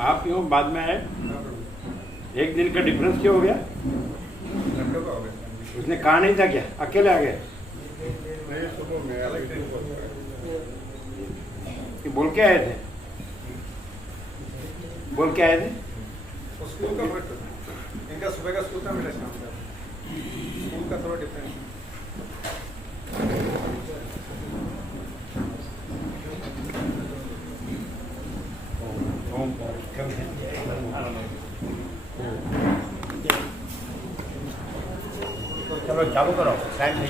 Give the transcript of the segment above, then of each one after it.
आप क्यों बाद में आए? एक दिन का डिफरेंस क्यों हो गया? उसने कहा नहीं था क्या? अकेले आ गए कि बोल के आए थे? बोल के आए थे? स्कूल का फर्क था। इनका सुबह का स्कूल था, मेरा शाम का। स्कूल का थोड़ा डिफरेंस। चलो चालू करो, टाइम नहीं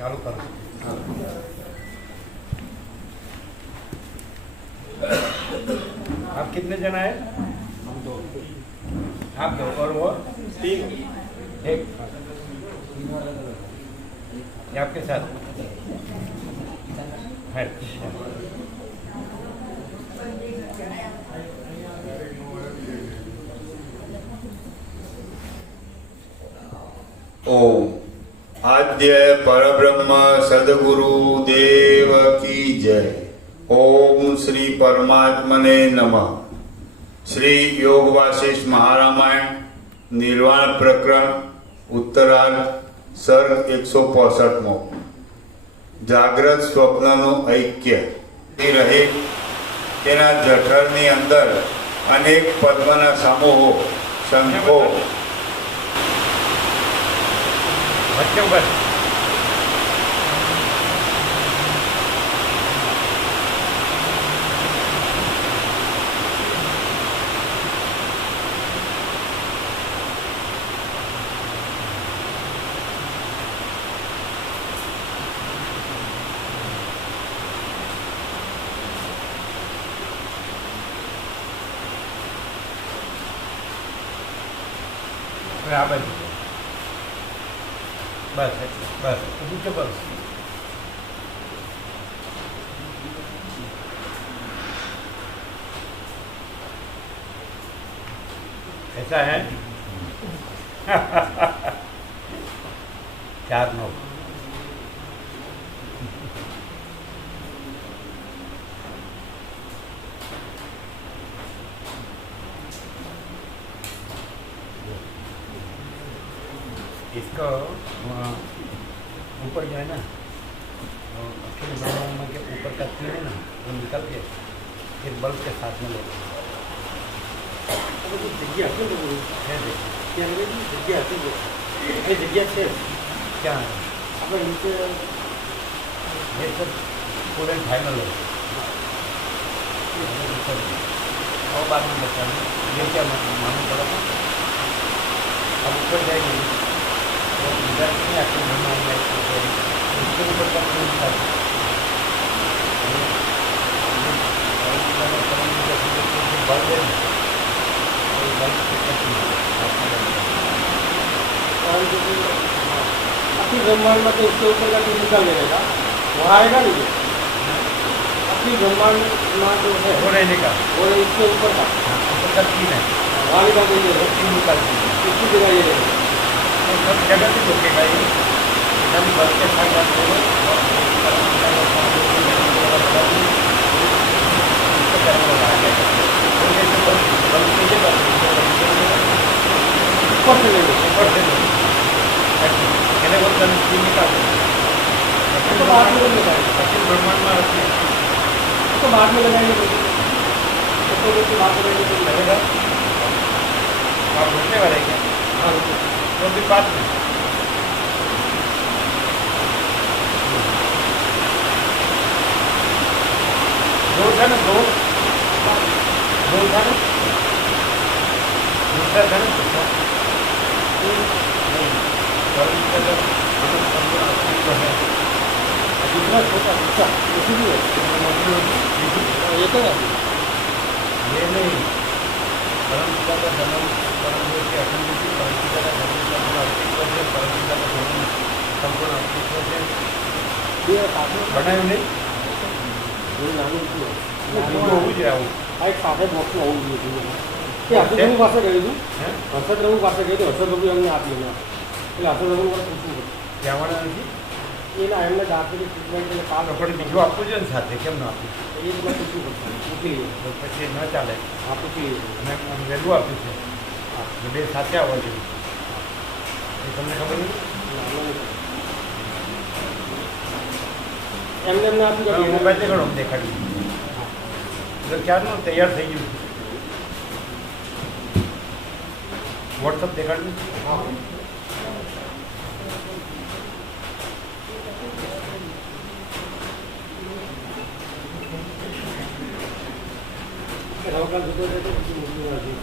चालू करो। आप कितने जन आए? हम दो। आप दो और वो 3। एक ये आपके साथ है। ओम आद्य परब्रह्म सद्गुरु देव की जय। ओम श्री परमात्मने नमः। श्री योग वासिष्ठ महारामायण निर्वाण प्रकरण उत्तरार्ध सर्ग 165 जाग्रत स्वप्नનું ઐક્ય રહે તેના જઠરની અંદર અનેક પદ્મના સમૂહો શંખો बच्चों पर बराबर बस बस नीचे बस ऐसा है। 4-9 इसको ऊपर जो है ना अक्षर ब्रह्म के ऊपर का तीर है ना वो निकल के फिर बल्ब के साथ में ले जगह क्या है अब इनसे ये सब फुल एंड फाइनल है और बाद में बताना ये क्या मालूम पड़ा था। अब ऊपर जाएगी तो इधर नहीं आती ब्रह्मा उसके ऊपर का फूल था बल्ब है अपनी ब्रह्मांड में तो इसके ऊपर का टीम निकल जाएगा, वहाँ आएगा नहीं। अपनी ब्रह्मांड में जो है वो रहने का वो इसके ऊपर का ऊपर का तीन है वहाँ निकल जाइए, तीन निकालती है इसकी जगह ये रहेगा। तो सब जगह से रुकेगा ये जब बल्ब के साथ जाते हो ऊपर से लेंगे, मैंने वो तीन निकालते तो बाद में लगाएंगे, ब्रह्मांड में रखते तो बाद में लगाएंगे, तो बाद में लगाएंगे तो लगेगा आप रुकने वाले क्या? हाँ तो भी बात नहीं दो था ना दो था ना दूसरा था ना दूसरा दूसरा छोटा दूसरा इसीलिए ये तो है ये नहीं परम पिता का जन्म परम देव के अखंड परम पिता का जन्म અસ્તિત્વ છે, પરમપિતાનું સંપૂર્ણ અસ્તિત્વ છે. બે સાથે બનાવ્યું નહીં એવું નાનું હતું. બીજું હોવું જોઈએ આવું. આ એક સાથે બોક્સમાં હોવું જોઈએ. એ હર્ષદ પાસે ગયું હતું. હે હર્ષદ રઘુ પાસે ગયું હતું. હર્ષદ રઘુ અમને આપી એમને. એટલે હર્ષદ રઘુ પાસે પૂછવું હતું. કહેવાના નથી એના એમને દાંતની ટ્રીટમેન્ટ એટલે કાલ પણ બીજું આપવું જોઈએ ને સાથે, કેમ ન આપ્યું? એ જ મેં પૂછવું પડશે. પૂછી લઈએ. તો પછી ન ચાલે. હા, પૂછી લઈએ. અને આમ વહેલું આપ્યું છે. હા, બે સાથે આવવા જોઈએ. એ તમને ખબર નથી? એમને એમને આપી દો. મોબાઈલ દેખાડો, આમ દેખાડી. એટલે ક્યારનું તૈયાર થઈ ગયું? વોટ્સઅપ દેખાડ્યું? હા. રવકાલ જતો રહે તો પછી મોકલી વાળું.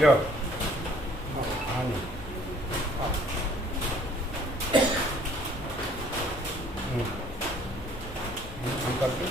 જો હા નહીં આમ કરતું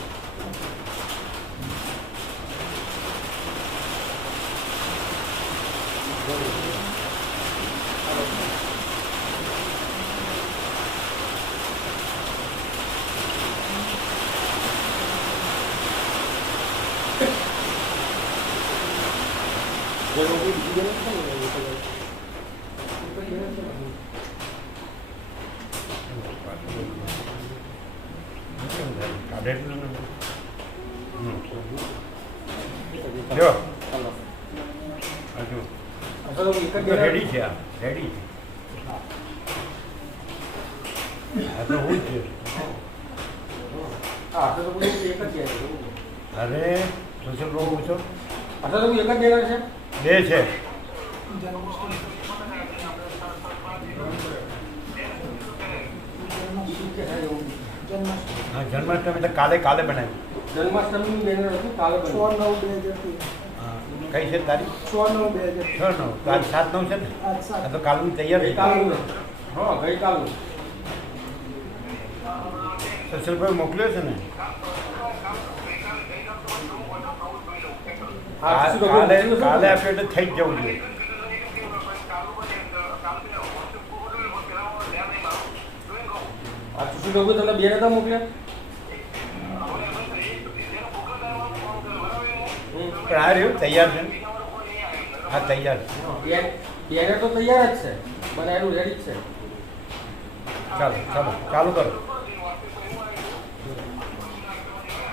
જો હજુ રેડી છે, આ રેડી છે. આ તો હું જ છે. અરે સોશિયલ રોગ પૂછો. એક જ દેનાર છે. બે છે. હા, જન્માષ્ટમી એટલે કાલે બનાવ્યું. જન્માષ્ટમીનું બેનર હતું કાલે બન્યું. 6/9/2023. હા, કઈ છે તારીખ? 6/9/2023. 6/9. તો આજ 7/9 છે ને? આજ 7. આ તો કાલનું તૈયાર થઈ ગઈકાલનું. હા, ગઈકાલનું. સુશીલભાઈ મોકલ્યો છે ને? હા, કાલે આપ્યો એટલે થઈ જ જવું જોઈએ. આ સુશીલ બાબુ તમને બે નતા મોકલ્યા? પણ આ રહ્યું તૈયાર છે ને? હા, તૈયાર છે. બેનર તો તૈયાર જ છે, બનાવેલું રેડી જ છે. ચાલો ચાલુ કરો.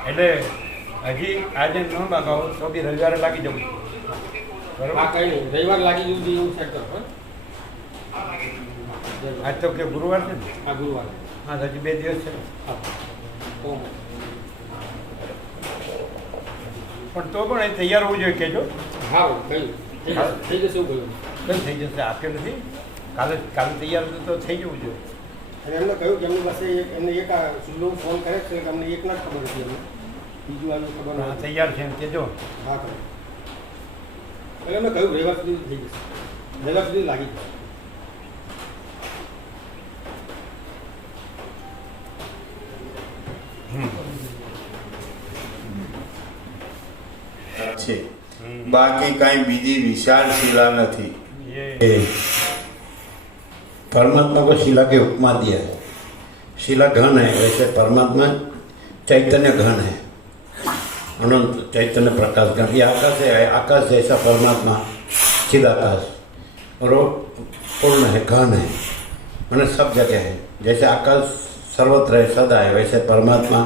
એટલે હજી આજે ન માગાવો તો બી રવિવારે લાગી જવું. બરોબર? હા, કઈ નહીં, રવિવાર લાગી જવું જોઈએ એવું સેટ કરો. આજ તો કે ગુરુવાર છે ને? હા, ગુરુવાર. હા, તો હજી 2 દિવસ છે ને? હા. પણ તો પણ એ તૈયાર હોવું જોઈએ કહેજો. હા, કઈ થઈ જશે એવું કહ્યું. કેમ થઈ જશે? આપ્યો નથી કાલે તૈયાર હતું તો થઈ જવું જોઈએ. અને એમને કહ્યું કે એમની પાસે એમને એક આ સુલ્લો ફોન કરે છે કે અમને એક ના જ ખબર હતી. એમને બીજું આવ્યું ખબર હા, નથી. તૈયાર છે એમ કહેજો. હા, કરે એટલે એમને કહ્યું રવિવાર સુધી થઈ જશે, રવિવાર સુધી લાગી જશે. છે. બાકી કાંઈ બીજી विशाल शिला नहीं. ये परमात्मा को शिला की उपमा दिया है. शिला घन है, वैसे परमात्मा चैतन्य घन है, अनंत चैतन्य प्रकाश घन. ये आकाश है, आकाश जैसा परमात्मा चिदाकाश, और वो पूर्ण है, घन है, मैंने सब जगह है. जैसे आकाश सर्वत्र है, सदा है, वैसे परमात्मा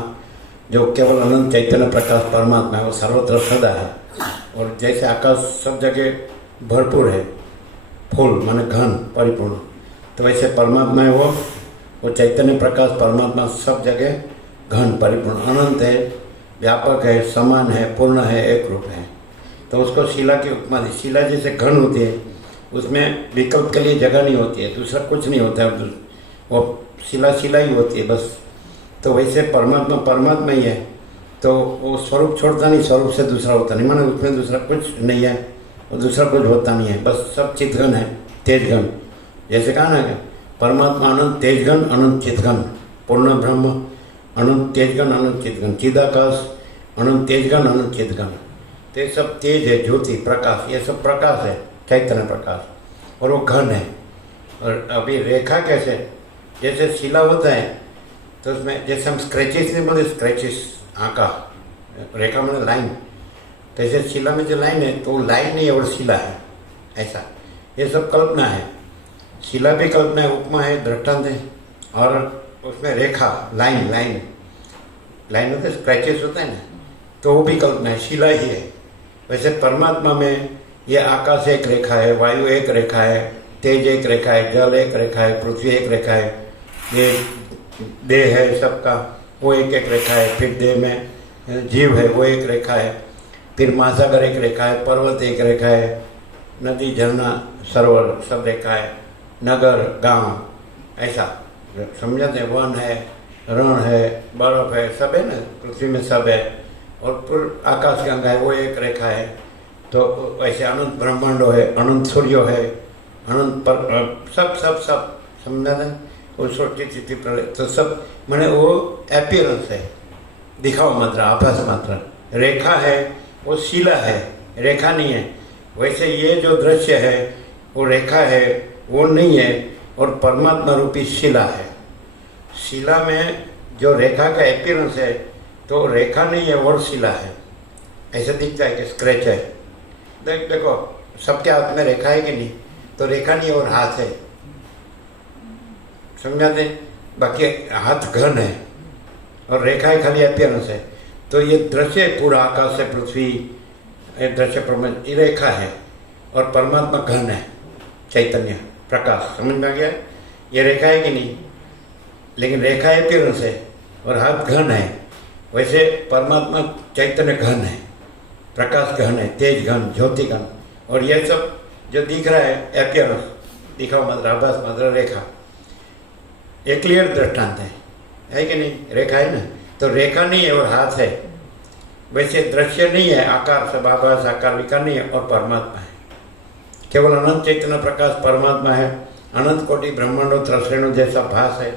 जो केवल अनंत चैतन्य प्रकाश परमात्मा है वो सर्वत्र सदा है. और जैसे आकाश सब जगह भरपूर है, फुल माने घन परिपूर्ण, तो वैसे परमात्मा है वो चैतन्य प्रकाश परमात्मा सब जगह घन परिपूर्ण अनंत है, व्यापक है, समान है, पूर्ण है, एक रूप है. तो उसको शिला की उपमा दी. शिला जैसे घन होती है उसमें विकल्प के लिए जगह नहीं होती है, दूसरा कुछ नहीं होता है, वो शिला शिला ही होती है बस. तो वैसे परमात्मा परमात्मा ही है, तो वो स्वरूप छोड़ता नहीं, स्वरूप से दूसरा होता नहीं, माने उसमें दूसरा कुछ नहीं है, और दूसरा कुछ होता नहीं है, बस सब चितघन है, तेजघन। जैसे कहा ना कि परमात्मा अनंत तेजघन, अनंत चितघन, पूर्ण ब्रह्म अनंत तेजघन, अनंत चितघन, चिदाकाश अनंत तेजघन, अनंत चितघन। तो ये सब तेज है, ज्योति, प्रकाश, ये सब प्रकाश है, चैतन्य प्रकाश, और वो घन है। और अभी रेखा कैसे, जैसे शिला होता है तो उसमें जैसे हम स्क्रैचेस नहीं बोले, स्क्रैचेस आँका, रेखा मैंने लाइन, तो ऐसे शिला में जो लाइन है तो वो लाइन नहीं है और शिला है, ऐसा। ये सब कल्पना है, शिला भी कल्पना है, उपमा है, दृष्टांत है, और उसमें रेखा, लाइन लाइन लाइन होते स्क्रैचेस होता है ना, तो वो भी कल्पना है, शिला ही है। वैसे परमात्मा में ये आकाश एक रेखा है, वायु एक रेखा है, तेज एक रेखा है, जल एक रेखा है, पृथ्वी एक रेखा है, ये देह है सबका, वो एक एक रेखा है, फिर देह में जीव है वो एक रेखा है, फिर महासागर एक रेखा है, पर्वत एक रेखा है, नदी झरना सरोवर सब रेखा है, नगर गांव, ऐसा समझाते हैं। वन है, रण है, बर्फ है, सब है ना, पृथ्वी में सब है, और पूरा आकाश गंगा है वो एक रेखा है। तो ऐसे अनंत ब्रह्मांडो है, अनंत सूर्यो है, अनंत पर सब सब सब समझाते हैं। वो छोटी चिट्ठी प्रलय तो सब मैंने वो एपियरेंस है, दिखाओ मात्रा, आभास मात्रा। रेखा है वो शिला है, रेखा नहीं है। वैसे ये जो दृश्य है वो रेखा है, वो नहीं है, और परमात्मा रूपी शिला है। शिला में जो रेखा का एपियरेंस है तो रेखा नहीं है और शिला है, ऐसे दिखता है कि स्क्रैच है। देखो सबके हाथ में रेखा है कि नहीं, तो रेखा नहीं और हाथ है, समझाते। बाकी हाथ घन है और रेखा है खाली अपियरेंस है। तो ये दृश्य पूरा आकाश से पृथ्वी, दृश्य प्रपंच, ये रेखा है, और परमात्मा घन है, चैतन्य प्रकाश। समझ में आ गया? ये रेखा है कि नहीं, लेकिन रेखा अपियरेंस है और हाथ घन है। वैसे परमात्मा चैतन्य घन है, प्रकाश घन है, तेज घन, ज्योति घन, और ये सब जो दिख रहा है अपियरेंस, दिखाओ मात्रा, आभास मात्रा, रेखा। एक क्लियर दृष्टांत है कि नहीं? रेखा है ना, तो रेखा नहीं है और हाथ है। वैसे दृश्य नहीं है, आकार सब आभास, आकार विकार नहीं है, और परमात्मा है। केवल अनंत चैतन्य प्रकाश परमात्मा है। अनंत कोटि ब्रह्मांडों त्रसरेणु जैसा भास है,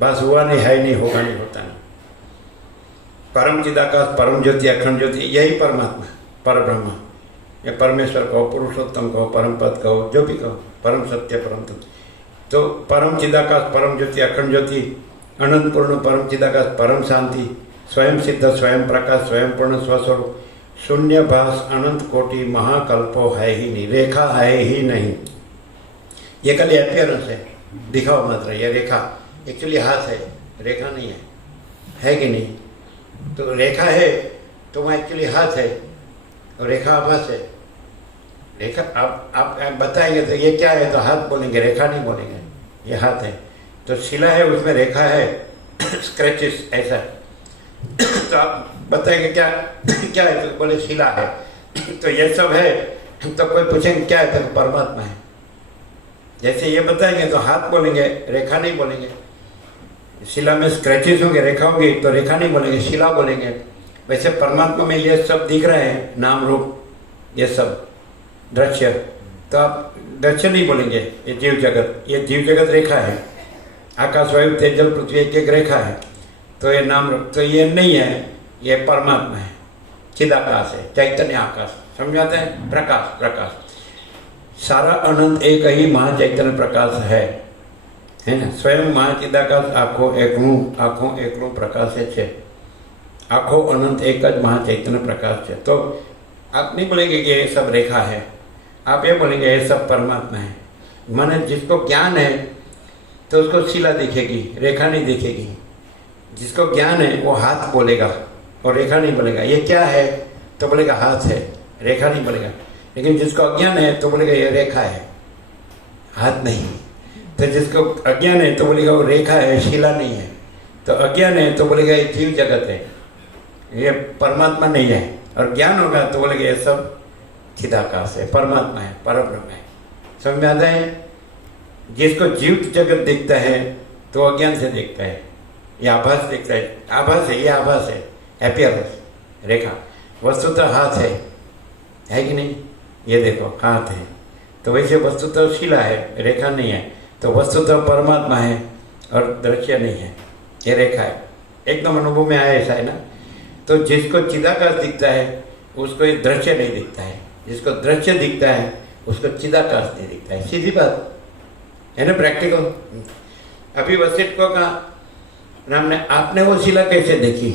भास हुआ नहीं, है नहीं, होगा नहीं, होता नहीं। परम चिदाकाश, परम ज्योति, अखंड ज्योति, यही परमात्मा है, पर ब्रह्म, या परमेश्वर कहो, पुरुषोत्तम कहो, परम पद कहो, जो भी कहो, परम सत्य, परम तत्व। तो परम चिदाकाश, परम ज्योति, अखंड ज्योति, अनंत पूर्ण परम चिदाकाश, परम शांति, स्वयं सिद्ध, स्वयं प्रकाश, स्वयं पूर्ण स्वस्वरूप, शून्य भास, अनंत कोटि, महाकल्पो है ही नहीं, रेखा है ही नहीं। ये खाली अपियरेंस है, दिखाओ मात्र। ये रेखा एक्चुअली हाथ है, रेखा नहीं है कि नहीं? तो रेखा है तो वहाँ एक्चुअली हाथ है, और रेखा आभास है। रेखा आप बताएंगे तो ये क्या है, तो हाथ बोलेंगे, रेखा नहीं बोलेंगे, ये हाथ है। तो शिला है, उसमें रेखा है, स्क्रैचेस ऐसा। तो आप बताएंगे क्या क्या है, तो बोले शिला है। तो ये सब है, तो कोई पूछेंगे क्या है, तो परमात्मा है। जैसे ये बताएंगे तो हाथ बोलेंगे, रेखा नहीं बोलेंगे। शिला में स्क्रैचेस होंगे, रेखा होंगी, तो रेखा नहीं बोलेंगे, शिला बोलेंगे। वैसे परमात्मा में ये सब दिख रहे हैं, नाम रूप, ये सब दृश्य, तो आप दृश्य नहीं बोलेंगे। ये जीव जगत, ये जीव जगत रेखा है। आकाश, वायु, तेज, जल, पृथ्वी एक एक रेखा है। तो ये नाम रूप, तो ये नहीं है, ये परमात्मा है, चिदाकाश है, चैतन्य आकाश। समझाते हैं? प्रकाश, प्रकाश, सारा अनंत एक ही महाचैतन्य प्रकाश है ना? स्वयं महाचिदाकाश, आँखों एकलू प्रकाश है, आँखों अनंत एक ज महाचैतन्य प्रकाश है। तो आप नहीं बोलेंगे कि ये सब रेखा है, आप ये बोलेंगे ये सब परमात्मा है। माने जिसको ज्ञान है तो उसको शिला दिखेगी, रेखा नहीं दिखेगी। जिसको ज्ञान है वो हाथ बोलेगा और रेखा नहीं बोलेगा। ये क्या है तो बोलेगा हाथ है, रेखा नहीं बोलेगा। लेकिन जिसको अज्ञान है तो बोलेगा ये रेखा है, हाथ नहीं। तो जिसको अज्ञान है तो बोलेगा वो रेखा है, शिला नहीं है। तो अज्ञान है तो बोलेगा ये जीव जगत है, ये परमात्मा नहीं है। और ज्ञान होगा तो बोलेगा ये सब चिदाकाश है, परमात्मा है, परब्रह्म है। समझ में आता है? जिसको जीव जगत दिखता है तो अज्ञान से दिखता है, ये आभास दिखता है, आभास है, ये आभास है, एपियरेंस, रेखा। वस्तुतः हाथ है कि नहीं? ये देखो हाथ है, तो वैसे वस्तुतः शिला है, रेखा नहीं है। तो वस्तुतः परमात्मा है और दृश्य नहीं है, ये रेखा है। एकदम अनुभव में आया ऐसा है ना। तो जिसको चिदाकाश दिखता है उसको ये दृश्य नहीं दिखता है, जिसको दृश्य दिखता है उसको चिदाकाश नहीं दिखता है। सीधी बात है ना, प्रैक्टिकल। अभी वशिष्ठ को कहा राम ने, आपने वो शिला कैसे देखी?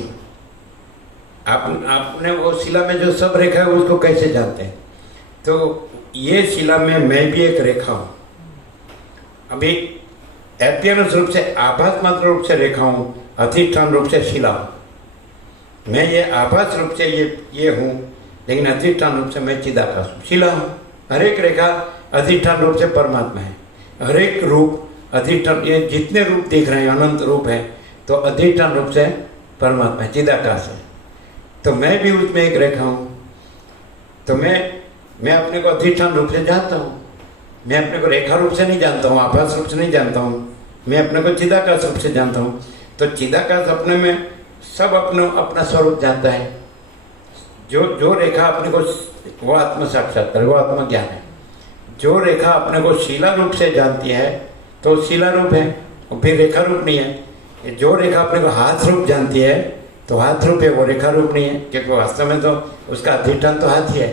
आपने वो शिला में जो सब रेखा है उसको कैसे जानते हैं? तो ये शिला में मैं भी एक रेखा हूँ। अभी एपियरेंस रूप से, आभास मात्र रूप से रेखा हूँ, अधिष्ठान रूप से शिला हूँ। मैं ये आभास रूप से ये हूँ, लेकिन अधिष्ठान रूप से मैं चिदाकाश हूँ, शिला हूँ। हर एक रेखा अधिष्ठान रूप से परमात्मा है। हर एक रूप अधिष्ठान, ये जितने रूप दिख रहे हैं अनंत रूप है, तो अधिष्ठान रूप से परमात्मा है, चिदाकाश है। तो मैं भी उसमें एक रेखा हूँ। तो मैं अपने को अधिष्ठान रूप से जानता हूँ। मैं अपने को रेखा रूप से नहीं जानता हूँ, आभास रूप से नहीं जानता हूँ, मैं अपने को चिदाकाश रूप से जानता हूँ। तो चिदाकाश अपने में सब अपना स्वरूप जानता है। जो रेखा अपने को, वो आत्म साक्षात्कार, वो आत्म ज्ञान है। जो रेखा अपने को शिला रूप से जानती है तो शिला रूप है, और फिर रेखा रूप नहीं है। जो रेखा अपने को हाथ रूप जानती है तो हाथ रूप है, वो रेखा रूप नहीं है, क्योंकि वास्तव में तो उसका अधिष्ठान तो हाथ ही है।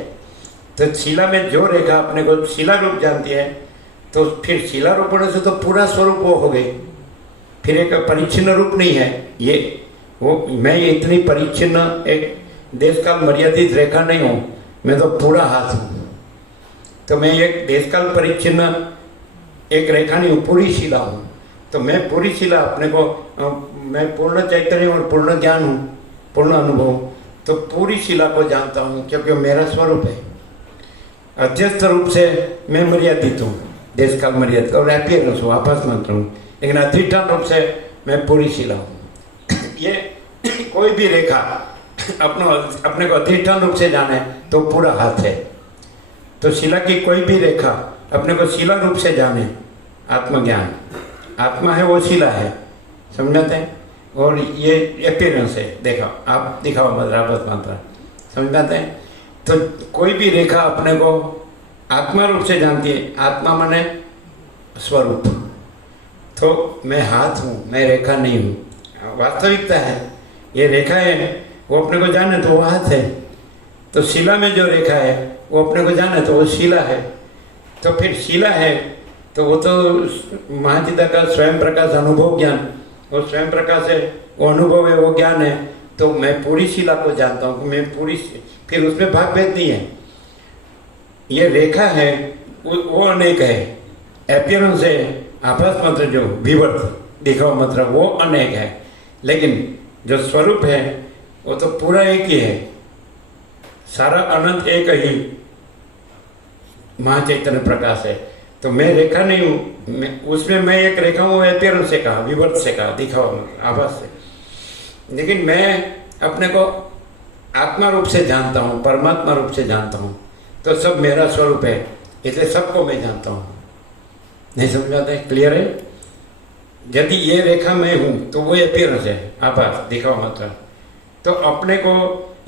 तो शिला में जो रेखा अपने को शिला रूप जानती है, तो फिर शिला रूप होने से तो पूरा स्वरूप वो हो गई, फिर एक परिच्छिन्न रूप नहीं है ये। वो मैं ये इतनी परिच्छिन्न एक देश काल मर्यादित रेखा नहीं हूँ, मैं तो पूरा हाथ हूँ। तो मैं एक देश काल परिच्छिन्न एक रेखा नहीं हूँ, पूरी शिला हूँ। तो मैं पूरी शिला अपने को, मैं पूर्ण चैतन्य और पूर्ण ज्ञान हूँ, पूर्ण अनुभव। तो पूरी शिला को जानता हूँ क्योंकि मेरा स्वरूप है। अध्यस्त रूप से मैं मर्यादित हूँ, देश काल मर्यादित, और एपियरेंस हूँ, आभास मात्र हूँ, लेकिन अधिष्ठान रूप से मैं पूरी शिला हूँ। ये कोई भी रेखा अपने को अधिष्ठान रूप से जाने तो पूरा हाथ है। तो शिला की कोई भी रेखा अपने को शिला रूप से जाने, आत्मज्ञान, आत्मा है वो शिला है, समझाते हैं। और ये एपियरेंस है, देखो आप दिखाओ आभास मात्रा, समझाते हैं। तो कोई भी रेखा अपने को आत्मा रूप से जानती है, आत्मा माने स्वरूप। तो मैं हाथ हूँ, मैं रेखा नहीं हूँ, वास्तविकता है। ये रेखा है, वो अपने को जाने तो वो हाथ है। तो शिला में जो रेखा है वो अपने को जाने तो वो शिला है। तो फिर शिला है तो वो तो महाचिदा का स्वयं प्रकाश अनुभव ज्ञान, वो स्वयं प्रकाश है, वो अनुभव है, वो ज्ञान है। तो मैं पूरी शिला को जानता हूँ, मैं पूरी, फिर उसमें भाग भेद नहीं है। ये रेखा है वो अनेक है, एपियरेंस है, आभास मात्र जो विवर्त दिखावा मात्र वो अनेक है, लेकिन जो स्वरूप है वो तो पूरा एक ही है। सारा अनंत एक ही महाचैतन्य प्रकाश है। तो मैं रेखा नहीं हूँ, उसमें मैं एक रेखा हूँ, एपियरेंस से कहा, विवर्त से कहा, दिखावा मात्र, आभास से। लेकिन मैं अपने को आत्मा रूप से जानता हूँ, परमात्मा रूप से जानता हूँ, तो सब मेरा स्वरूप है, इसलिए सबको मैं जानता हूँ। नहीं समझाते? क्लियर है? यदि ये रेखा मैं हूँ तो वो एपियरेंस है, आभास, दिखावा मात्र। तो अपने को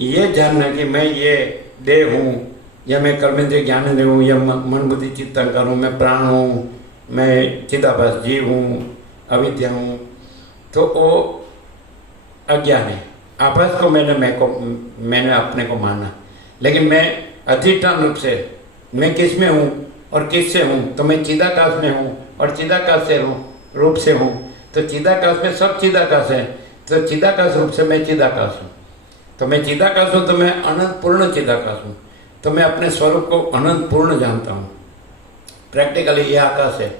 ये जानना कि मैं ये देह हूँ, या मैं कर्मेंद्रिय ज्ञानेंद्रिय हूँ, या मन बुद्धि चित्त अहंकार हूँ, मैं प्राण हूँ, मैं चिदाभास जीव हूँ, अविद्या हूँ, तो वो अज्ञान है। आभास को मैंने अपने को माना, लेकिन मैं अधिष्ठान रूप से मैं किस में हूँ और किससे हूँ, तो मैं चिदाकाश में हूँ और चिदाकाश से रूप से हूँ। तो चिदाकाश में सब चिदाकाश है, तो चिदाकाश रूप से मैं चिदाकाश हूँ। तो मैं चिदाकाश हूँ तो मैं अनंत पूर्ण चिदाकाश हूँ। तो मैं अपने स्वरूप को अनंत पूर्ण जानता हूँ। प्रैक्टिकली ये आकाश है।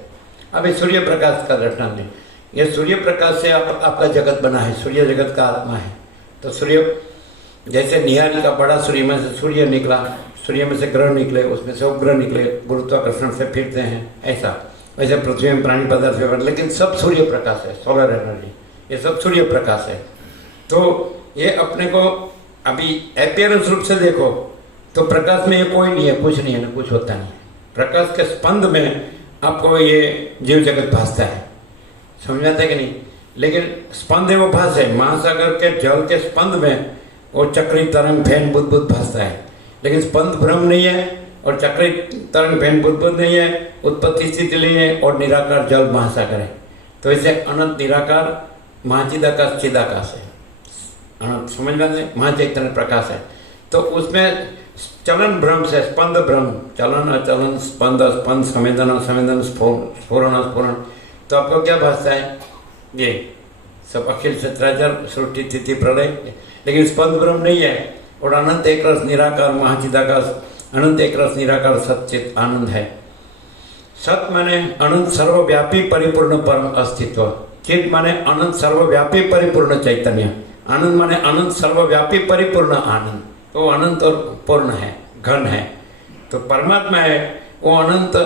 अब ये सूर्य प्रकाश का दृष्टांत है। ये सूर्य प्रकाश से आपका जगत बना है, सूर्य जगत का आत्मा है। तो सूर्य जैसे निहारी का बड़ा सूर्य में से सूर्य निकला, सूर्य में से ग्रह निकले, उसमें से उपग्रह निकले, गुरुत्वाकर्षण से फिरते हैं, ऐसा वैसे पृथ्वी में प्राणी पदार्थ व्यवहार, लेकिन सब सूर्य प्रकाश है, सोलर एनर्जी, ये सब सूर्य प्रकाश है। तो ये अपने को अभी एपियरेंस रूप से देखो तो प्रकाश में ये कोई नहीं है, कुछ नहीं है ना, कुछ होता नहीं है। प्रकाश के स्पंद में आपको ये जीव जगत भासता है, समझाते है कि नहीं? लेकिन स्पंद है वो भास है, महासागर के जल के स्पंद में वो चक्री तरंग फैन बुद्ध भासता है, लेकिन स्पंद ब्रह्म नहीं है, और चक्री तरंग भेन बुद्ध नहीं है, उत्पत्ति स्थिति नहीं है, और निराकार जल महासागर है। तो इसे अनंत निराकार महाचिदाकाश चिदाकाश है, अनंत समझ में महाचैतन्य प्रकाश है। तो उसमें चलन भ्रम से स्पंद भ्रम, चलन अचलन स्पंद स्पंद संवेदन संवेदन स्फुरण स्फुरण, तो आपको क्या भाषा है? ये सब अखिल सचराचर सृष्टि स्थिति प्रलय, लेकिन स्पंद ब्रह्म नहीं है। और अनंत एक रस निराकार महाचिदाकाश, अनंत एक रस निराकार सच्चित आनंद है। सत माने अनंत सर्वव्यापी परिपूर्ण परम अस्तित्व, चित माने अनंत सर्वव्यापी परिपूर्ण चैतन्य, आनंद माने अनंत सर्वव्यापी परिपूर्ण आनंद। वो अनंत और पूर्ण है, घन है। तो परमात्मा है वो अनंत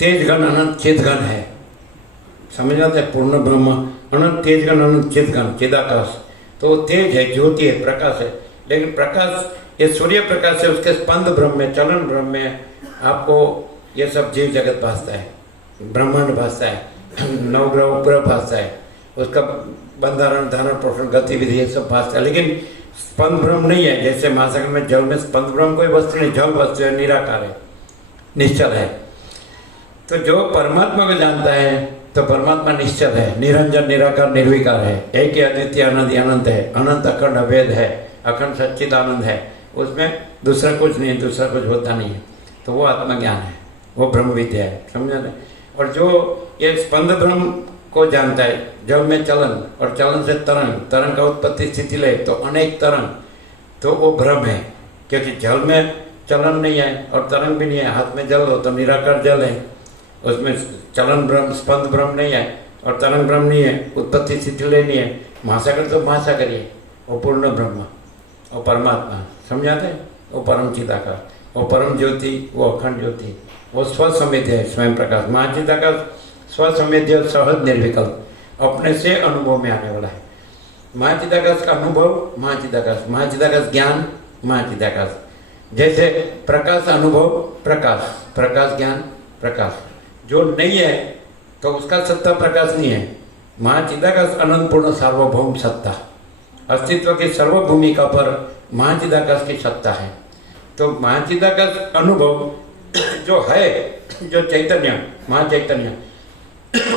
तेज घन, अनंत चित घन है। समझ आते हैं? पूर्ण ब्रह्म अनंत तेज घन, अनंत चित घन, चिदाकाश। तो वो तेज है, ज्योति है, प्रकाश है। लेकिन प्रकाश ये सूर्य प्रकाश है, उसके स्पंद ब्रह्म में, चलन ब्रह्म में आपको ये सब जीव जगत भासता है, ब्रह्मांड भासता है, नवग्रह उपग्रह भासता है, उसका बंधारण धारण पोषण गतिविधि ये सब भासता है। लेकिन स्पंद ब्रह्म नहीं है। जैसे महासागर में जल में स्पंद ब्रह्म कोई वस्तु नहीं, जल वस्तु है, निराकार है, निश्चल है। तो जो परमात्मा को जानता है तो परमात्मा निश्चल है, निरंजन निराकार निर्विकार है, एक ही अद्वितीय अनंत अनंत है, अनंत अखंड अभेद है, अखंड सच्चिद आनंद है। उसमें दूसरा कुछ नहीं, दूसरा कुछ होता नहीं है। तो वो आत्मज्ञान है, वो ब्रह्म विद्या है, समझा ना। और जो ये स्पंद ब्रह्म को जानता है, जल में चलन और चलन से तरंग, तरंग का उत्पत्ति स्थिति ले तो अनेक तरंग, तो वो भ्रम है। क्योंकि जल में चलन नहीं है और तरंग भी नहीं है। हाथ में जल हो तो निराकार जल है, उसमें चलन ब्रह्म स्पंद ब्रह्म नहीं है और तरंग ब्रह्म नहीं है, उत्पत्ति स्थिति ले नहीं है। महासागर तो महासागर ही है, वो पूर्ण ब्रह्म, वो परमात्मा, समझाते हैं? वो परम चिदाकाश, वो परम ज्योति, वो अखंड ज्योति, वो स्वसंवेद्य है, स्वयं प्रकाश। महाचिदाकाश स्वसंवेद्य, सहज निर्विकल्प, अपने से अनुभव में आने वाला है। महाचिदाकाश का अनुभव महाचिदाकाश, महाचिदाकाश ज्ञान महाचिदाकाश। जैसे प्रकाश अनुभव प्रकाश, प्रकाश ज्ञान प्रकाश। जो नहीं है तो उसका सत्ता प्रकाश नहीं है। महाचिदाकाश अनंत पूर्ण सार्वभौम सत्ता, अस्तित्व की सर्व भूमिका पर महाचिदाकाश की सत्ता है। तो महाचिदाकाश अनुभव जो है, जो चैतन्य महाचैतन्य,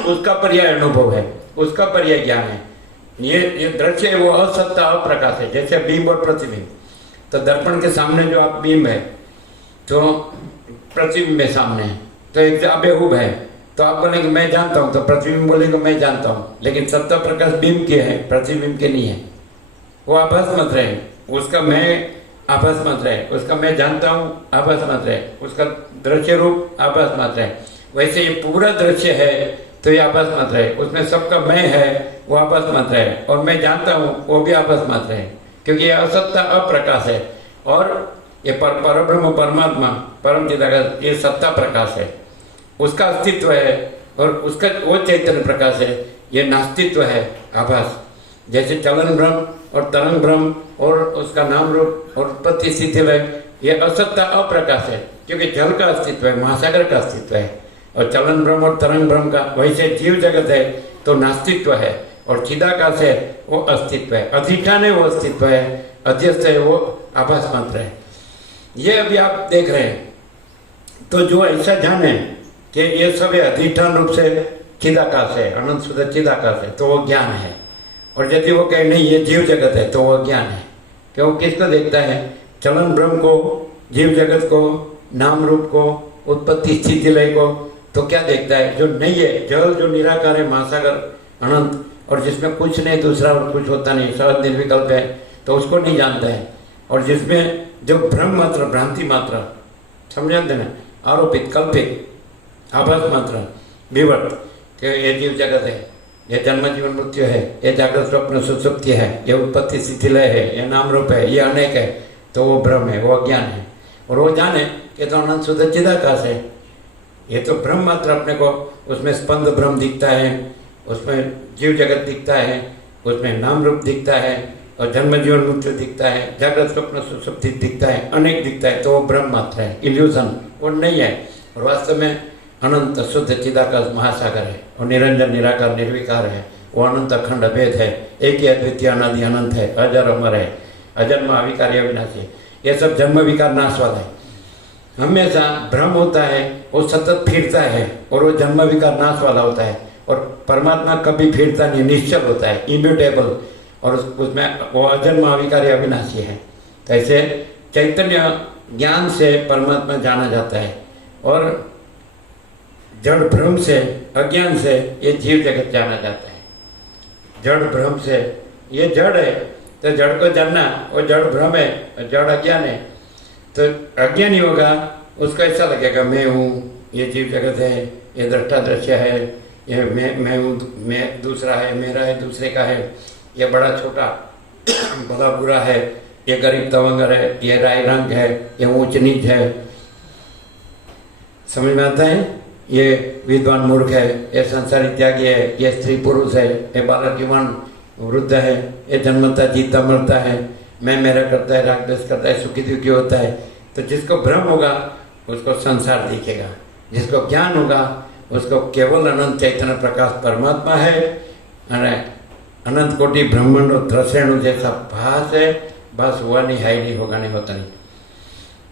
उसका पर्याय अनुभव है, उसका पर्याय ज्ञान है। ये दृश्य है वो असत्ता अप्रकाश है। जैसे बिंब और प्रतिबिंब, तो दर्पण के सामने जो आप बिंब है तो प्रतिबिंब है सामने, तो एक अबेहूब है। तो आप बोलेंगे मैं जानता हूँ, तो प्रतिबिंब बोलेंगे मैं जानता हूँ, लेकिन सत्ता प्रकाश बिंब के है, प्रतिबिंब के नहीं है। वो आभास मत रहे, उसका मैं आभास मत रहे, उसका मैं जानता हूँ आभास मत रहे, उसका दृश्य रूप आभास मत रहे। वैसे ये पूरा दृश्य है तो ये आभास मत रहे, उसमें सबका मैं है वो आभास मत रहे, और मैं जानता हूँ वो भी आभास मत रहे, क्योंकि ये असत्ता अप्रकाश है। और ये परब्रह्म परमात्मा परम चिदाकाश ये सत्ता प्रकाश है, उसका अस्तित्व है और उसका वो चैतन्य प्रकाश है। ये नास्तित्व है, आभास। जैसे चलन ब्रह्म और तरंग ब्रह्म और उसका नाम रूप और उत्पत्ति स्थिति लय, ये असत्ता अप्रकाश है, क्योंकि जल का अस्तित्व है, महासागर का अस्तित्व है। और चलन ब्रह्म और तरंग ब्रह्म का वैसे जीव जगत है तो नास्तित्व है, और चिदाकाश है वो अस्तित्व है, अधिष्ठान है वो अस्तित्व है, अध्यस्त है वो आभास मात्र है। ये अभी आप देख रहे हैं। तो जो ऐसा जाने कि ये सब अधिष्ठान रूप से चिदाकाश है, अनंत शुद्ध चिदाकाश है, तो वो ज्ञान है। और यदि वो कहे नहीं ये जीव जगत है, तो वो ज्ञान है। क्यों? किसको देखता है? चलन ब्रह्म को, जीव जगत को, नाम रूप को, उत्पत्ति स्थिति लय को। तो क्या देखता है? जो नहीं है, जल जो निराकार है, महासागर अनंत, और जिसमें कुछ नहीं दूसरा और कुछ होता नहीं, सहज निर्विकल्प है, तो उसको नहीं जानता है। और जिसमें जो भ्रम मात्र, भ्रांति मात्र, समझते ना, आरोपित कल्पित आभास मात्र, विवर्त कि ये जीव जगत है, ये जन्म जीवन मृत्यु है, ये जागृत स्वप्न सुसुप्ति है, ये उत्पत्ति स्थिति लय है, ये नाम रूप है, ये अनेक है, तो वो भ्रम है, वो अज्ञान है। और वो जाने कि तो अनंत शुद्ध चिदाकाश है। ये तो भ्रम मात्र अपने को, उसमें स्पंद भ्रम दिखता है, उसमें जीव जगत दिखता है, उसमें नाम रूप दिखता है, और जन्म जीवन मृत्यु दिखता है, जागृत स्वप्न सुसुप्ति दिखता है, अनेक दिखता है, तो वो भ्रम मात्र है, इल्यूजन, वो नहीं है। और वास्तव में अनंत शुद्ध चिदाकाश महासागर है, और निरंजन निराकार निर्विकार है, वो अनंत अखंड अभेद है, एक ही अद्वितीय अनादि अनंत है, अजर अमर है, अजन्म अविकारी अविनाशी। ये सब जन्म विकार नाश वाला है। हमेशा भ्रम होता है, वो सतत फिरता है और वो जन्म विकार नाश वाला होता है। और परमात्मा कभी फिरता नहीं, निश्चल होता है, इम्यूटेबल, और उसमें वो अजन्म अविकारी अविनाशी है। तो ऐसे चैतन्य ज्ञान से परमात्मा जाना जाता है, और जड़ भ्रम से, अज्ञान से ये जीव जगत जाना जाता है। जड़ भ्रम से, ये जड़ है तो जड़ को जानना, वो जड़ भ्रम है, जड़ अज्ञान है। तो अज्ञानी होगा, उसको ऐसा लगेगा मैं हूँ, ये जीव जगत है, ये दृष्टा दृश्य है, ये मैं हूँ, मैं दूसरा है, मेरा है, दूसरे का है, ये बड़ा छोटा भला बुरा है, ये गरीब तवंगर है, ये राय रंग है, ये ऊंच नीच है। समझ में आता है? ये विद्वान मूर्ख है, ये संसारी त्यागी है, ये स्त्री पुरुष है, ये बालक युवान वृद्ध है, ये जन्मता जीता मरता है, मैं मेरा करता है, राग द्वेष करता है, सुखी दुखी होता है। तो जिसको भ्रम होगा उसको संसार दिखेगा, जिसको ज्ञान होगा उसको केवल अनंत चैतन्य प्रकाश परमात्मा है, अनंत कोटि ब्रह्मांड और त्रसेणु जैसा भास है। बस हुआ नहीं, है नहीं, होगा नहीं, होता नहीं।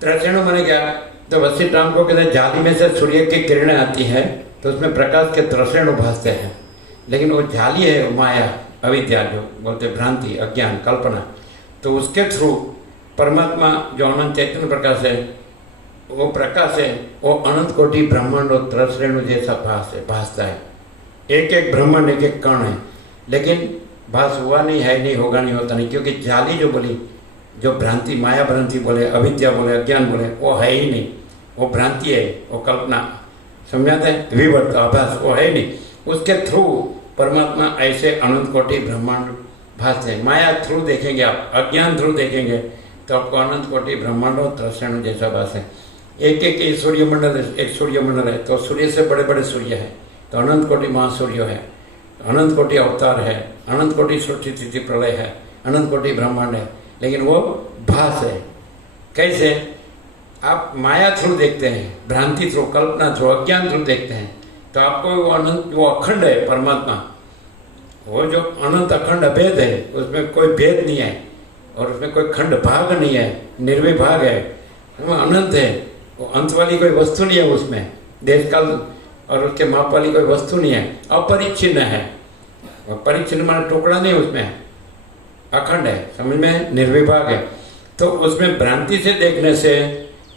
त्रसेणु माने क्या? तो वशिष्ठ राम को कहते हैं जाली में से सूर्य की किरणें आती है तो उसमें प्रकाश के त्रसेणु भासते हैं, लेकिन वो जाली है माया, अविद्या, जो बोलते भ्रांति, अज्ञान, कल्पना। तो उसके थ्रू परमात्मा जो अनंत चैतन्य प्रकाश है, वो प्रकाश है, वो अनंत कोटि ब्रह्मांड और त्रसरेणु जैसा भासता है। एक एक ब्रह्मांड, एक एक कण है, लेकिन भास हुआ नहीं, है नहीं, होगा नहीं, होता नहीं। क्योंकि जाली जो बोली, जो भ्रांति, माया भ्रांति बोले, अविद्या बोले, अज्ञान बोले, वो है ही नहीं, वो भ्रांति है, वो कल्पना, समझाते हैं, विवर्त, आभास, वो है नहीं। उसके थ्रू परमात्मा ऐसे अनंत कोटि ब्रह्मांड भासते हैं। माया थ्रू देखेंगे आप, अज्ञान थ्रू देखेंगे तो आपको अनंत कोटि ब्रह्मांड और त्रसरेणु जैसा भास है। एक एक सूर्यमंडल, एक सूर्यमंडल है तो सूर्य से बड़े बड़े सूर्य है, तो अनंत कोटि महासूर्य है, अनंत कोटि अवतार है, अनंत कोटि सृष्टि स्थिति प्रलय है, अनंत कोटि ब्रह्मांड है, लेकिन वो भास है। कैसे? आप माया थ्रू देखते हैं, भ्रांति थ्रू, कल्पना थ्रू, अज्ञान थ्रू देखते हैं, तो आपको वो अनंत, वो अखंड है परमात्मा, वो जो अनंत अखंड अभेद है, उसमें कोई भेद नहीं है और उसमें कोई खंड भाग नहीं है, निर्विभाग है, वो अनंत है। वो अंत वाली कोई वस्तु नहीं है उसमें, देश काल और उसके माप वाली कोई वस्तु नहीं है, अपरिच्छिन्न है। परिच्छिन्न माने टुकड़ा नहीं, उसमें अखंड है, समझ में, निर्विभाग है। तो उसमें भ्रांति से देखने से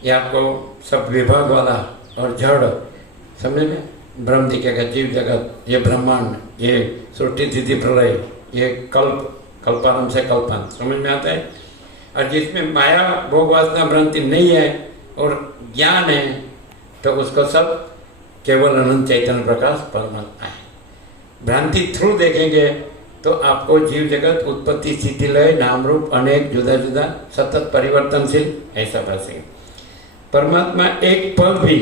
ये आपको सब विभाग वाला और जड़, समझ में, ब्रह्म दिखेगा, जीव जगत, ये ब्रह्मांड, ये सृष्टि स्थिति प्रलय, ये कल्प, कल्पारंभ से कल्पांत, समझ में आता है। और जिसमें माया भोग वासना भ्रांति नहीं है और ज्ञान है, तो उसको सब केवल अनंत चैतन्य प्रकाश परमात्मा है। भ्रांति थ्रू देखेंगे तो आपको जीव जगत, उत्पत्ति स्थिति लय, नाम रूप अनेक, जुदा जुदा, सतत परिवर्तनशील, ऐसा भासेगा। परमात्मा एक पल भी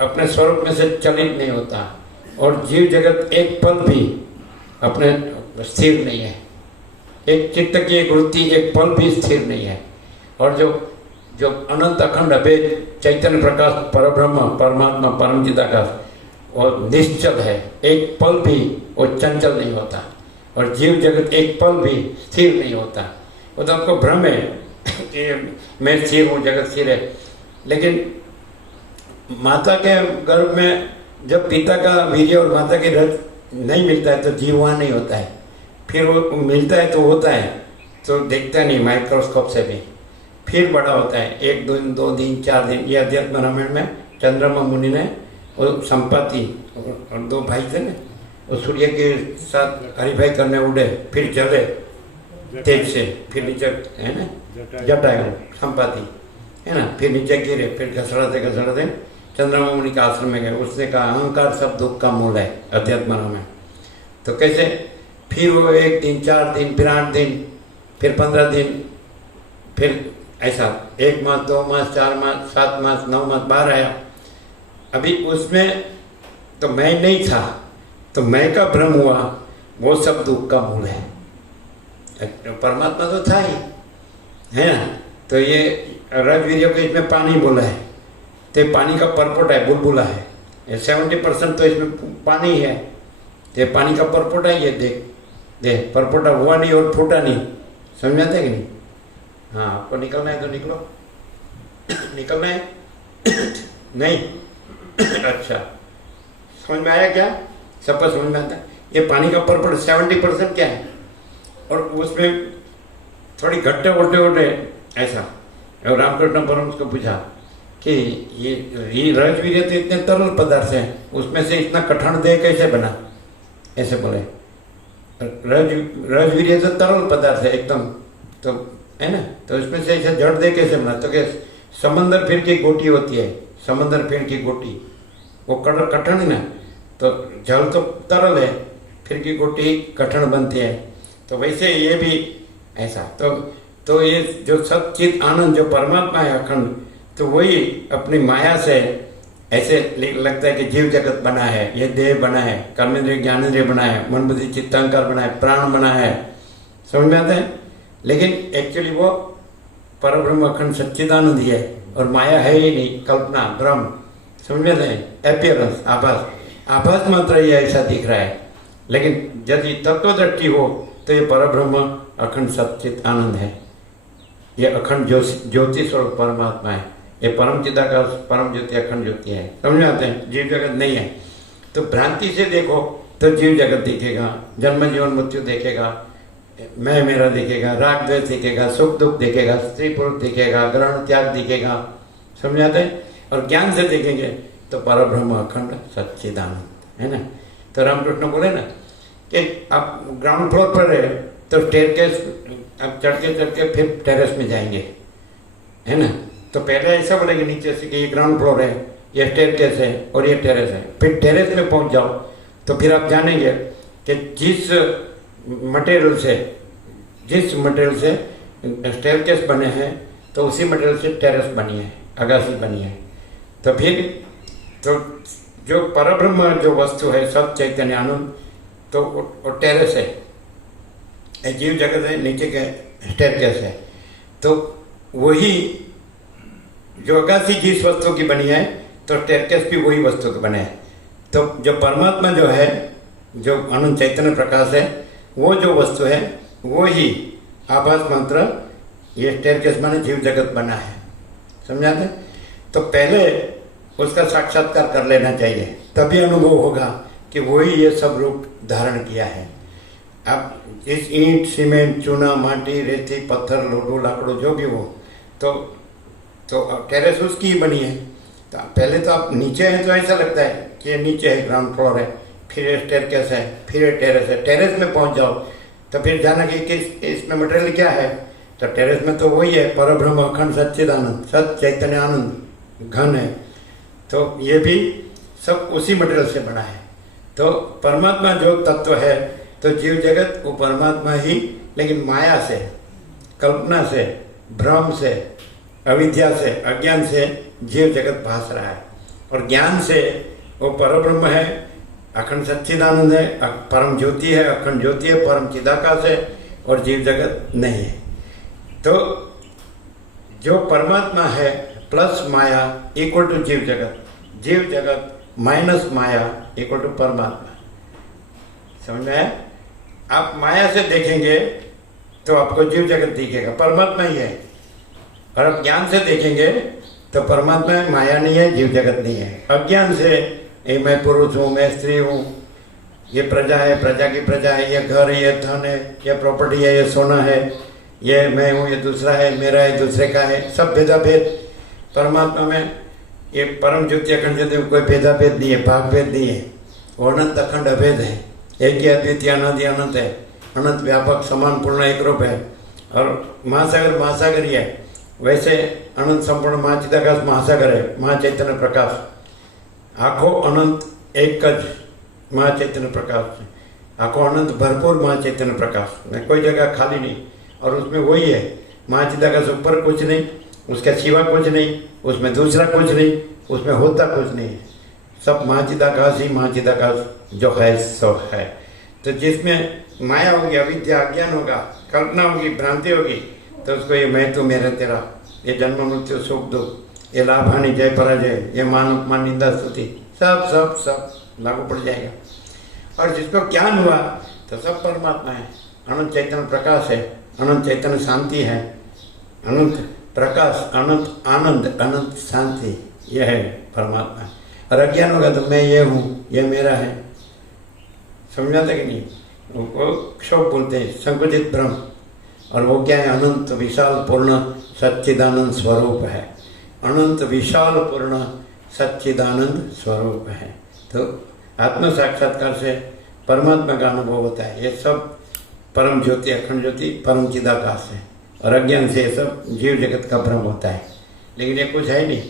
अपने स्वरूप में से चलित नहीं होता और जीव जगत एक पल भी अपने स्थिर नहीं है। एक चित्त की एक वृत्ति एक पल भी स्थिर नहीं है। और जो अनंत अखंड अभेद चैतन्य प्रकाश परब्रह्म परमात्मा परम चिदाकाश, और निश्चल है, एक पल भी वो चंचल नहीं होता। और जीव जगत एक पल भी स्थिर नहीं होता। वो तो आपको भ्रम है कि मैं स्थिर हूँ, जगत स्थिर है, लेकिन माता के गर्भ में जब पिता का वीर्य और माता की रज नहीं मिलता है तो जीव वहाँ नहीं होता है। फिर वो मिलता है तो होता है, तो देखता नहीं माइक्रोस्कोप से भी, फिर बड़ा होता है, 1 दिन 2 दिन 4 दिन। ये अध्यात्म रामायण में चंद्रमा मुनि ने वो संपत्ति और 2 भाई थे ना, वो सूर्य के साथ हरिभाई करने उड़े, फिर जले तेज से, फिर नीचे है ना जटायु संपत्ति है ना, फिर नीचे गिरे, फिर घसड़ते चंद्रमा मुनि के आश्रम में गए। उसने कहा अहंकार सब दुख का मूल है, अध्यात्म रामायण। तो कैसे? फिर वो 1 दिन 4 दिन, फिर 8 दिन, फिर 15 दिन, फिर ऐसा 1 मास 2 मास 4 मास 7 मास 9 मास 12 आया। अभी उसमें तो मैं नहीं था, तो मैं का भ्रम हुआ, वो सब दुख का मूल है। परमात्मा तो था ही, है ना। तो ये रजवीर्य को इसमें पानी बोला है, तो पानी का परपोटा है, बुलबुला है। 70% तो इसमें पानी है, तो पानी का परपोटा है। ये देख परपोटा हुआ नहीं और फूटा नहीं, समझ में आता है कि नहीं? हाँ, आपको निकलना है तो निकलो, निकलना है नहीं? अच्छा, समझ में आया क्या? सबको समझ में आता है? ये पानी का ऊपर 70% क्या है, और उसमें थोड़ी घट्टे उल्टे ऐसा। और रामकृष्ण परमहंस को पूछा कि ये रजवीर्य तो इतने तरल पदार्थ हैं, उसमें से इतना कठिन देह कैसे बना? ऐसे बोले, रजवीर्य तो तरल पदार्थ है एकदम, तो है ना, तो उसमें से ऐसे जड़ देह कैसे बना? तो क्या समंदर फिर की गोटी होती है, समंदर फिर की गोटी, वो कठिन है ना, तो जल तो तरल है, फिर की गोटी कठिन बनती है। तो वैसे ये भी ऐसा, तो ये जो सच्चित आनंद जो परमात्मा है अखंड, तो वही अपनी माया से ऐसे लगता है कि जीव जगत बना है, ये देह बना है, कर्मेंद्रिय ज्ञानेंद्रिय बना है, मन बुद्धि चित्तांकार बना है, प्राण बना है, समझ में आता है? लेकिन एक्चुअली वो परब्रह्म अखंड सच्चिदानंद ही है, और माया है ही नहीं, कल्पना, भ्रम, समझ में आता है? एपियरेंस, आभास मात्र ये ऐसा दिख रहा है। लेकिन यदि तत्व दृष्टि हो तो ये परब्रह्म अखंड सच्चित आनंद है, ये अखंड ज्योति स्वरूप परमात्मा है, ये परम चिदाकाश परम ज्योति अखंड ज्योति है। समझ में आते हैं? जीव जगत नहीं है। तो भ्रांति से देखो तो जीव जगत दिखेगा, जन्म जीवन मृत्यु देखेगा, मैं मेरा दिखेगा, राग द्वेष दिखेगा, सुख दुख दिखेगा, स्त्री पुरुष दिखेगा, ग्रहण त्याग दिखेगा, समझ आते हैं? और ज्ञान से देखेंगे तो परब्रह्म अखंड सच्चिदानंद है ना। तो रामकृष्ण बोले ना कि आप ग्राउंड फ्लोर पर है तो स्टेयरकेस आप चढ़ के फिर टेरेस में जाएंगे, है ना। तो पहले ऐसा बोलेंगे नीचे से कि ये ग्राउंड फ्लोर है, ये स्टेयरकेस है और ये टेरेस है। फिर टेरेस में पहुंच जाओ तो फिर आप जानेंगे कि जिस मटेरियल से स्टेयरकेस बने हैं तो उसी मटेरियल से टेरेस बनी है, अगासी बनी है। तो फिर तो जो परब्रह्म जो वस्तु है सब चैतन्य आनंद, तो वो टेरेस है, जीव जगत है, नीचे के स्टेयरकेस है। तो वही जो अगासी जिस वस्तु की बनी है तो स्टेयरकेस भी वही वस्तु की बने है। तो जो परमात्मा जो है, जो अनंत चैतन्य प्रकाश है, वो जो वस्तु है वो ही आभास मंत्र ये स्टेयरकेस माने जीव जगत बना है, समझाते? तो पहले उसका साक्षात्कार कर लेना चाहिए, तभी अनुभव होगा कि वही ये सब रूप धारण किया है। अब इस ईंट, सीमेंट, चूना, माटी, रेती, पत्थर, लोडू, लाकड़ू जो भी हो, तो टेरेस उसकी ही बनी है। तो पहले तो आप नीचे हैं तो ऐसा लगता है कि ये नीचे है, ग्राउंड फ्लोर है, फिर ये स्टेयरकेस है, फिर ये टेरेस है। टेरेस में पहुंच जाओ तो फिर जाना कि इसमें मटेरियल क्या है, तो टेरेस में तो वही है, परब्रह्म अखंड सच्चिदानंद, सत चैतन्य आनंद घन है। तो ये भी सब उसी मटेरियल से बना है। तो परमात्मा जो तत्व है, तो जीव जगत वो परमात्मा ही, लेकिन माया से, कल्पना से, भ्रम से, अविद्या से, अज्ञान से जीव जगत भास रहा है। और ज्ञान से वो परब्रह्म है, अखंड सच्चिदानंद है, परम ज्योति है, अखंड ज्योति है, परम चिदाकाश है, और जीव जगत नहीं है। तो जो परमात्मा है प्लस माया इक्वल टू जीव जगत माइनस माया इक्वल टू परमात्मा, समझ में आया? आप माया से देखेंगे तो आपको जीव जगत दिखेगा, परमात्मा ही है। और आप ज्ञान से देखेंगे तो परमात्मा है, माया नहीं है, जीव जगत नहीं है। अज्ञान से ये मैं पुरुष हूँ, मैं स्त्री हूँ, ये प्रजा है, प्रजा की प्रजा है, ये घर है, ये धन है, ये प्रॉपर्टी है, ये सोना है, ये मैं हूँ, ये दूसरा है, मेरा है, दूसरे का है, सब भेदाभेद। परमात्मा में ये परम ज्योति अखंड ज्योति में कोई भेदाभेद नहीं है, भाग भेद नहीं है, वो अनंत अखंड अभेद है, एक ही अद्वितीय अनादि अनंत है, अनंत व्यापक समान पूर्ण एक रूप है। और महासागर ही है, वैसे अनंत संपूर्ण महाचिदाकाश महासागर है, महाचैतन्य प्रकाश, आखो अनंत एक महाचैतन्य प्रकाश, आखो अनंत भरपूर महाचैतन्य प्रकाश, कोई जगह खाली नहीं। और उसमें वही है, महाचिदाकाश ऊपर कुछ नहीं, उसके सिवा कुछ नहीं, उसमें दूसरा कुछ नहीं, उसमें होता कुछ नहीं है, सब महाचिदाकाश ही महाचिदाकाश जो है सो है। तो जिसमें माया होगी, अविद्या अज्ञान होगा, कल्पना होगी, भ्रांति होगी, तो उसको ये मैं तू मेरा तेरा, ये जन्म मृत्यु सुख दुख, ये लाभ हानि जय पराजय, ये मान अपमान निंदा स्तुति, सब सब सब लागू पड़ जाएगा। और जिसको ज्ञान हुआ तो सब परमात्मा है, अनंत चैतन्य प्रकाश है, अनंत चैतन्य शांति है, अनंत प्रकाश, अनंत आनंद, अनंत शांति, यह है परमात्मा। और अज्ञान होगा तो मैं ये हूँ, ये मेरा है, समझाते कि नहीं? वो क्षोभ बोलते हैं संकुचित ब्रह्म, और वो क्या है? अनंत विशाल पूर्ण सच्चिदानंद स्वरूप है। अनंत विशाल पूर्ण सच्चिदानंद स्वरूप है। तो आत्म साक्षात्कार से परमात्मा का अनुभव होता है। ये सब परम ज्योति, अखंड ज्योति, परम चिदाकाश है। और अज्ञान से ये सब जीव जगत का भ्रम होता है। लेकिन ये कुछ है नहीं,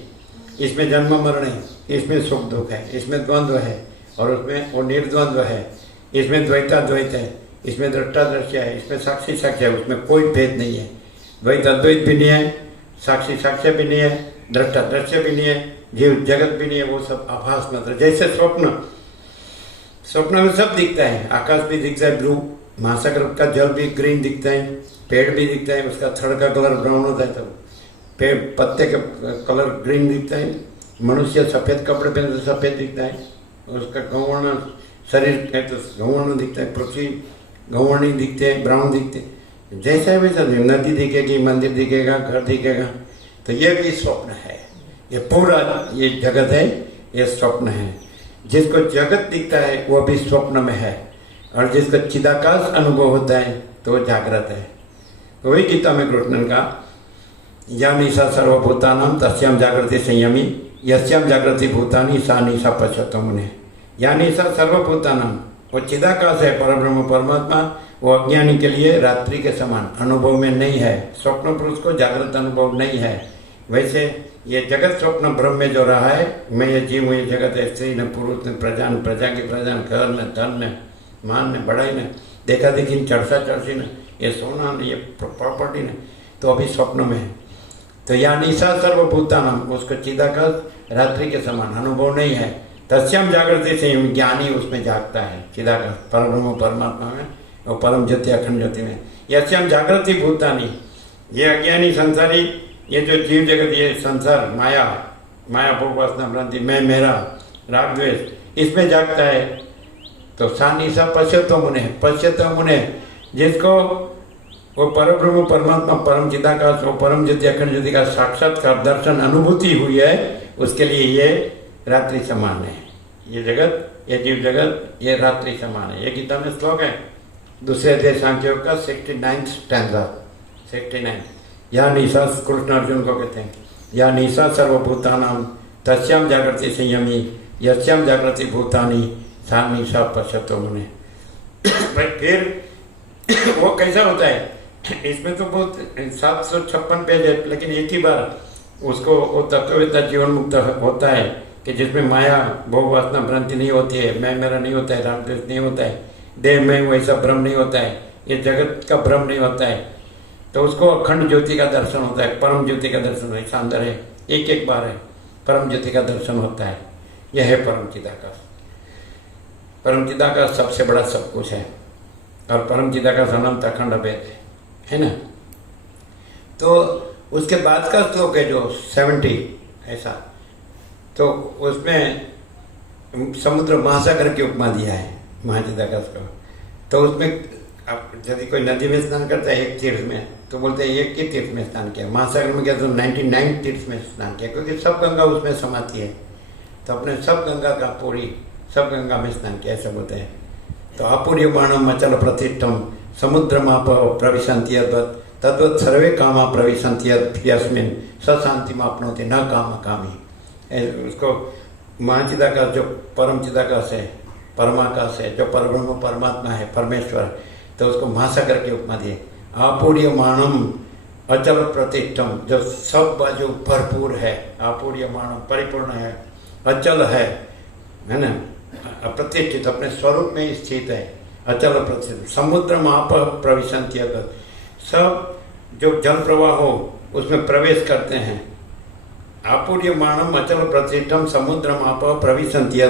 इसमें जन्म मरण है, इसमें सुख दुख है, इसमें द्वंद्व है, और उसमें वो निर्द्वंद्व है, इसमें द्वैताद्वैत है, इसमें दृष्टा दृश्य है, इसमें साक्षी साक्ष्य है, उसमें कोई भेद नहीं है। द्वैत अद्वैत भी नहीं है, साक्षी साक्ष्य भी नहीं है, दृष्टा दृश्य भी नहीं है, जीव जगत भी नहीं है, वो सब आभास मात्र। जैसे स्वप्न, स्वप्न में सब दिखता है, आकाश भी दिखता है ब्लू, महासागर का जल भी ग्रीन दिखता है, पेड़ भी दिखता है, उसका थड़ का कलर ब्राउन होता है, तब पेड़ पत्ते का कलर ग्रीन दिखता है, मनुष्य सफ़ेद कपड़े पहने तो सफ़ेद दिखता है, उसका गौवर्ण शरीर है तो गौवर्ण दिखता है, पृथ्वी गौवर्णी दिखते हैं, ब्राउन दिखते हैं, जैसा है वैसा नदी दिखेगी, मंदिर दिखेगा, घर दिखेगा। तो ये भी स्वप्न है, ये पूरा ये जगत है, ये स्वप्न है। जिसको जगत दिखता है वो भी स्वप्न में है, और जिसको चिदाकाश अनुभव होता है तो वो जागृत है। तो वही गीता में कृष्ण का या निशा सर्वभूतानाम तस्याम जागृति संयमी यस्याम जागृति भूतानी सा निशा पश्यतो मुने। या निशा सर्वभूतानाम, वो चिदाकाश है, परब्रह्म परमात्मा, वो अज्ञानी के लिए रात्रि के समान अनुभव में नहीं है। स्वप्न पुरुष को जागृत अनुभव नहीं है। वैसे ये जगत स्वप्न ब्रह्म में जो रहा है, मैं ये जीव हूँ, ये जगत है, स्त्री न पुरुष न प्रजा न प्रजा की प्रजा न घर न धन न मान न बढ़ाई न देखा देखी न चर्चा चर्ची न ये सोना न ये प्रॉपर्टी न, तो अभी स्वप्न में है। तो या निशा सर्वभूतानाम, उसको चिदाकाश रात्रि के समान अनुभव नहीं है। तस्याम जागृति से ज्ञानी उसमें जागता है, चिदाकाश परब्रह्म परमात्मा में और परम ज्योति अखंड ज्योति में। यस्याम जागृति भूतानी, ये अज्ञानी संसारी, ये जो जीव जगत, ये संसार माया, माया भोग वासना भ्रांति, मैं मेरा राग द्वेष, इसमें जागता है। तो सानिशा पश्यतो मुने, जिसको वो परब्रह्म परमात्मा परम चिदाकाश, वो परम ज्योति अखंड ज्योति का साक्षात्कार दर्शन अनुभूति हुई है, उसके लिए ये रात्रि समान है। ये जगत, ये जीव जगत, ये रात्रि समान है। ये गीता में श्लोक है, दूसरे अध्याय सांख्य योग का 69 स्टैंजा 69। या निशा, कृष्ण अर्जुन को कहते हैं, या निशा सर्वभूतानाम तस्याम जागृति संयमी यस्याम जागृति भूतानी सा निशा पश्यतो मुने। भाई फिर वो कैसा होता है? इसमें तो बहुत 756 पेज है, लेकिन एक ही बार उसको वो तत्ववेत्ता जीवन मुक्त होता है कि जिसमें माया भोग वासना भ्रांति नहीं होती है, मैं मेरा नहीं होता है, राग द्वेष नहीं होता है, देह में वैसा भ्रम नहीं होता है, ये जगत का भ्रम नहीं होता है। तो उसको अखंड ज्योति का दर्शन होता है, परम ज्योति का दर्शन है। शानदार है, एक एक बार है परम ज्योति का दर्शन होता है। यह है परम चिदाकाश। परम चिदाकाश सबसे बड़ा सब कुछ है, और परम चिदाकाश अनंत अखंड अभेद है ना। तो उसके बाद का श्लोक है जो 70 ऐसा, तो उसमें समुद्र महासागर की उपमा दिया है महाचिदाकाश को। तो उसमें अब यदि कोई नदी में स्नान करता है एक तीर्थ में, तो बोलते हैं एक ही तीर्थ में स्नान किया। महासागर में क्या तो 99 तीर्थ में स्नान किया, क्योंकि सब गंगा उसमें समाती है। तो अपने सब गंगा का पूरी सब गंगा में स्नान किया, ऐसा बोलते हैं। तो अपूर्यमाणम अचल प्रतिष्ठम समुद्रमाप प्रविशन्ति तद्वत् सर्वे कामा प्रविशन्ति यस्मिन् स शांतिम आपनोति न काम कामी। उसको महाचिदाकाश जो परम चिदाकाश है, परमाकाश है, जो परब्रह्म परमात्मा है, परमेश्वर, तो उसको महासागर की उपमा दी। आपूर्यमाणम अचल प्रतिष्ठम, जो सब बाजू भरपूर है, आपूर्यमाणम परिपूर्ण है, अचल है ना, प्रतिष्ठित अपने स्वरूप में स्थित है, अचल प्रतिष्ठित। समुद्र माप प्रविशन्ति, सब जो जल प्रवाह हो उसमें प्रवेश करते हैं। आपूर्यमाणम अचल प्रतिष्ठम समुद्र माप प्रविशन्ति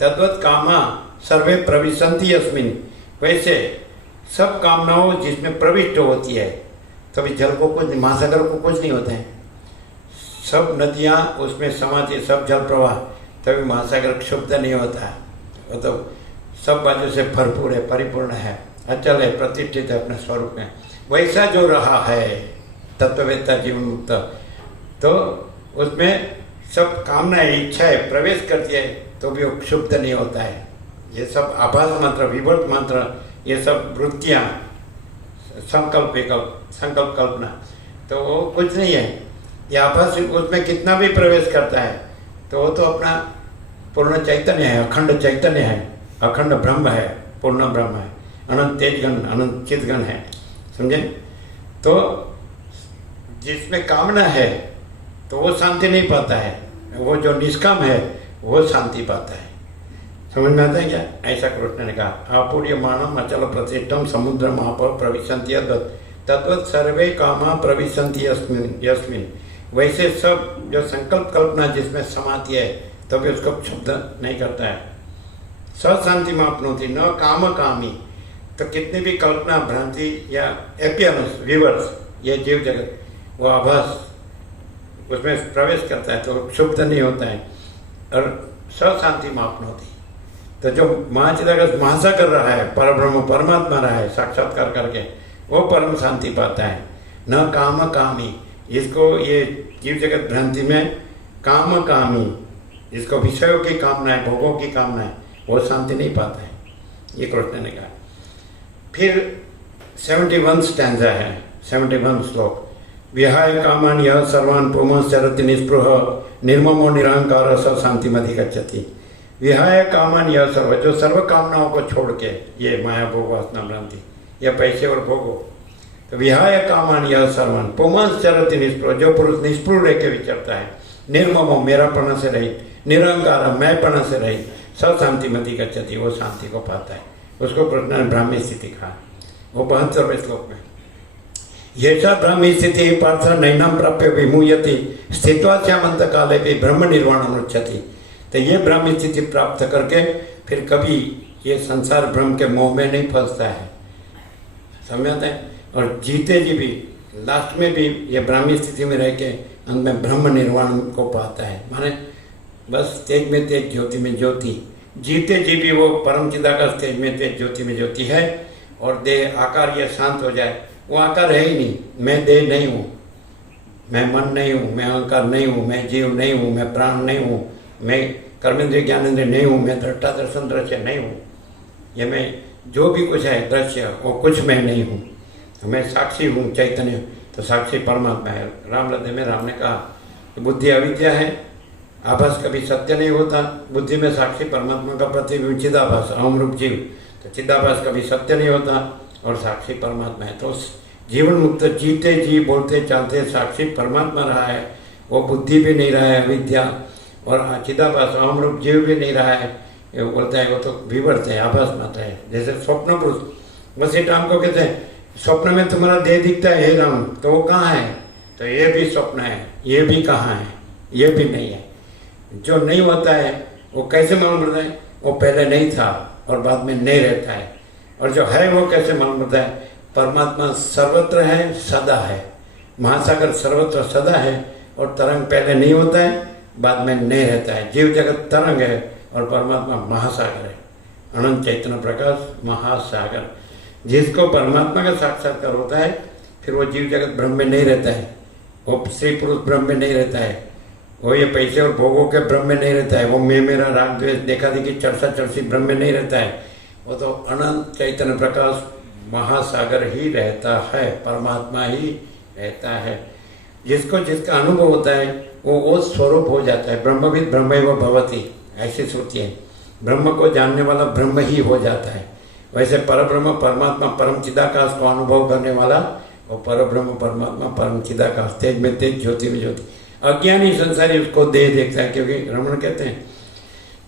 तद्वत् कामा सर्वे प्रविशन्ति यस्मिन्। वैसे सब कामनाओं जिसमें प्रविष्ट होती है, तभी जल को कुछ, महासागर को कुछ नहीं होते हैं। सब नदियाँ उसमें समाती, सब जल प्रवाह, तभी महासागर क्षुब्ध नहीं होता। वो तो सब बाजू से भरपूर है, परिपूर्ण है, अचल है, प्रतिष्ठित है अपने स्वरूप में। वैसा जो रहा है तत्ववेत्ता जीवन मुक्त, तो उसमें सब कामनाएं इच्छाएं प्रवेश करती है तो भी वो क्षुब्ध नहीं होता है। ये सब आभास मात्र, विवर्त मात्र, ये सब वृत्तियाँ, संकल्प विकल्प, संकल्प कल्पना, तो वो कुछ नहीं है। ये आभास उसमें कितना भी प्रवेश करता है तो वो तो अपना पूर्ण चैतन्य है, अखंड चैतन्य है, अखंड ब्रह्म है, पूर्ण ब्रह्म है, अनंत तेजगण, अनंत चितगण है, समझे। तो जिसमें कामना है तो वो शांति नहीं पाता है, वो जो निष्काम है वो शांति पाता है। समझ में आता है क्या? ऐसा कृष्ण ने कहा, आपूर्यमाणम अचल प्रतिष्ठम समुद्र आप प्रविशन्ति तद्वत् सर्वे कामा प्रविशन्ति यस्मिन्। वैसे सब जो संकल्प कल्पना जिसमें समाती है तो भी उसको क्षुब्ध नहीं करता है। शांति मापनोति न काम कामी। तो कितनी भी कल्पना, भ्रांति या एपियंस, विवर्स, ये जीव जगत वो आभास उसमें प्रवेश करता है तो क्षुब्ध नहीं होता है। और शांति मापनोति, तो जो महाचिदाकाश महासा कर रहा है, परब्रह्म परमात्मा रहा है साक्षात्कार करके, वो परम शांति पाता है। न काम कामी, इसको ये जीव जगत भ्रांति में काम कामी, इसको विषयों की कामना है, भोगों की कामना है, वो शांति नहीं पाता है। ये कृष्ण ने कहा। फिर 71 स्टैंजा है, 71 श्लोक। विहाय कामान यह सर्वान् पुंसश्चरति निःस्पृह निर्ममो निरहंकार स शांतिमधिगच्छति। विहाय कामान यह सर्व, जो सर्व कामनाओं को छोड़ के, ये माया भोग वासना भ्रांति या पैसे और भोगो, तो विहाय कामान यह सर्वान् पुंसश्चरति निःस्पृह, जो पुरुष निष्पृह रह के विचरता है, निर्ममो मेरापना से रही, निरहंकार मैंपना से रही, स शांतिमधिगच्छति, वो शांति को पाता है। उसको कृष्ण ने ब्राह्मी स्थिति कहा, वो 72वें श्लोक में। येषा ब्राह्मी स्थिति पार्थ नैनाम प्राप्य विमुह्यति स्थित्वा स्यामंत काले भी ब्रह्म निर्वाणम रुच्यति। तो ये ब्राह्मी स्थिति प्राप्त करके फिर कभी ये संसार भ्रम के मोह में नहीं फंसता है, समझते हैं। और जीते जी भी लास्ट में भी ये ब्राह्मी स्थिति में रह के अंत में ब्रह्म निर्वाण को पाता है, माने बस तेज में तेज ज्योति में ज्योति, जीते जी भी वो परम चिदाकाश तेज में तेज ज्योति में ज्योति है। और देह आकार ये शांत हो जाए, वो आकार है ही नहीं, मैं देह नहीं हूँ, मैं मन नहीं हूँ, मैं अहंकार नहीं हूँ, मैं जीव नहीं हूँ, मैं प्राण नहीं हूँ, मैं कर्मेंद्रिय ज्ञानेंद्रिय नहीं हूँ, मैं दृष्टा दर्शन दृश्य नहीं हूँ, ये मैं जो भी कुछ है दृश्य वो कुछ मैं नहीं हूँ, मैं साक्षी हूँ चैतन्य। तो साक्षी परमात्मा है। राम लद्दे में राम ने कहा कि बुद्धि अविद्या है, आभास कभी सत्य नहीं होता, बुद्धि में साक्षी परमात्मा का प्रतिबिंब चिदाभास अहम रूप जीव, तो चिदाभास कभी सत्य नहीं होता और साक्षी परमात्मा है। तो जीवन मुक्त जीते जी बोलते चलते साक्षी परमात्मा रहा है, वो बुद्धि भी नहीं रहा है, अविद्या और चिदाभास अहम रूप जीव भी नहीं रहा है, वो बोलता है वो तो विवर्त है, आभास मात्र है। जैसे स्वप्न पुरुष, बस ये राम को कहते हैं स्वप्न में तुम्हारा देह दिखता है, हे राम, तो वो कहाँ है? तो ये भी स्वप्न है, ये भी कहाँ है? ये भी नहीं है। जो नहीं होता है वो कैसे मालूम पड़ता है? वो पहले नहीं था और बाद में नहीं रहता है। और जो है वो कैसे मालूम पड़ता है? परमात्मा सर्वत्र है, सदा है, महासागर सर्वत्र सदा है और तरंग पहले नहीं होता है, बाद में नहीं रहता है। जीव जगत तरंग है और परमात्मा महासागर है, अनंत चैतन्य प्रकाश महासागर। जिसको परमात्मा का साक्षात्कार होता है फिर वो जीव जगत ब्रह्म में नहीं रहता है, वो स्त्री पुरुष ब्रह्म में नहीं रहता है, वो ये पैसे और भोगों के ब्रह्म में नहीं रहता है, वो मैं मेरा राग द्वेष देखा देखी चर्चा चर्ची ब्रह्म में नहीं रहता है। वो तो अनंत चैतन्य प्रकाश महासागर ही रहता है, परमात्मा ही रहता है। जिसको जिसका अनुभव होता है वो स्वरूप हो जाता है। ब्रह्मविद ब्रह्मैव भवति, ऐसी श्रुति है। ब्रह्म को जानने वाला ब्रह्म ही हो जाता है। वैसे परब्रह्म परमात्मा परम चिदाकाश को अनुभव करने वाला वो परब्रह्म परमात्मा परम चिदाकाश, तेज में तेज ज्योति में ज्योति। अज्ञानी संसारी उसको देह देखता है, क्योंकि रमण कहते हैं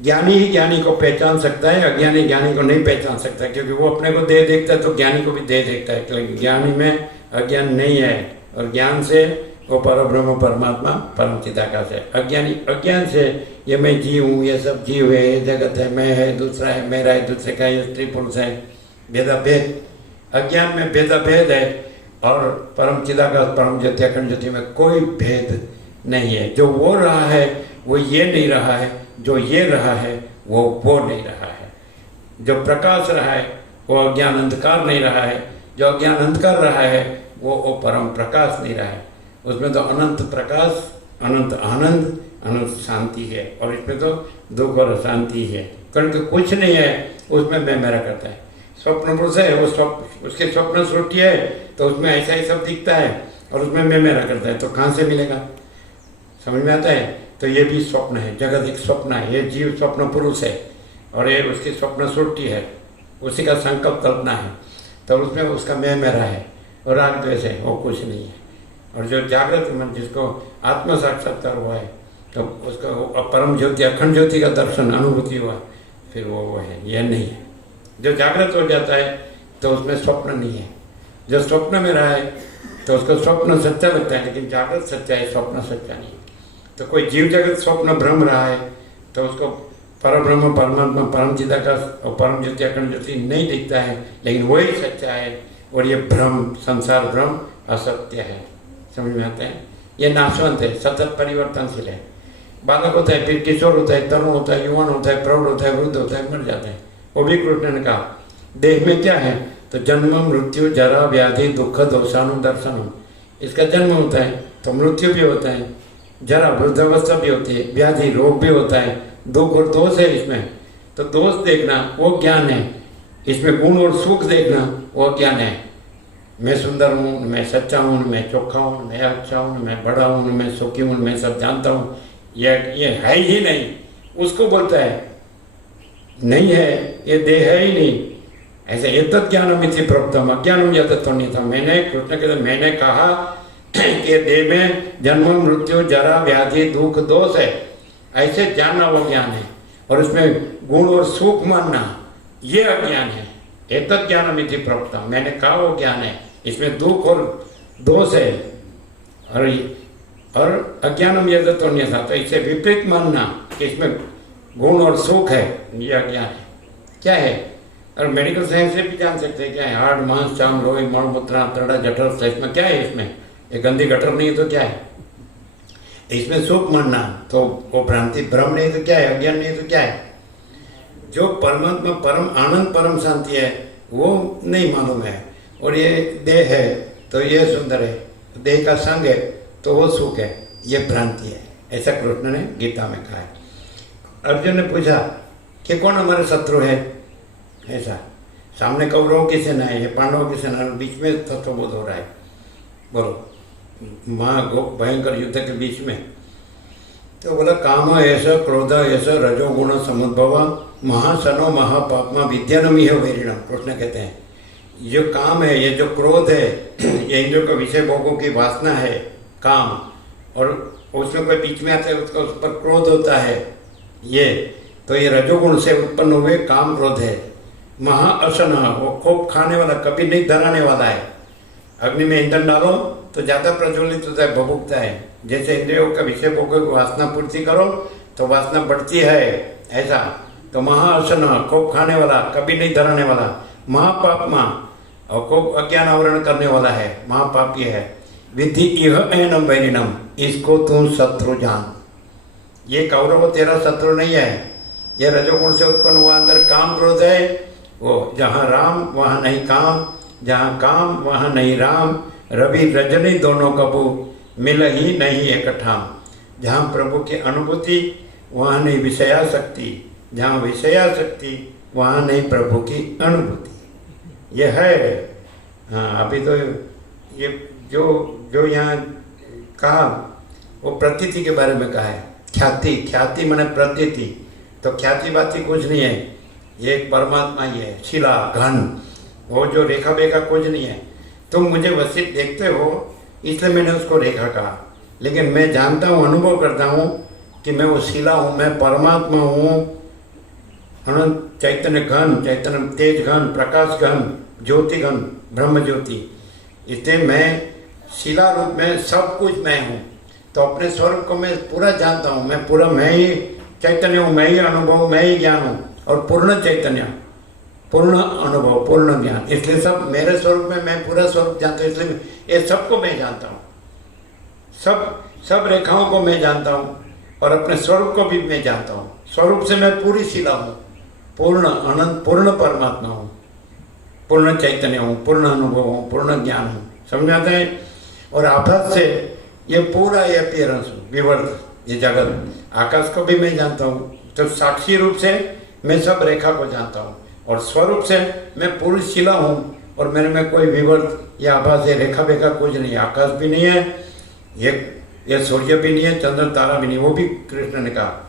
ज्ञानी ही ज्ञानी को पहचान सकता है, अज्ञानी ज्ञानी को नहीं पहचान सकता, क्योंकि वो अपने को देह देखता है तो ज्ञानी को भी देह देखता है। क्योंकि ज्ञानी में अज्ञान नहीं है और ज्ञान से वो परब्रह्म परमात्मा परम चिदाकाश है। अज्ञानी अज्ञान से ये मैं जीव हूँ, ये सब जीव है, ये जगत है, मैं है, दूसरा है, मेरा है, दूसरे का, ये स्त्री पुरुष है, भेदा भेद। अज्ञान में भेदा भेद है और परम चिदाकाश परम ज्योति अखंड ज्योति में कोई भेद नहीं है। जो वो रहा है वो ये नहीं रहा है, जो ये रहा है वो नहीं रहा है। जो प्रकाश रहा है वो अज्ञान अंधकार नहीं रहा है, जो अज्ञान अंधकार रहा है वो परम प्रकाश नहीं रहा है। उसमें तो अनंत प्रकाश अनंत आनंद, अनंत शांति है। और इसमें तो दुख और अशांति है, क्योंकि कुछ नहीं है उसमें मैं मेरा करता है। स्वप्न पुरुष है, वो स्वप्न, उसके स्वप्न सृष्टि है, तो उसमें ऐसा ही सब दिखता है और उसमें मैं मेरा करता है, तो कहाँ से मिलेगा? समझ में आता है? तो ये भी स्वप्न है, जगत एक स्वप्न है, ये जीव स्वप्न पुरुष है और ये उसकी स्वप्न सृष्टि है, उसी का संकल्प कल्पना है, तो उसमें उसका मैं मेरा है और राग द्वेष है, वो कुछ नहीं है। और जो जागृत मन, जिसको आत्म साक्षात्कार हुआ है, तो उसको परम ज्योति, अखंड ज्योति का दर्शन, अनुभूति हुआ, फिर वो है, यह नहीं है। जो जागृत हो जाता है तो उसमें स्वप्न नहीं है। जो स्वप्न में रहा है तो उसको स्वप्न सच्चा लगता है, लेकिन जागृत सच्चा है, स्वप्न सच्चा नहीं। तो कोई जीव जगत स्वप्न भ्रम रहा है तो उसको परब्रह्म, परमात्मा, परम चिदाकाश और परम ज्योति, अखंड ज्योति नहीं दिखता है, लेकिन वही सच्चा है। और ये भ्रम, संसार भ्रम असत्य है। समझ में आता है? ये नाशवंत है, सतत परिवर्तनशील है। बालक होता है, फिर किशोर होता है, तरुण होता है, युवान होता है, प्रौढ़ होता है, वृद्ध होता है, मर जाता है। वो भी कृष्ण ने कहा देह में क्या है, तो जन्म, मृत्यु, जरा, व्याधि, दुख, दोषानुदर्शनम। इसका जन्म होता है तो मृत्यु भी होता है, जरा वृद्धावस्था भी होती है, व्याधि रोग भी होता है, दुख और दोष है इसमें। तो दोष देखना वो ज्ञान है, इसमें गुण और सुख देखना वो ज्ञान है। मैं सुंदर हूँ, मैं सच्चा हूँ, मैं चोखा हूँ, मैं अच्छा हूँ, मैं बड़ा हूँ, मैं सुखी हूँ, मैं सब जानता हूँ, ये है ही नहीं, उसको बोलता है नहीं है, ये देह है ही नहीं। ऐसे एतत् ज्ञानम इति प्रोक्तम अज्ञानम यतत्वन्यथा। मैंने, कृष्ण कहते, मैंने कहा कि देह में जन्म, मृत्यु, जरा, व्याधि, दुख, दोष है, ऐसे जानना वो ज्ञान है। और उसमें गुण और सुख मानना ये अज्ञान है। एतत् ज्ञानम इति प्रोक्तम, मैंने कहा वो ज्ञान है, इसमें दुख और दोष है और अज्ञानम यतत्वन्यथा, तो इससे विपरीत मानना कि इसमें गुण और सुख है, ये अज्ञान है। क्या है? और मेडिकल साइंस से भी जान सकते हैं क्या है। हार्ट, मांस, चाम, लोही, मल, मूत्र, आंतड़ा, जठर, इसमें क्या है? इसमें ये गंदी गटर नहीं है तो क्या है? इसमें सुख मानना तो वो भ्रांति, भ्रम नहीं तो क्या है? अज्ञान नहीं तो क्या है? जो परमात्मा, परम आनंद, परम शांति है, वो नहीं मालूम है। और ये देह है तो ये सुंदर है, देह का संग है तो वो सुख है, ये भ्रांति है। ऐसा कृष्ण ने गीता में कहा है। अर्जुन ने पूछा कि कौन हमारे शत्रु है? ऐसा सामने कौरवों की सेना है, ये पांडवों की सेना, बीच में तत्वबोध हो रहा है। बोलो, भयंकर युद्ध के बीच में। तो बोला काम ऐसा, क्रोध ऐसा, रजोगुण समुद्भव, महासनो महापापमा विद्यानम यह वैरिणम। कृष्ण कहते हैं जो काम है, ये जो क्रोध है, ये इंद्रियों का विषय भोगों की वासना है, काम, और उसमें कोई बीच में आता है उसका उस पर क्रोध होता है, ये तो ये रजोगुण से उत्पन्न हुए काम क्रोध है। महाअसन, वो खूब खाने वाला, कभी नहीं धराने वाला है। अग्नि में ईंधन डालो तो ज़्यादा प्रज्वलित होता है, भभूकता है। जैसे इंद्रियों का विषय भोगों की वासना पूर्ति करो तो वासना बढ़ती है, ऐसा। तो महाअसन, खूब खाने वाला, कभी नहीं धराने वाला। महापापमा, और खूब अज्ञान आवरण करने वाला है, महापापी है। विधि इह एनम वैरिणम, इसको तुम शत्रु जान। ये कौरव तेरा शत्रु नहीं है, ये रजोगुण से उत्पन्न हुआ अंदर काम क्रोध है। वो जहाँ राम वहाँ नहीं काम, जहाँ काम वहाँ नहीं राम, रवि रजनी दोनों कबू मिल ही नहीं एक ठाम। जहाँ प्रभु की अनुभूति वहाँ नहीं विषयाशक्ति, जहाँ विषयाशक्ति वहाँ नहीं प्रभु की अनुभूति। ये है। हाँ, अभी तो ये जो यहाँ कहा वो प्रतीति के बारे में कहा है। ख्याति, ख्याति माने प्रतीति, तो ख्याति बाती कुछ नहीं है, ये एक परमात्मा ही है, शिला घन, वो जो रेखा बेखा कुछ नहीं है। तुम मुझे वसित देखते हो इसलिए मैंने उसको रेखा कहा, लेकिन मैं जानता हूँ, अनुभव करता हूँ कि मैं वो शिला हूँ, मैं परमात्मा हूँ, अनंत चैतन्य घन, चैतन्य तेज घन, प्रकाश घन, ज्योति घन, ब्रह्म ज्योति। इसलिए मैं शिला रूप में सब कुछ मैं हूँ। तो अपने स्वरूप को मैं पूरा जानता हूँ, मैं पूरा, मैं ही चैतन्य हूँ, मैं ही अनुभव, मैं ही ज्ञान हूँ, और पूर्ण चैतन्य, पूर्ण अनुभव, पूर्ण ज्ञान। इसलिए सब मेरे स्वरूप में मैं पूरा स्वरूप जानता हूँ, इसलिए ये सबको मैं जानता हूँ, सब रेखाओं को मैं जानता हूँ, और अपने स्वरूप को भी मैं जानता हूँ। स्वरूप से मैं पूरी शिला हूँ, पूर्ण अनंत, पूर्ण परमात्मा हूँ, पूर्ण चैतन्य हूँ, पूर्ण अनुभव हूँ, पूर्ण ज्ञान हूँ। समझ आता है? और आभास से ये पूरा ये अपीयरेंस विवर्त, ये जगत, आकाश को भी मैं जानता हूँ, तो साक्षी रूप से मैं सब रेखा को जानता हूँ, और स्वरूप से मैं पूरी शिला हूँ, और मेरे में कोई विवर्त या आभास है, रेखा वेखा कुछ नहीं है, आकाश भी नहीं है, ये सूर्य भी नहीं है, चंद्र तारा भी नहीं, वो भी कृष्ण ने कहा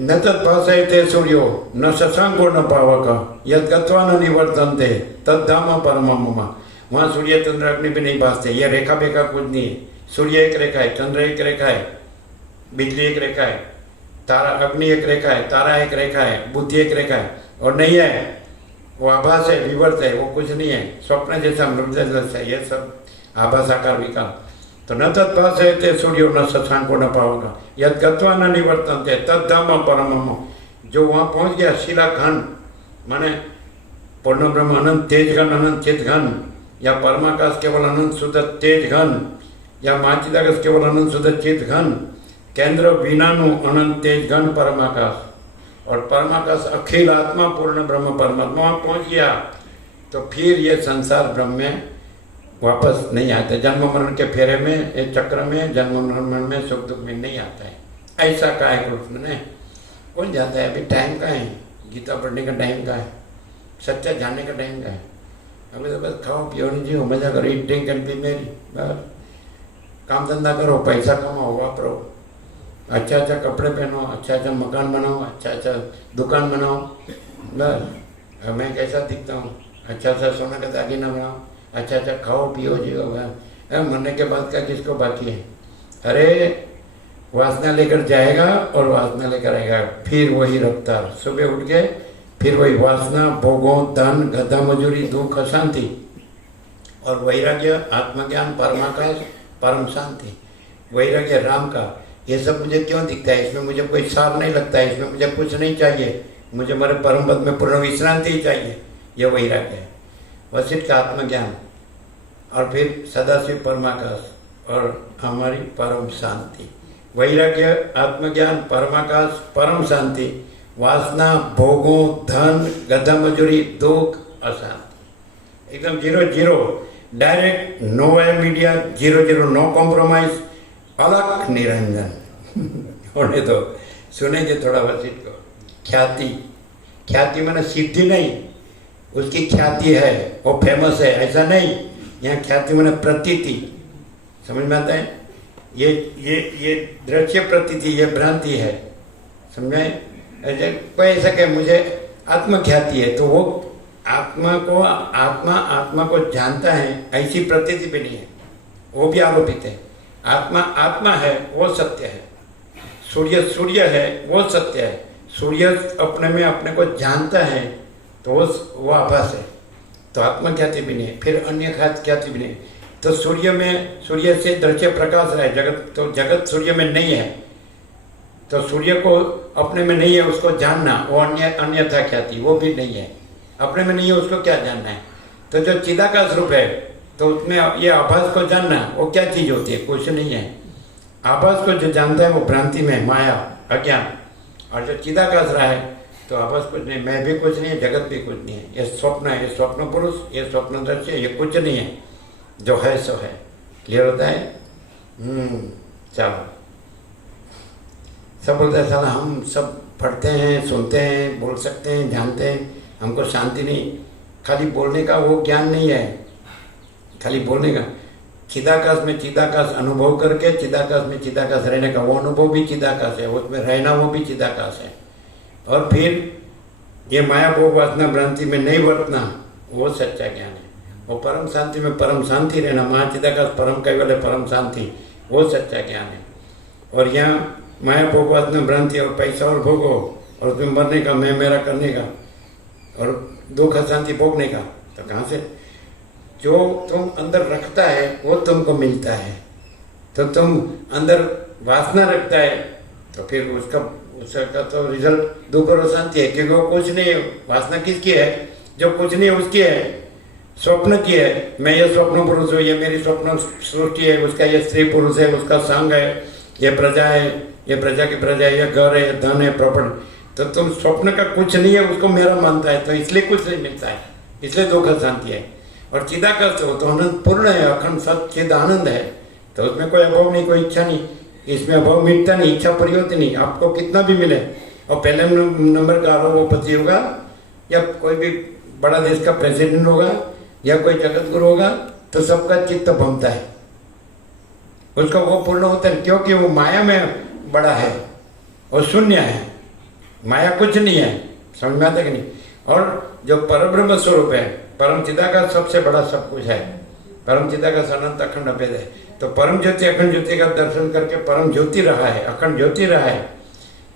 न तत्भासयते सूर्यो न शशांको न पावक यद गत्वा न निवर्तन्ते तद्धाम परमं मम। वहाँ सूर्य चंद्र अग्नि भी नहीं भासते, ये रेखा बेखा कुछ नहीं है, सूर्य एक रेखा है, चंद्र एक रेखा है, बिजली एक रेखा है, तारा अग्नि एक रेखा है, तारा एक रेखा है, बुद्धि एक रेखा है, और नहीं है वो आभास है, विवर्त है, वो कुछ नहीं है, स्वप्न जैसा मृग जैसा, ये सब आभास आकार विकार। तो न तत्भासयते सूर्यो न शशांको न पावक यद गत्वा न निवर्तन्ते तद्धाम परमं। जो वहाँ पहुँच गया शिला घन, माने पूर्ण ब्रह्म अनंत तेज घन, अनंत चित घन, या परमाकाश केवल अनंत शुद्ध तेज घन, या महाचिदाकाश केवल अनंत शुद्ध चित घन, केंद्र विनानु अनंत तेज घन परमाकाश, और परमाकाश अखिल आत्मा पूर्ण ब्रह्म परमात्मा वहाँ पहुँच गया, तो फिर ये संसार ब्रह्म में वापस नहीं आता, जन्म मरण के फेरे में, एक चक्र में, जन्म मरण में, सुख दुख में नहीं आता है। ऐसा कहा है कृष्ण ने। कौन जाता है? अभी टाइम का है, गीता पढ़ने का टाइम का है, सच्चा जानने का टाइम का है। अभी तो बस खाओ पियो जियो, मजा करो, ईट ड्रिंक एंड बी मेरी, बस काम धंधा करो, पैसा कमाओ, वापरो, अच्छा अच्छा कपड़े पहनो, अच्छा अच्छा मकान बनाओ, अच्छा अच्छा दुकान बनाओ, बस। अब मैं कैसा दिखता हूँ? अच्छा अच्छा सोना का दागिना बनाओ, अच्छा अच्छा खाओ पियो जियो, मरने के बाद का किसको बाकी है? अरे वासना लेकर जाएगा और वासना लेकर आएगा, फिर वही रफ्तार, सुबह उठ के फिर वही वासना, भोगों, धन, गधा मजूरी, दुख, अशांति, और वैराग्य, आत्मज्ञान, परमाकाश, परम शांति। वैराग्य राम का, ये सब मुझे क्यों दिखता है? इसमें मुझे कोई सार नहीं लगता है, इसमें मुझे कुछ नहीं चाहिए, मुझे मेरे परम पद में पूर्ण विश्रांति ही चाहिए, यह वैराग्य है। वशिष्ठ का आत्मज्ञान, और फिर सदाशिव परमाकाश और हमारी परम शांति। वैराग्य, आत्मज्ञान, परमाकाश, परम शांति, वासना, भोगों, धन, गधा मजूरी, दुख, अशांति, एकदम 0-0, direct, no media, 0-0, no compromise, अलग निरंजन। होने तो सुनेंगे थोड़ा वशिष्ठ को। ख्याति, ख्याति माने सिद्धि नहीं, उसकी ख्याति है, वो फेमस है, ऐसा नहीं। यहाँ ख्याति माने प्रतीति, समझ में आता है? ये दृश्य प्रतीति, ये भ्रांति है, समझे? कोई ऐसा कहे मुझे आत्मख्याति है, तो वो आत्मा को जानता है, ऐसी प्रतीति भी नहीं है, वो भी आरोपित है। आत्मा है, वो सत्य है। सूर्य है, वो सत्य है। सूर्य अपने में अपने को जानता है, तो वो आभास है, तो आत्मख्याति भी नहीं है। फिर अन्य ख्याति भी नहीं। तो सूर्य से दृश्य प्रकाश है, जगत, तो जगत सूर्य में नहीं है, तो सूर्य को अपने में नहीं है, उसको जानना, वो अन्यथा ख्याति, वो भी नहीं है। अपने में नहीं है, उसको क्या जानना है? तो जो चिदाकाश रूप है, तो उसमें ये आभास को जानना, वो क्या चीज होती है? कुछ नहीं है। आभास को जो जानता है वो भ्रांति में, माया, अज्ञान, और जो चिदाकाश रहा है तो आभास कुछ नहीं, मैं भी कुछ नहीं है, जगत भी कुछ नहीं है। ये स्वप्न है, ये स्वप्न पुरुष, ये स्वप्न दृश्य, ये कुछ नहीं है, जो है सो है। क्लियर होता है? चलो, सब बोलते हैं साला हम सब पढ़ते हैं, सुनते हैं, बोल सकते हैं, जानते हैं, हमको शांति नहीं। खाली बोलने का वो ज्ञान नहीं है, खाली बोलने का। चिदाकाश में चिदाकाश अनुभव करके चिदाकाश में चिदाकाश रहने का, वो अनुभव भी चिदाकाश है, उसमें रहना वो भी चिदाकाश है। और फिर ये माया भोग वासना भ्रांति में नहीं बरतना, वो सच्चा ज्ञान है। वो परम शांति में परम शांति रहना, महाचिदाकाश परम केवल है, परम शांति, वो सच्चा ज्ञान है। और यहाँ माया भोग वासना भ्रांति और पैसा और भोगो, और उसमें मरने का, मैं मेरा करने का, और दुख अशांति भोगने का, तो कहाँ से? जो तुम अंदर रखता है वो तुमको मिलता है। तो तुम अंदर वासना रखता है, तो फिर उसका तो रिजल्ट दुख और अशांति है, क्योंकि वो कुछ नहीं है। वासना किसकी है? जो कुछ नहीं है उसकी है, स्वप्न की है। मैं ये स्वप्न पुरुष हूँ, ये मेरी स्वप्न सृष्टि है, उसका ये स्त्री पुरुष है, उसका संग है, ये प्रजा है, ये प्रजा की प्रजा है, ये घर है, ये धन है, प्रॉपर्टी। तो तुम स्वप्न का कुछ नहीं है उसको मेरा मानता है, तो इसलिए कुछ नहीं मिलता है, इसलिए दुख अशांति है। और चिदाकाश हो तो अनंत पूर्ण है, अखंड सच्चिद आनंद है, तो उसमें कोई अभाव नहीं, कोई इच्छा नहीं। इसमें अभाव मिटता नहीं, इच्छा पूरी होती नहीं। आपको कितना भी मिले और पहले नंबर का अरबपति होगा या कोई भी बड़ा देश का प्रेसिडेंट होगा या कोई जगत गुरु होगा तो सबका चित्त भमता है, उसका वो पूर्ण होता है, क्योंकि वो माया में बड़ा है और शून्य है। माया कुछ नहीं है, समझ में आता कि नहीं। और जो परब्रह्म स्वरूप है, परम चिदाकाश सबसे बड़ा सब कुछ है। परम चिदाकाश अनंत अखंड अभेद है। तो परम ज्योति अखंड ज्योति का दर्शन करके परम ज्योति रहा है, अखंड ज्योति रहा है,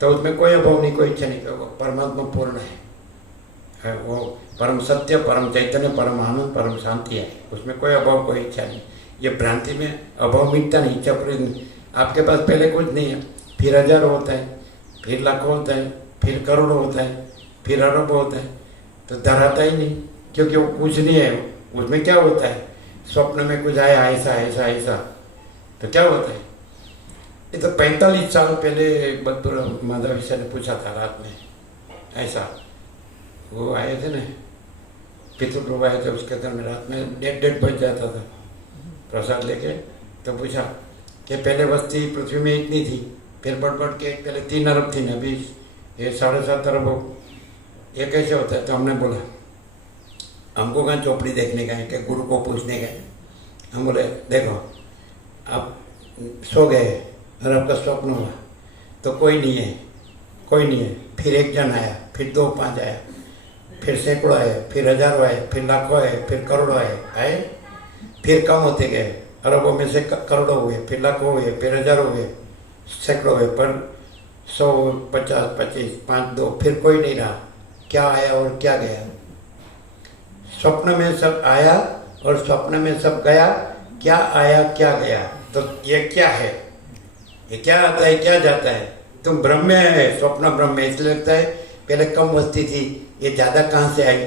तो उसमें कोई अभाव नहीं, कोई इच्छा नहीं, तो परमात्मा पूर्ण है। वो परम सत्य, परम चैतन्य, परम आनंद, परम शांति है, उसमें कोई अभाव, कोई इच्छा नहीं। ये भ्रांति में अभाव मिटता नहीं, इच्छा पूरी नहीं। आपके पास पहले कुछ नहीं है, फिर हजारों होता है, फिर लाखों होता है, फिर करोड़ों होता है, फिर अरबों होता है, तो डराता ही नहीं, क्योंकि वो कुछ नहीं है। उसमें क्या होता है, स्वप्न में कुछ आया ऐसा ऐसा ऐसा, तो क्या होता है। ये तो 45 साल पहले बदपुर माधव ने पूछा था रात में, ऐसा वो आए थे ना, पितृ लोग आए थे, उसके अंदर में रात में 1:30 बज जाता था प्रसाद लेके। तो पूछा कि पहले बस्ती पृथ्वी में इतनी थी, फिर बढ़ के पहले 3 अरब थी ना, अभी ये 7.5 अरब हो, ये कैसे होता है। तो हमने बोला हमको कहाँ चौपड़ी देखने गए कि गुरु को पूछने गए। हम बोले देखो आप सो गए और आपका स्वप्न हुआ तो कोई नहीं है, कोई नहीं है। फिर 1 जन आया, फिर 2, 5 आया, फिर सैकड़ों आए, फिर हजारों आए, फिर लाखों आए, फिर करोड़ों आए, फिर कम होते गए, अरबों में से करोड़ों हुए, फिर लाखों हुए, फिर हजारों हुए, सैकड़ों हुए, पर 100, 50, 25, 5, 2, फिर कोई नहीं रहा। क्या आया और क्या गया। स्वप्न में सब आया और स्वप्न में सब गया। क्या आया क्या गया, तो ये क्या है, ये क्या आता है क्या जाता है। तुम ब्रह्म है, स्वप्न ब्रह्म है, इसलिए लगता है पहले कम वस्ती थी, ये ज़्यादा कहाँ से आई।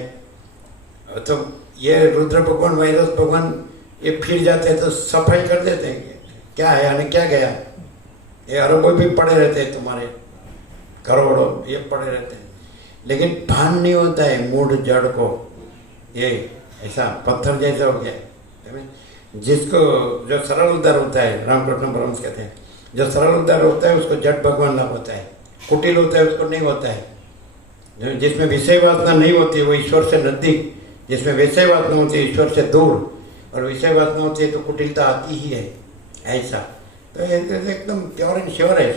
तो ये रुद्र भगवान, वैरस भगवान ये फिर जाते हैं तो सफाई कर देते हैं, क्या है यानी क्या गया। ये अरबों भी पड़े रहते हैं, तुम्हारे करोड़ों ये पड़े रहते हैं, लेकिन भान नहीं होता है मूढ़ जड़ को। ये ऐसा पत्थर जैसा हो गया है। जिसको जो सरल उद्धार होता है, रामकृष्ण परमहंस कहते हैं, जो सरल उद्धार होता है उसको जड़ भगवान लाभ होता है, कुटिल होता है उसको नहीं होता है। जिसमें विषय वासना नहीं होती वो ईश्वर से नजदीक, जिसमें विषय वासना होती है ईश्वर से दूर, और विषय वासना होती है तो कुटिलता आती ही है। ऐसा तो एकदम प्योर एंड श्योर है,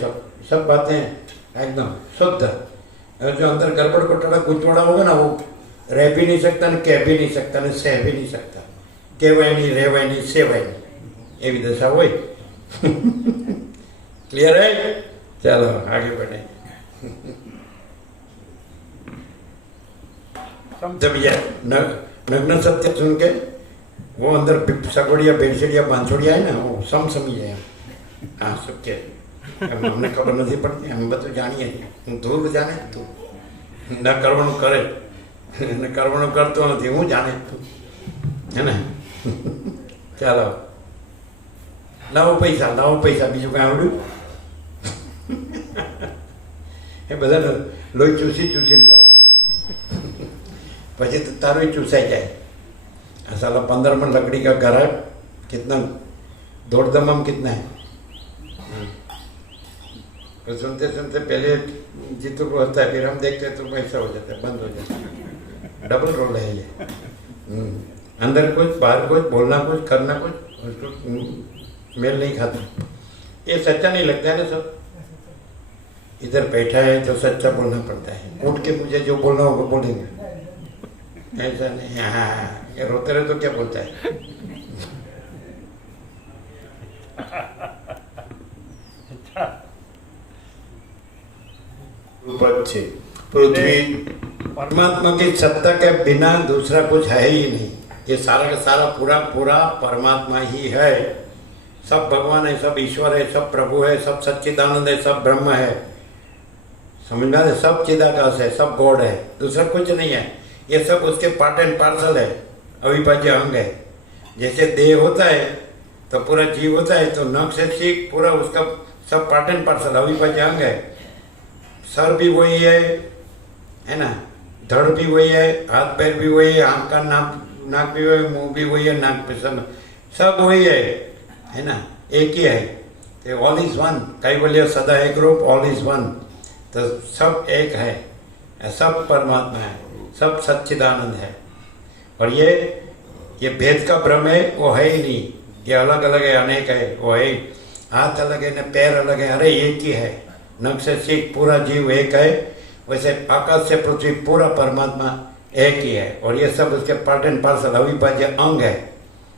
सब बातें एकदम शुद्ध। और जो अंदर गड़बड़ घोटाला गुंचवाड़ा होगा ना, वो रह भी नहीं सकता, न कह भी नहीं सकता, न सह भी नहीं सकता। कहवाय नहीं, रहवाय नहीं, सेवाय नहीं, ये भी दशा हुई। क्लियर है, चलो आगे बढ़े। जब ये नग्न सत्य सुन के वो अंदर सगोड़िया बेड़सेड़िया बांसुड़िया है ना, वो समझी जाए। हाँ सबके हमने खबर नहीं पड़ती, हम तो जानिए दूर जाने तू न करवणું કરે ને કરવણું કરતો નથી, હું જાણે તું હે ને। ચાલો લાવો પૈસા બીજું કાંઈ આવડ્યું। એ બધા લોહી ચૂસી લાવો, પછી તો તારું ચૂસાઈ જાય। આ साला 15 मन लकड़ी का घराट कितना दौड़ दमाम कितना है। तो सुनते सुनते पहले जीतू को होता है, फिर हम देखते हैं तो ऐसा हो जाता है, बंद हो जाता है। डबल रोल है ये। अंदर कुछ बाहर कुछ, बोलना कुछ करना कुछ, उसको मेल नहीं खाता। ये सच्चा नहीं लगता है ना। सब इधर बैठा है तो सच्चा बोलना पड़ता है, उठ के मुझे जो बोलना होगा बोलेंगे, ऐसा नहीं। हाँ ये रोते रहे तो क्या बोलता है। पद છે પૃથ્વી परमात्मा की सत्ता के बिना दूसरा कुछ है ही नहीं। ये सारा का सारा पूरा परमात्मा ही है। सब भगवान है, सब ईश्वर है, सब प्रभु है, सब सच्चिदानंद है, सब ब्रह्म है। समझ में आता, सब चिदाकाश है, सब गॉड है, दूसरा कुछ नहीं है। ये सब उसके पार्ट एंड पार्सल है, अविभाज्य अंग है। जैसे देह होता है तो पूरा जीव होता है, तो नख से सीख पूरा उसका सब पार्ट एंड पार्सल अविभाज्य अंग है। सर भी वही है ना, धड़ भी वही है, हाथ पैर भी वही है, आँख का नाक भी वही, मुंह भी वही है, नाक पे सब वही है ना। एक ही है, तो ऑल इज वन। कैवल्य सदा एक रूप, ऑल इज वन, तो सब एक है, सब परमात्मा है, सब सच्चिदानंद है। और ये भेद का भ्रम है, वो है ही नहीं। ये अलग अलग है, अनेक है, वो है। हाथ अलग है, न पैर अलग है, अरे एक ही है। नख से सीख पूरा जीव एक है, वैसे आकाश से पृथ्वी पूरा परमात्मा एक ही है। और ये सब उसके पार्ट एंड पार्सल अविभाज्य अंग है,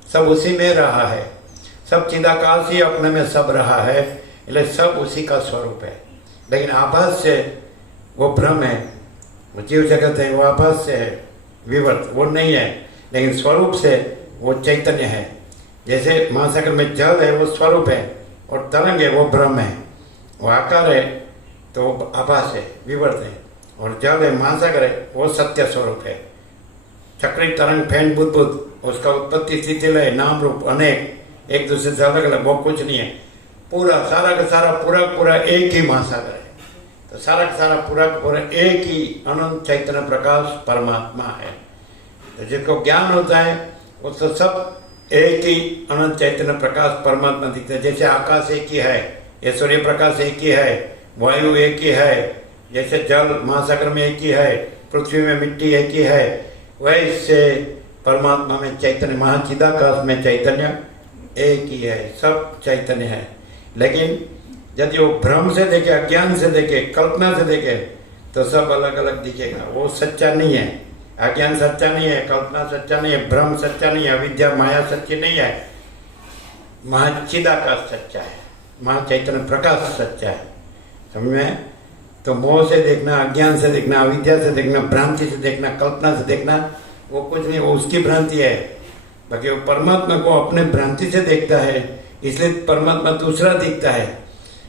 सब उसी में रहा है। सब चिदाकाश ही अपने में सब रहा है, इसलिए सब उसी का स्वरूप है। लेकिन आभास से वो भ्रम है, वो जीव जगत है, वो आभास से है, विवर्त वो नहीं है। लेकिन स्वरूप से वो चैतन्य है। जैसे महासागर में जल है, वो स्वरूप है, और तरंग है, वो भ्रम है। वो आकार है तो आभास है, विवर्त है। और जल है, महासागर है, वो सत्य स्वरूप है। चक्री तरंग फैन बुद्ध, उसका उत्पत्ति स्थिति लय नाम रूप अनेक, एक दूसरे से अलग अलग, वो कुछ नहीं है। पूरा सारा का सारा पूरा एक ही महासागर है। तो सारा का सारा पूरा एक ही अनंत चैतन्य प्रकाश परमात्मा है। तो जिसको ज्ञान होता है उसको सब एक ही अनंत चैतन्य प्रकाश परमात्मा दिखता है। जैसे आकाश एक ही है, ये सूर्य प्रकाश एक ही है, वायु एक ही है, जैसे जल महासागर में एक ही है, पृथ्वी में मिट्टी एक ही है, वैसे परमात्मा में चैतन्य, महाचिदाकाश में चैतन्य एक ही है, सब चैतन्य है। लेकिन यदि वो भ्रम से देखे, अज्ञान से देखे, कल्पना से देखे, तो सब अलग अलग दिखेगा। वो सच्चा नहीं है, अज्ञान सच्चा नहीं है, कल्पना सच्चा नहीं है, भ्रम सच्चा नहीं है, अविद्या माया सच्ची नहीं है। महाचिदाकाश सच्चा है, महाचैतन्य प्रकाश सच्चा है। समझ में? तो मोह से देखना, अज्ञान से देखना, अविद्या से देखना, भ्रांति से देखना, कल्पना से देखना, वो कुछ नहीं, वो उसकी भ्रांति है। बाकी वो परमात्मा को अपने भ्रांति से देखता है, इसलिए परमात्मा दूसरा दिखता है।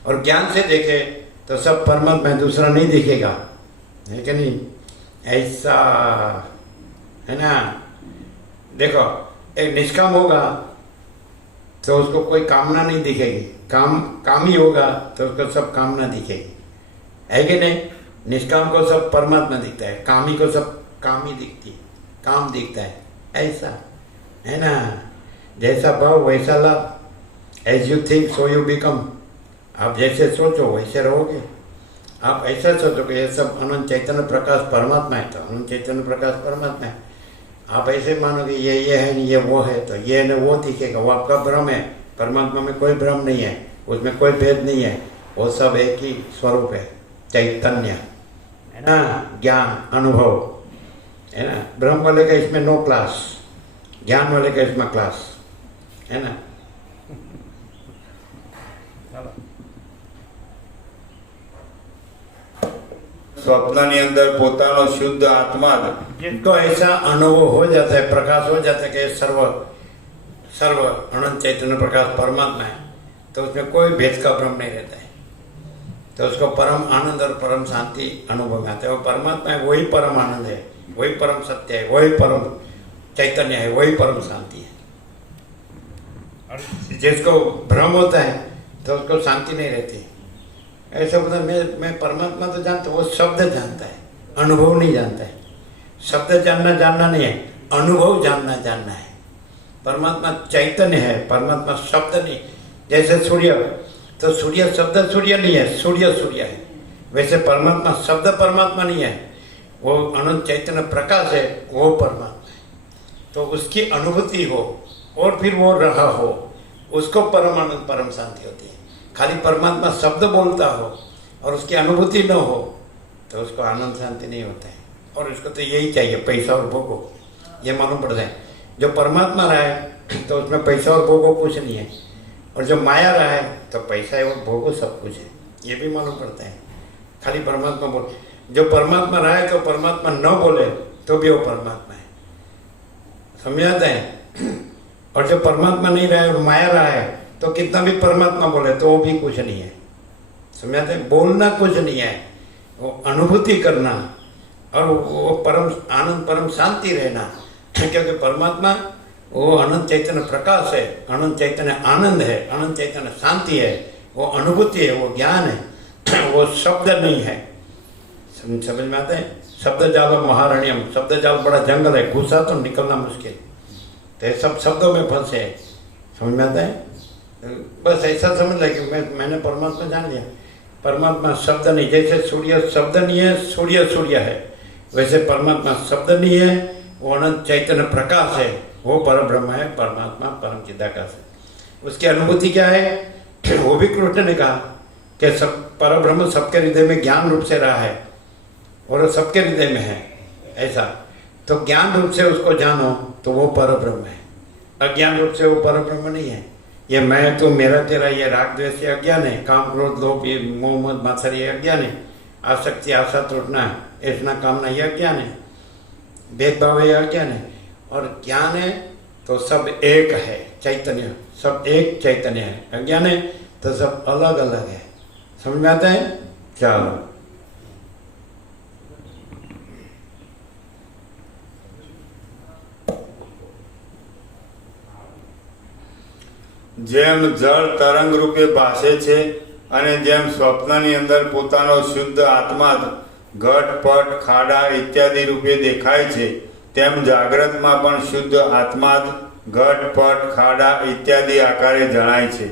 और ज्ञान से देखे तो सब परमात्मा दूसरा नहीं दिखेगा, है कि नहीं? ऐसा है ना। देखो, एक निष्काम होगा तो उसको कोई कामना नहीं दिखेगी, काम ही होगा तो उसको सब कामना दिखेगी, है कि नहीं? निष्काम को सब परमात्मा दिखता है, कामी को सब काम ही दिखती है, काम दिखता है। ऐसा है ना, जैसा भाव वैसा लाभ। As you think so you become. आप जैसे सोचो वैसे रहोगे। आप ऐसा सोचो कि ये सब अनंत चैतन्य प्रकाश परमात्मा है, तो अनंत चैतन्य प्रकाश परमात्मा है। आप ऐसे मानोगे ये है नहीं, ये वो है, तो ये न वो दिखेगा, वो आपका भ्रम है। परमात्मा में कोई भ्रम नहीं है, उसमें कोई भेद नहीं है, वो सब एक ही स्वरूप है, चैतन्य है ना। ज्ञान अनुभव है ना। भ्रम वाले का इसमें नो क्लास, ज्ञान वाले का इसमें क्लास है ना। સ્વપ્નની અંદર પોતાનો શુદ્ધ આત્મા जिनको ऐसा अनुभव हो जाता है, प्रकाश हो जाता है कि सर्व सर्व अनंत चैतन्य प्रकाश परमात्मा है, तो उसमें कोई भेद का भ्रम नहीं रहता है। तो उसको परम आनंद और परम शांति अनुभव में आता है। वो परमात्मा है, वही परम आनंद है, वही परम सत्य है, वही परम चैतन्य है, वही परम शांति है। और जिसको भ्रम होता है तो उसको शांति नहीं रहती। ऐसा बोलता मैं परमात्मा तो जानता हूँ, वो शब्द जानता है, अनुभव नहीं जानता है। शब्द जानना नहीं है, अनुभव जानना है। परमात्मा चैतन्य है, परमात्मा शब्द नहीं। जैसे सूर्य, तो सूर्य शब्द सूर्य नहीं है, सूर्य है। वैसे परमात्मा शब्द परमात्मा नहीं है, वो अनंत चैतन्य प्रकाश है, वो परमात्मा है। तो उसकी अनुभूति हो और फिर वो रहा हो, उसको परम आनंद परम शांति होती है। खाली परमात्मा शब्द बोलता हो और उसकी अनुभूति न हो तो उसको आनंद शांति नहीं होता है। और उसको तो यही चाहिए, पैसा और भोगो, ये मालूम पड़ता है। जो परमात्मा रहा है तो उसमें पैसा और भोगो कुछ नहीं है, और जो माया रहा है तो पैसा और भोगो सब कुछ है, ये भी मालूम पड़ता है। खाली परमात्मा बोल, जो परमात्मा रहा है तो परमात्मा न बोले तो भी वो परमात्मा है, समझ आता है। और जो परमात्मा नहीं रहा है और माया रहा है तो कितना भी परमात्मा बोले तो वो भी कुछ नहीं है, समझ आते हैं। बोलना कुछ नहीं है, वो अनुभूति करना और वो परम आनंद परम शांति रहना। क्योंकि परमात्मा वो अनंत चैतन्य प्रकाश है, अनंत चैतन्य आनंद है, अनंत चैतन्य शांति है, वो अनुभूति है, वो ज्ञान है, वो शब्द नहीं है। समझ में आता है। शब्द जाल महारण्यम, शब्द जाल बड़ा जंगल है, घुसा तो निकलना मुश्किल, तो सब शब्दों में फंसे, समझ में आता है। बस ऐसा समझ ले कि मैंने परमात्मा जान लिया। परमात्मा शब्द नहीं, जैसे सूर्य शब्द नहीं है, सूर्य सूर्य है, वैसे परमात्मा शब्द नहीं है, वो अनंत चैतन्य प्रकाश है, वो परब्रह्म है, परमात्मा परम चिदाकाश है। उसकी अनुभूति क्या है? वो भी कृष्ण ने कहा कि सब परब्रह्म सबके हृदय में ज्ञान रूप से रहा है और सबके हृदय में है। ऐसा तो ज्ञान रूप से उसको जानो तो वो परब्रह्म है, अज्ञान रूप से वो परब्रह्म नहीं है। ये मैं तो मेरा तेरा, ये राग द्वेष ये अज्ञान है, काम क्रोध लोभ ये मोह मद मात्सर ये अज्ञान है, आसक्ति आशा तृष्णा ऐसा कामना ये अज्ञान है, भेदभाव ये अज्ञान है। और ज्ञान है तो सब एक है, चैतन्य सब एक चैतन्य है। अज्ञान है तो सब अलग अलग है। समझ में आता है? चलो જેમ જળ તરંગ રૂપે ભાસે છે અને જેમ સ્વપ્નની અંદર પોતાનો શુદ્ધ આત્મા ઘટ પટ ખાડા ઇત્યાદિ રૂપે દેખાય છે, તેમ જાગ્રતમાં પણ શુદ્ધ આત્મા ઘટ પટ ખાડા ઇત્યાદि આકારે જણાય છે।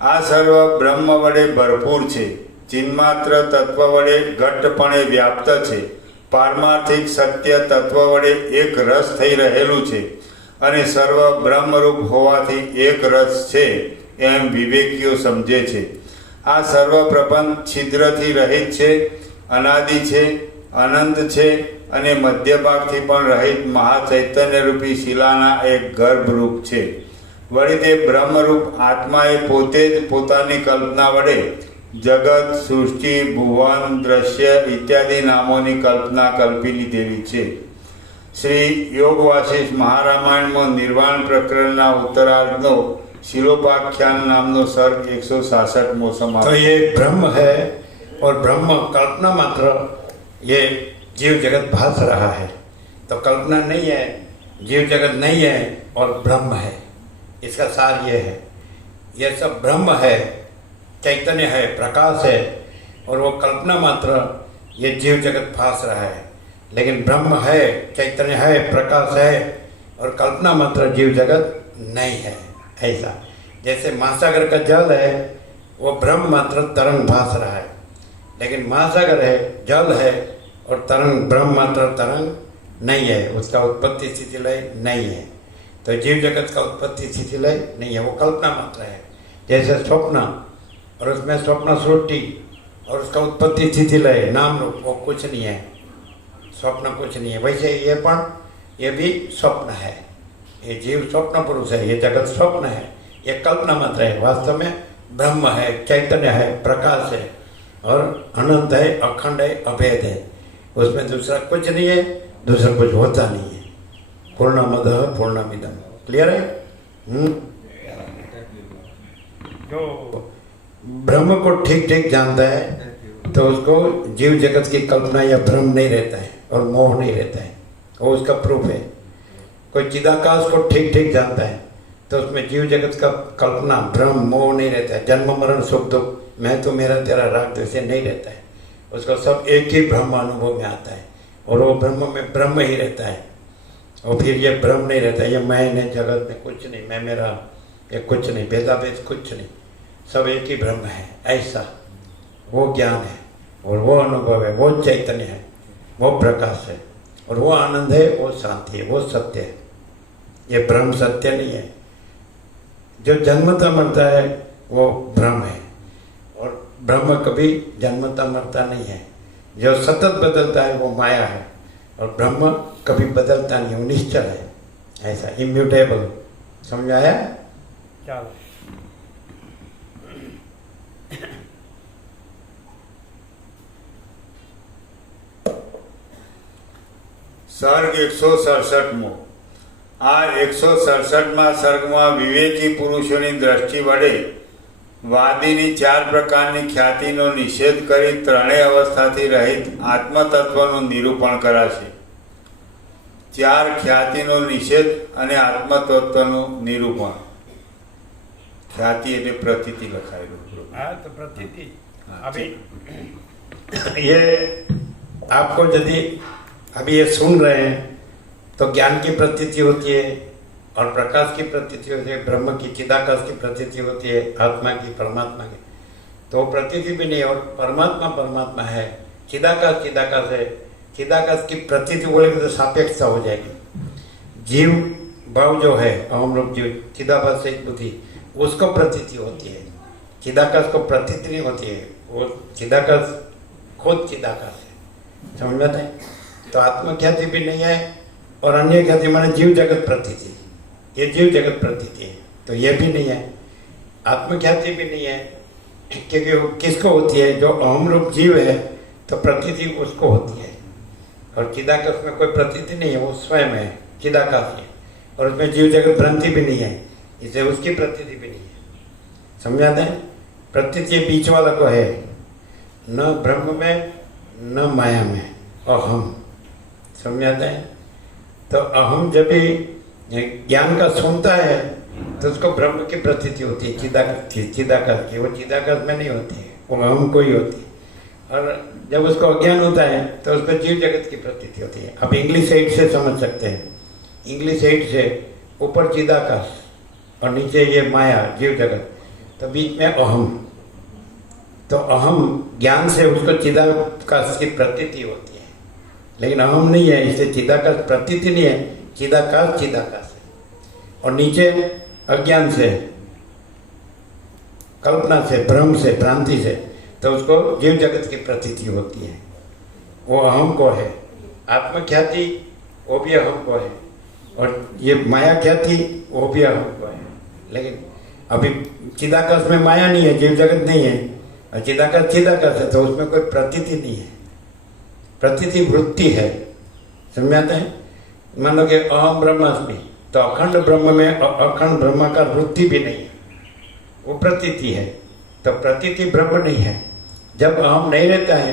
આ સર્વ બ્રહ્મ વડે ભરપૂર છે, ચિન્માત્ર તત્વ વડે ઘટ્ટપણે વ્યાપ્ત છે, પારમાર્થિક સત્ય તત્વ વડે એક રસ થઈ રહેલું છે અને સર્વ બ્રહ્મરૂપ હોવાથી એક રસ છે એમ વિવેકીઓ સમજે છે। આ સર્વ પ્રપંચ છિદ્રથી રહિત છે, અનાદિ છે, અનંત છે અને મધ્યભાગથી પણ રહિત મહાચૈતન્યરૂપી શિલાના એક ગર્ભરૂપ છે। વળી તે બ્રહ્મરૂપ આત્માએ પોતે જ પોતાની કલ્પના વડે જગત સૃષ્ટિ ભુવન દ્રશ્ય ઇત્યાદિ નામોની કલ્પના કલ્પી લીધેલી છે। શ્રી યોગ વાસિષ્ઠ મહારામાયણમાં નિર્વાણ પ્રકરણના ઉત્તરાર્ધનો शिलोपाख्यान नामनो सर्ग 166 समाप्त। तो ये ब्रह्म है और ब्रह्म कल्पना मात्र ये जीव जगत भास रहा है, तो कल्पना नहीं है, जीव जगत नहीं है और ब्रह्म है। इसका सार ये है, ये सब ब्रह्म है, चैतन्य है, प्रकाश है, और वो कल्पना मात्र ये जीव जगत भास रहा है। लेकिन ब्रह्म है, चैतन्य है, प्रकाश है और कल्पना मात्र जीव जगत नहीं है। ऐसा जैसे महासागर का जल है वो ब्रह्म मात्र तरंग भास रहा है, लेकिन महासागर है, जल है और तरंग ब्रह्म मात्र तरंग नहीं है, उसका उत्पत्ति स्थिति लय नहीं है। तो जीव जगत का उत्पत्ति स्थिति लय नहीं है, वो कल्पना मात्र है। जैसे स्वप्न और उसमें स्वप्न सृष्टि और उसका उत्पत्ति स्थिति लय नाम रूप वो कुछ नहीं है, स्वप्न कुछ नहीं है। वैसे ये भी स्वप्न है, ये जीव स्वप्न पुरुष है, ये जगत स्वप्न है, ये कल्पना मात्र है। वास्तव में ब्रह्म है, चैतन्य है, प्रकाश है और अनंत है, अखंड है, अभेद है। उसमें दूसरा कुछ नहीं है, दूसरा कुछ होता नहीं है। पूर्णमदः पूर्णमिदम्। क्लियर है? जो ब्रह्म को ठीक ठीक जानता है तो उसको जीव जगत की कल्पना या भ्रम नहीं रहता है और मोह नहीं रहता है, वो उसका प्रूफ है। कोई चिदाकाश को ठीक ठीक जानता है तो उसमें जीव जगत का कल्पना भ्रम मोह नहीं रहता है, जन्म मरण सुख दुख मैं तो मेरा तेरा राग द्वेष नहीं रहता है। उसको सब एक ही ब्रह्म अनुभव में आता है और वो ब्रह्म में ब्रह्म ही रहता है। और फिर ये ब्रह्म नहीं रहता है, ये मैं ने जगत में कुछ नहीं, मैं मेरा ये कुछ नहीं, भेदाभेद कुछ नहीं, सब एक ही ब्रह्म है। ऐसा वो ज्ञान है और वो अनुभव है, वो चैतन्य है, वो प्रकाश है और वो आनंद है, वो शांति है, वो सत्य है। ये ब्रह्म सत्य नहीं है। जो जन्मता मरता है वो भ्रम है और ब्रह्म कभी जन्मता मरता नहीं है। जो सतत बदलता है वो माया है और ब्रह्म कभी बदलता नहीं, वो निश्चल है। ऐसा इम्यूटेबल। समझ आया? चलो सर्ग 167 आ 167 सर्गમાં વિવેકી પુરુષોની દ્રષ્ટિ વડે વાદીની 4 પ્રકારની ખ્યાતિનો નિષેધ કરી ત્રણેય અવસ્થાથી રહિત આત્મતત્વનું નિરૂપણ કરાશે। 4 ખ્યાતિનો નિષેધ અને આત્મતત્વનું નિરૂપણ। ખ્યાતિ એટલે પ્રતીતિ લખાયેલું। हाँ तो प्रतीति अभी ये आपको यदि अभी ये सुन रहे हैं तो ज्ञान की प्रतीति होती है, और प्रकाश की प्रतीति होती है, ब्रह्म की चिदाकाश की प्रतीति होती है, आत्मा की, परमात्मा की, तो प्रतीति भी नहीं है। और परमात्मा परमात्मा है, चिदाकाश चिदाकाश है। चिदाकाश की प्रतीति बोलेंगे तो सापेक्षता हो जाएगी। जीव भाव जो है, हम लोग जीव चिदाभास से बुद्धि, उसको प्रतीति होती है, चिदाकाश को प्रतीति नहीं होती है। वो चिदाकाश खुद चिदाकाश है, समझ में आता है। तो आत्मख्याति भी नहीं है और अन्य ख्याति माने जीव जगत प्रतीति, ये जीव जगत प्रतीति है, तो ये भी नहीं है। आत्मख्याति भी नहीं है, क्योंकि वो किसको होती है? जो अहम रूप जीव है, तो प्रतीति उसको होती है। और चिदाकाश में कोई प्रतीति नहीं है, वो स्वयं है, चिदाकाश है, और उसमें जीव जगत भ्रांति भी नहीं है, इसलिए उसकी प्रतीति भी नहीं है। समझाते हैं? प्रतीति बीच वाला को है, न ब्रह्म में न माया में, अहम। समझाते हैं? तो अहम जब भी ज्ञान का सुनता है तो उसको ब्रह्म की प्रतीति होती है, चिदाकाश की। वो चिदाकाश में नहीं होती है, वो अहम को ही होती है। और जब उसको अज्ञान होता है तो उसको जीव जगत की प्रतीति होती है। अब इंग्लिश एड से समझ सकते हैं, इंग्लिश एड से ऊपर चिदाकाश और नीचे ये माया जीव जगत, तो बीच में अहम। तो अहम ज्ञान से उसको चिदाकाश की प्रतीति होती है, लेकिन अहम नहीं है, इससे चिदाकाश प्रतीति नहीं है, चिदाकाश चिदाकाश है। और नीचे अज्ञान से, कल्पना से, भ्रम से, भ्रांति से, तो उसको जीव जगत की प्रतीति होती है, वो अहम को है। आत्मख्याति वो भी अहम को है, और ये माया ख्याति वो भी अहम को है। लेकिन अभी चिदाकाश में माया नहीं है, जीव जगत नहीं है, और चिदाकाश चिदाकाश है, तो उसमें कोई प्रतीति नहीं है, प्रतीति वृत्ति है। समझ में आता है? मान लो कि अहम ब्रह्मास्मि, तो अखंड ब्रह्म में अखंड ब्रह्माकार वृत्ति भी नहीं है, वो प्रतीति है। तो प्रतीति ब्रह्म नहीं है। जब अहम नहीं रहता है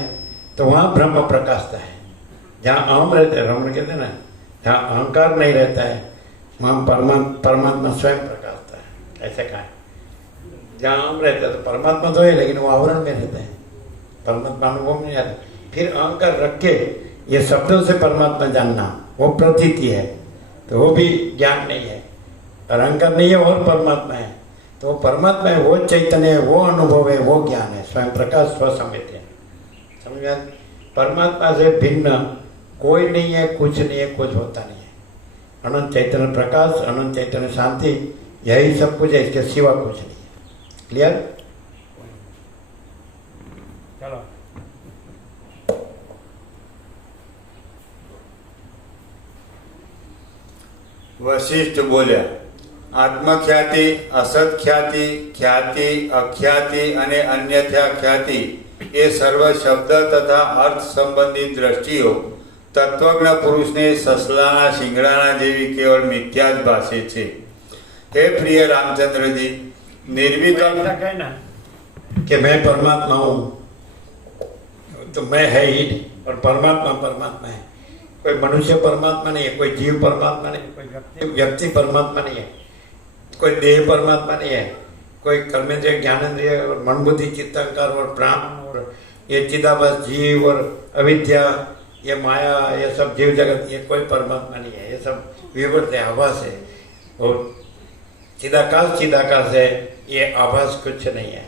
तो वहाँ ब्रह्म प्रकाशता है। जहाँ अहम रहता है, हम कहते हैं ना, जहाँ अहंकार नहीं रहता है वहाँ परमात्मा स्वयं प्रकाशता है। ऐसे कहा है, जहाँ अहम रहता है तो परमात्मा तो है, लेकिन वो आवरण में रहता है, परमात्मा अनुभव में नहीं आता। फिर अहंकार रख के ये शब्दों से परमात्मा जानना, वो प्रतीति है, तो वो भी ज्ञान नहीं है। और अहंकार नहीं है और परमात्मा है, तो वो परमात्मा है, वो चैतन्य है, वो अनुभव है, वो ज्ञान है, स्वयं प्रकाश स्वसंवेद है। समझ में? परमात्मा से भिन्न कोई नहीं है, कुछ नहीं है, कुछ होता नहीं है। अनंत चैतन्य प्रकाश, अनंत चैतन्य शांति, यही सब कुछ है, इसके सिवा कुछ नहीं है। क्लियर? चलो वशिष्ठ बोल्या, આત્મખ્યાતિ, અસત્ખ્યાતિ, ખ્યાતિ, અખ્યાતિ અને અન્યથા ખ્યાતિ એ સર્વ શબ્દ તથા અર્થ સંબંધી દ્રષ્ટિઓ તત્વજ્ઞ પુરુષને સસલાના શિંગડાના જેવી કેવળ મિથ્યા જ ભાસે છે। હે પ્રિય રામચંદ્રજી, निर्विकल्प ऐसा कहे ना कि मैं परमात्मा हूँ, तो मैं है ही नहीं, और परमात्मा परमात्मा है। कोई मनुष्य परमात्मा नहीं है, कोई जीव परमात्मा नहीं, कोई व्यक्ति परमात्मा नहीं है, कोई देह परमात्मा नहीं है, कोई कर्मेंद्रिय, ज्ञानेंद्रिय और मन बुद्धि चित्त अहंकार और प्राण और ये चिदाभास जीव और अविद्या, ये माया, ये सब जीव जगत, ये कोई परमात्मा नहीं है, ये सब विवर्त है, आभास है। और चिदाकाश चिदाकाश है, ये आभास कुछ नहीं है।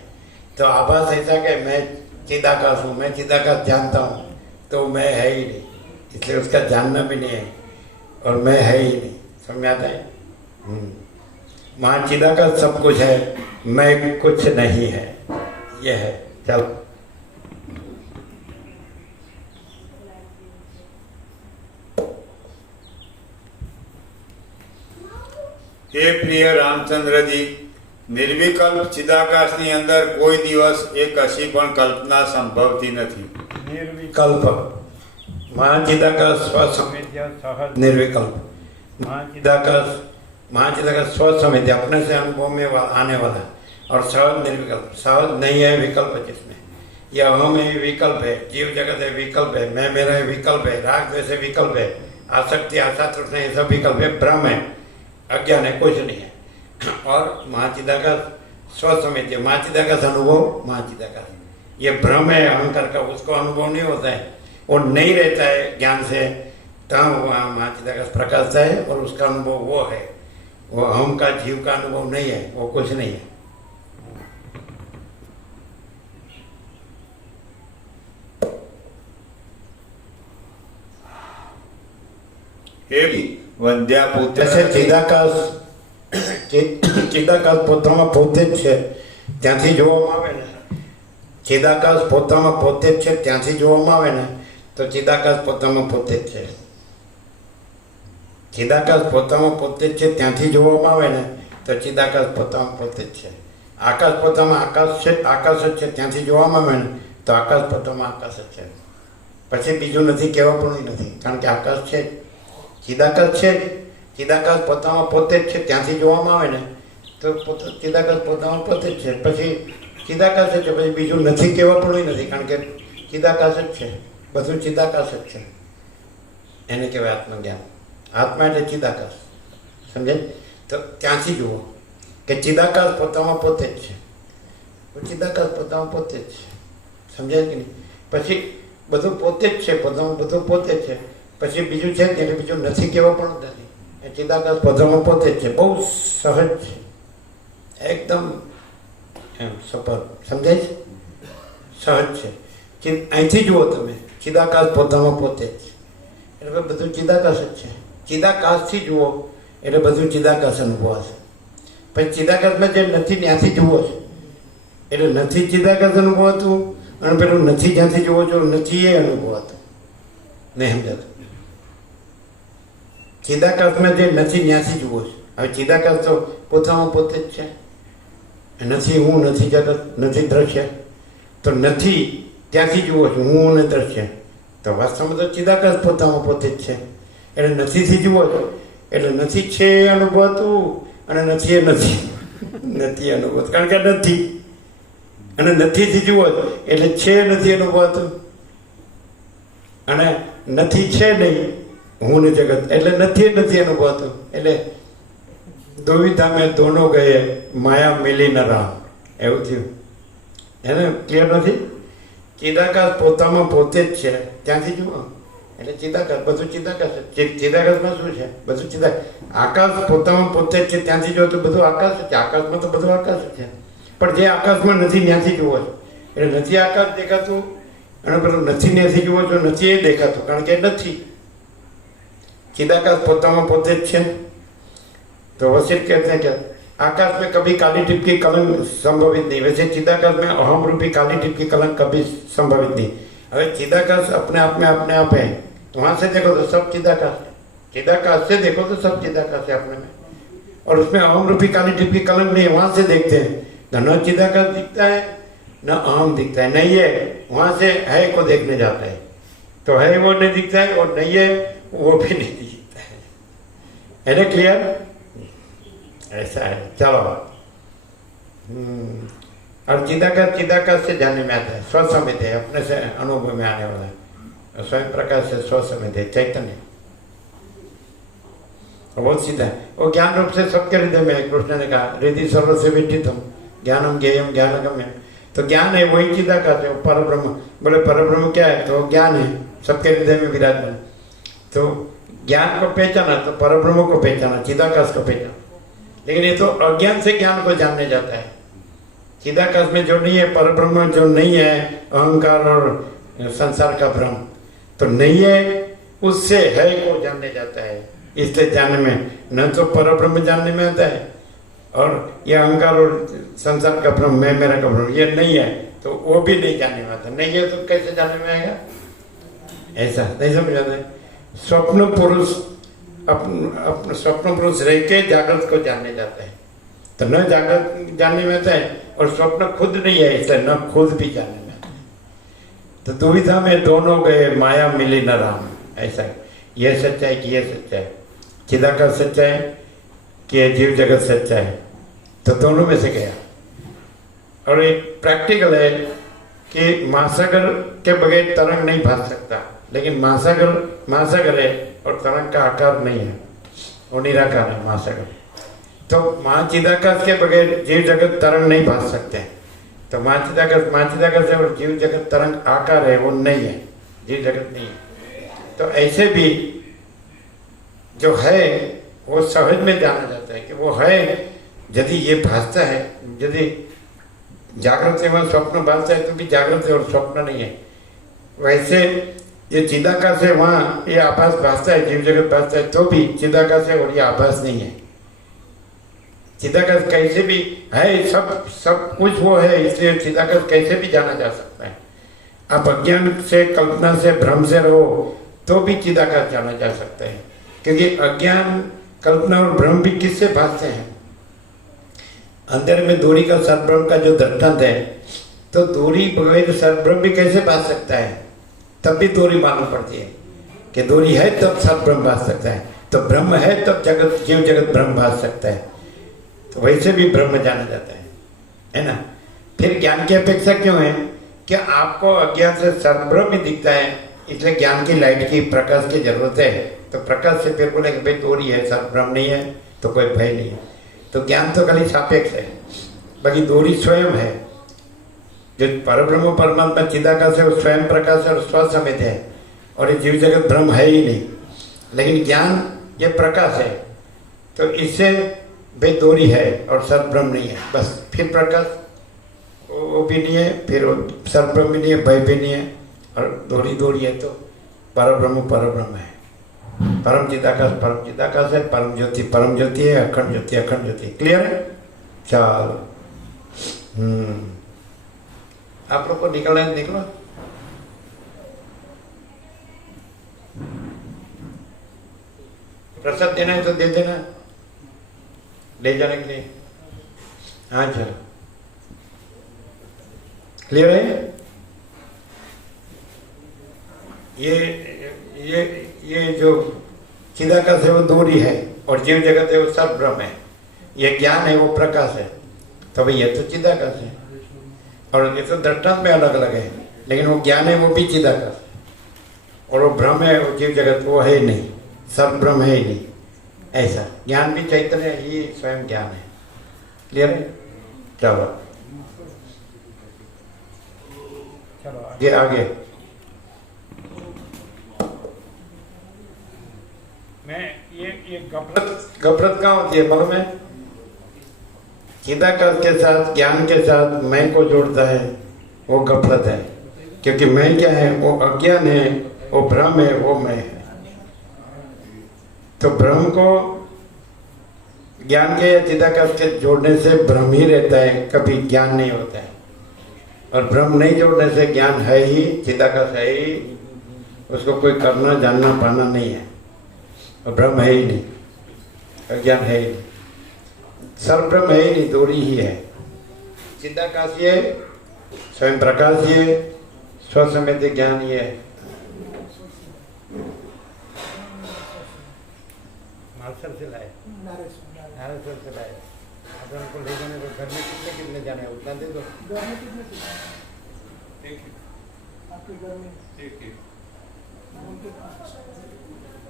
तो आभास ऐसा कि मैं चिदाकाश हूँ, मैं चिदाकाश जानता हूँ, तो मैं है ही नहीं, इसलिए उसका जानना भी नहीं है, और मैं है ही नहीं। समझ में आता है? वहाँ चिदाकाश सब कुछ है, मैं कुछ नहीं है, ये है। चलो हे प्रिय रामचंद्रजी, निर्विकल्प चिदाकाशની અંદર કોઈ દિવસ એક કશી પણ કલ્પના સંભવતી નથી। निर्विकल्प महाचिदाकाश स्वसंवेद्य सहज निर्विकल्प महाचिदाकाश स्वसंवेद्य अपने से अनुभव में आने वाला और सहज निर्विकल्प। सहज नहीं है विकल्प जिसमें, यह अहम है विकल्प है, जीव जगत है विकल्प है, मैं मेरा है विकल्प है, राग द्वेष है विकल्प है, आसक्ति आशा तृष्णा ये सब विकल्प है, भ्रम है, अज्ञान है, कुछ नहीं है। और महाचिदाकाश स्वसंवेद्य, महाचिदाकाश अनुभव, महाचिदाकाश ये भ्रम है अहंकार का, उसको अनुभव नहीं होता है, वो नहीं रहता है ज्ञान से, तब वहाँ महाचिदाकाश प्रकाशता है और उसका अनुभव वो है, वो अहम का जीव का अनुभव नहीं है, वो कुछ नहीं है। વંધ્યાપુત્ર જૈસે ચિદાકાશ પોતામાં પોતે જ છે ત્યાંથી જોવામાં આવે ને, ચિદાકાશ પોતામાં પોતે જ છે ત્યાંથી જોવામાં આવે ને તો ચિદાકાશ પોતામાં પોતે જ છે. ચિદાકાશ પોતામાં પોતે જ છે ત્યાંથી જોવામાં આવે ને તો ચિદાકાશ પોતામાં પોતે જ છે. આકાશ પોતામાં આકાશ છે, આકાશ જ છે ત્યાંથી જોવામાં આવે ને તો આકાશ પોતામાં આકાશ જ છે. પછી બીજું નથી, કહેવા પણ નથી, કારણ કે આકાશ છે જ, ચિદાકાશ છે જ. ચિદાકાશ પોતામાં પોતે જ છે ત્યાંથી જોવામાં આવે ને તો ચિદાકાશ પોતામાં પોતે જ છે. પછી ચિદાકાશ જ છે, પછી બીજું નથી, કહેવા પણ નથી, કારણ કે ચિદાકાશ જ છે, બધું ચિદાકાશ જ છે. એને કહેવાય આત્મજ્ઞાન. આત્મા એટલે ચિદાકાશ, સમજે? તો ત્યાંથી જુઓ કે ચિદાકાશ પોતામાં પોતે જ છે, ચિદાકાશ પોતામાં પોતે જ છે, સમજાય કે નહીં? પછી બધું પોતે જ છે, પોતામાં બધું પોતે જ છે, પછી બીજું છે એટલે બીજું નથી, કહેવા પણ નથી. એ ચિદાકાશ પોતામાં પોતે જ છે, બહુ સહજ છે, એકદમ એમ સપર, સમજાય છે? સહજ છે. અહીંથી જુઓ તમે, ચિદાકાશ પોતામાં પોતે જ છે એટલે બધું ચિદાકાશ જ છે. ચિદાકાશથી જુઓ એટલે બધું ચિદાકાશ અનુભવાશે. પછી ચિદાકાશમાં જે નથી ત્યાંથી જુઓ છો એટલે નથી ચિદાકાશ અનુભવાતું, અને પેલું નથી જ્યાંથી જુઓ છો નથી એ અનુભવાતું. નહીં સમજાતું? ચિદાકાશમાં જે નથી ત્યાંથી જુઓ છો. હવે ચિદાકાશ તો પોતામાં પોતે જ છે, નથી હું, નથી જગત, નથી દ્રશ્ય. તો નથી ત્યાંથી જુઓ છો હું અને દ્રશ્ય, તો વાસ્તવમાં તો ચિદાકાશ પોતામાં પોતે જ છે. એટલે નથીથી જુઓ છો એટલે નથી છે એ અનુભવાતું, અને નથી એ નથી, નથી અનુભવાતું, કારણ કે નથી. અને નથીથી જુઓ છો એટલે છે નથી અનુભવાતું, અને નથી છે નહીં હું ને જગત, એટલે નથી અનુભવાતું. એટલે દુવિધા મેં દોનો ગયે માયા મિલી ન રામ, એવું થયું. એને ક્લિયર નથી? ચિદાકાશ પોતામાં પોતે જ છે ત્યાંથી જુઓ એટલે ચિદાકાશ, બધું ચિદાકાશ જ. ચિદાકાશમાં શું છે? બધું ચિદાકાશ. આકાશ પોતામાં પોતે જ છે ત્યાંથી જુઓ તો બધું આકાશ જ છે. આકાશમાં તો બધું આકાશ જ છે, પણ જે આકાશમાં નથી ત્યાંથી જુઓ છો એટલે નથી આકાશ દેખાતું, અને પેલું નથી ત્યાંથી જુઓ છો નથી એ દેખાતું, કારણ કે નથી. चिदाकाश पोतामा पोते ज छे। तो वशिष्ठ कहते हैं कि आकाश में कभी काली टिप की कलंक संभवित नहीं, वैसे चिदाकाश में अहम रूपी काली टिप की कलंक कभी संभवित नहीं। अगर चिदाकाश अपने आप में अपने आप है तो वहां से देखो तो सब चिदाकाश है, चिदाकाश से देखो तो सब चिदाकाश है अपने में, और उसमें अहम रूपी काली टिप की कलंक नहीं है। वहां से देखते हैं तो न चिदाकाश दिखता है न अहम दिखता है, नहीं है वहां से है को देखने जाता है तो है वो नहीं दिखता है, और नहीं है वो भी नहीं दिखता है ना। क्लियर? ऐसा है। चलो और चिदाकाश चिदाकाश से जानने में आता है, स्वसमित है, अपने से अनुभव में आने वाला है, स्वयं प्रकाश से स्वसमित है, चैतन्य बहुत सीधा है। वो ज्ञान रूप से सबके हृदय में है। कृष्ण ने कहा हृदय सर्व से विदितम ज्ञानम ज्ञेयम ज्ञानगम्यम, तो ज्ञान है वही चिदाकाश है, पर ब्रह्म। बोले पर ब्रह्म क्या है? तो ज्ञान है, सबके हृदय में विराजमान। तो ज्ञान को पहचाना तो पर ब्रह्म को पहचाना, चिदाकाश को पहचाना। लेकिन ये तो अज्ञान से ज्ञान को जानने जाता है। चिदाकाश में जो नहीं है, पर ब्रह्म जो नहीं है, अहंकार और संसार का भ्रम तो नहीं है, उससे है को जानने जाता है। इसलिए जानने में न तो पर ब्रह्म जानने में आता है, और ये अहंकार और संसार का भ्रम, मैं मेरा का भ्रम ये नहीं है, तो वो भी नहीं जानने में आता। नहीं है तो कैसे जानने में आएगा? ऐसा नहीं समझ आता है। स्वप्न पुरुष अपने स्वप्न पुरुष रह के जागृत को जानने जाता है, तो न जागृत जानने में आता है, और स्वप्न खुद नहीं है इसलिए न खुद भी जानने में आता है। तो दुविधा में दोनों गए माया मिली न राम। ऐसा ये सच्चाई कि ये सच्चाई, चिदाकाश सच्चाई कि जीव जगत सच्चा है, तो दोनों में से गया। और एक प्रैक्टिकल है कि महासागर के बगैर तरंग नहीं भाग सकता, लेकिन महासागर है और तरंग का आकार नहीं है, वो निराकार है महासागर। तो महाचिदाकाश के बगैर जीव जगत तरंग नहीं भाग सकते। तो महाचिदाकाश है और जीव जगत तरंग आकार है, वो नहीं है, जीव जगत नहीं है। तो ऐसे भी जो है वो सहज में जाना जाता है कि वो है। यदि ये भासता है, यदि जागृत एवं स्वप्न भासता है तो भी जागृत और स्वप्न नहीं है। वैसे ये चिदाकाश है, वहाँ ये आभास भासता है, जीव जगत भासता है तो भी चिदाकाश है और ये आभास नहीं है। चिदाकाश कैसे भी है, सब कुछ वो है, इसलिए चिदाकाश कैसे भी जाना जा सकता है। आप अज्ञान से, कल्पना से, भ्रम से रहो तो भी चिदाकाश जाना जा सकता है, क्योंकि अज्ञान, कल्पना और भ्रम भी किससे भासते हैं? अंदर में दूरी का सदभ्रम का जो दृष्टांत है, तो दूरी बगैर सदभ्रम भी कैसे भास सकता है? तब भी दूरी मालूम पड़ती है कि दूरी है तब सदभ्रम भास सकता है, तो ब्रह्म है तब जगत, जीव जगत ब्रह्म भास सकता है। तो वैसे भी ब्रह्म जाना जाता है ना। फिर ज्ञान की अपेक्षा क्यों है? कि आपको अज्ञान से सदभ्रम ही दिखता है, इसलिए ज्ञान की, लाइट की, प्रकाश की जरूरत है। तो प्रकाश से फिर बोले कि भाई दूरी है, सदभ्रम नहीं है तो कोई भय नहीं है। तो ज्ञान तो खाली सापेक्ष है, बाकी दूरी स्वयं है। जो परब्रह्म परमात्मा चिदाकाश है वो स्वयं प्रकाश और स्वसमित है, और ये जीव जगत ब्रह्म है ही नहीं। लेकिन ज्ञान ये प्रकाश है, तो इससे भाई दूरी है और सदब्रह्म नहीं है, बस। फिर प्रकाश वो भी नहीं है, फिर सदब्रह्म भी नहीं है, भय भी नहीं है, और दूरी है तो परब्रह्म है। परम चिदाकाश है, परम ज्योति है, अखंड ज्योति। क्लियर है? चलो, आप लोग को निकलना है, निकलो। प्रसाद देना है तो दे देना, ले जाने के लिए। हाँ चलो, क्लियर है? ये जो चिदाकाश है वो दूरी है, और जीव जगत है वो सब ब्रह्म है। ये ज्ञान है वो प्रकाश है, तो भाई ये तो चिदाकाश है। और ये तो दृष्टांत में अलग अलग है, लेकिन वो ज्ञान है वो भी चिदाकाश, और वो ब्रह्म है, वो जीव जगत वो है ही नहीं, सब ब्रह्म है ही नहीं। ऐसा ज्ञान भी चैतन्य ही स्वयं ज्ञान है। क्लियर है? चलो ये आगे मैं ये गफलत कहाँ होती है मालूम है? चिदाकाश के साथ, ज्ञान के साथ मैं को जोड़ता है, वो गफलत है। क्योंकि मैं क्या है? वो अज्ञान है, वो भ्रम है, वो मैं है। तो भ्रम को ज्ञान के या चिदाकाश के जोड़ने से भ्रम ही रहता है, कभी ज्ञान नहीं होता है। और भ्रम नहीं जोड़ने से ज्ञान है ही, चिदाकाश है ही, उसको कोई करना, जानना, पाना नहीं है। और भ्रम है ही नहीं, अज्ञान है ही नहीं, सर्वब्रह्म है ही नहीं, दूरी ही है। चिदाकाश ये, स्वयं प्रकाश ये, स्वसमित ज्ञान ये। मालसर से लाए, नारेश्वर से लाए। अब उनको ले जाने को घर में कितने जाने हैं उतना दे दो। घर में कितने? आपके घर में उनके 5,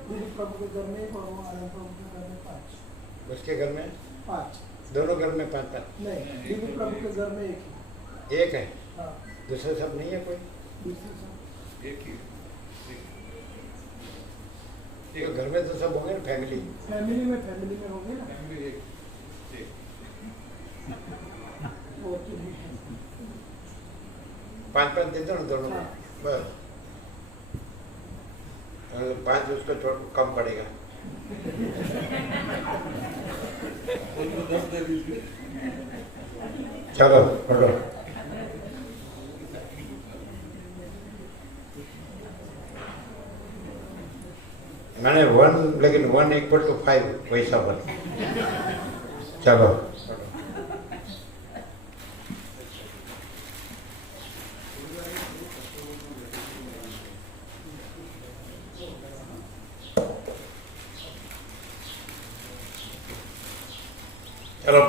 दिलीप प्रभु के घर में 1 और आनंद प्रभु के घर में 5। उसके घर में 5, दोनों घर में 5। नहीं, दिलीप प्रभु के घर में 1 एक है। हाँ, दूसरे सब नहीं है कोई? दूसरे सब एक ही तो घर में तो सब होंगे ना, फैमिली में होंगे ना। वो तो भी है। 5 दे दो ना दोनों में, बस। 5 उसको छोड़, कम पड़ेगा। चलो पढ़ो। मैंने 1, लेकिन 1 = 5 वैसा 1। चलो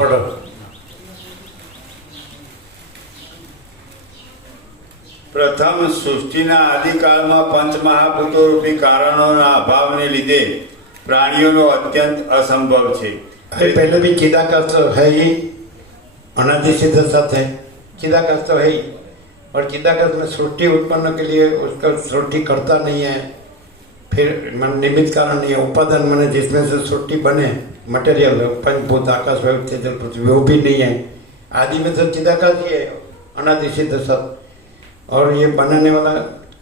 पढ़ो। પ્રથમ સૃષ્ટિના આદિકાળમાં પંચમહાભૂતો રૂપી કારણોના અભાવને લીધે પ્રાણીઓનો અત્યંત અસંભવ છે। अरे पहले भी चिदाकाश तो है ही, अनादि सिद्ध सत्य है, चिदाकाश तो है ही। और चिदाकाश में सृष्टि उत्पन्न के लिए उसका सृष्टि करता नहीं है, फिर मन निमित्त कारण नहीं है, उपादान मन जिसमें से सृष्टि बने मटेरियल पंचभूत आकाश वायु तेज जल पृथ्वी, वो भी नहीं है। आदि में तो चिदाकाश ही है, अनादि सिद्ध सत। और ये बनाने वाला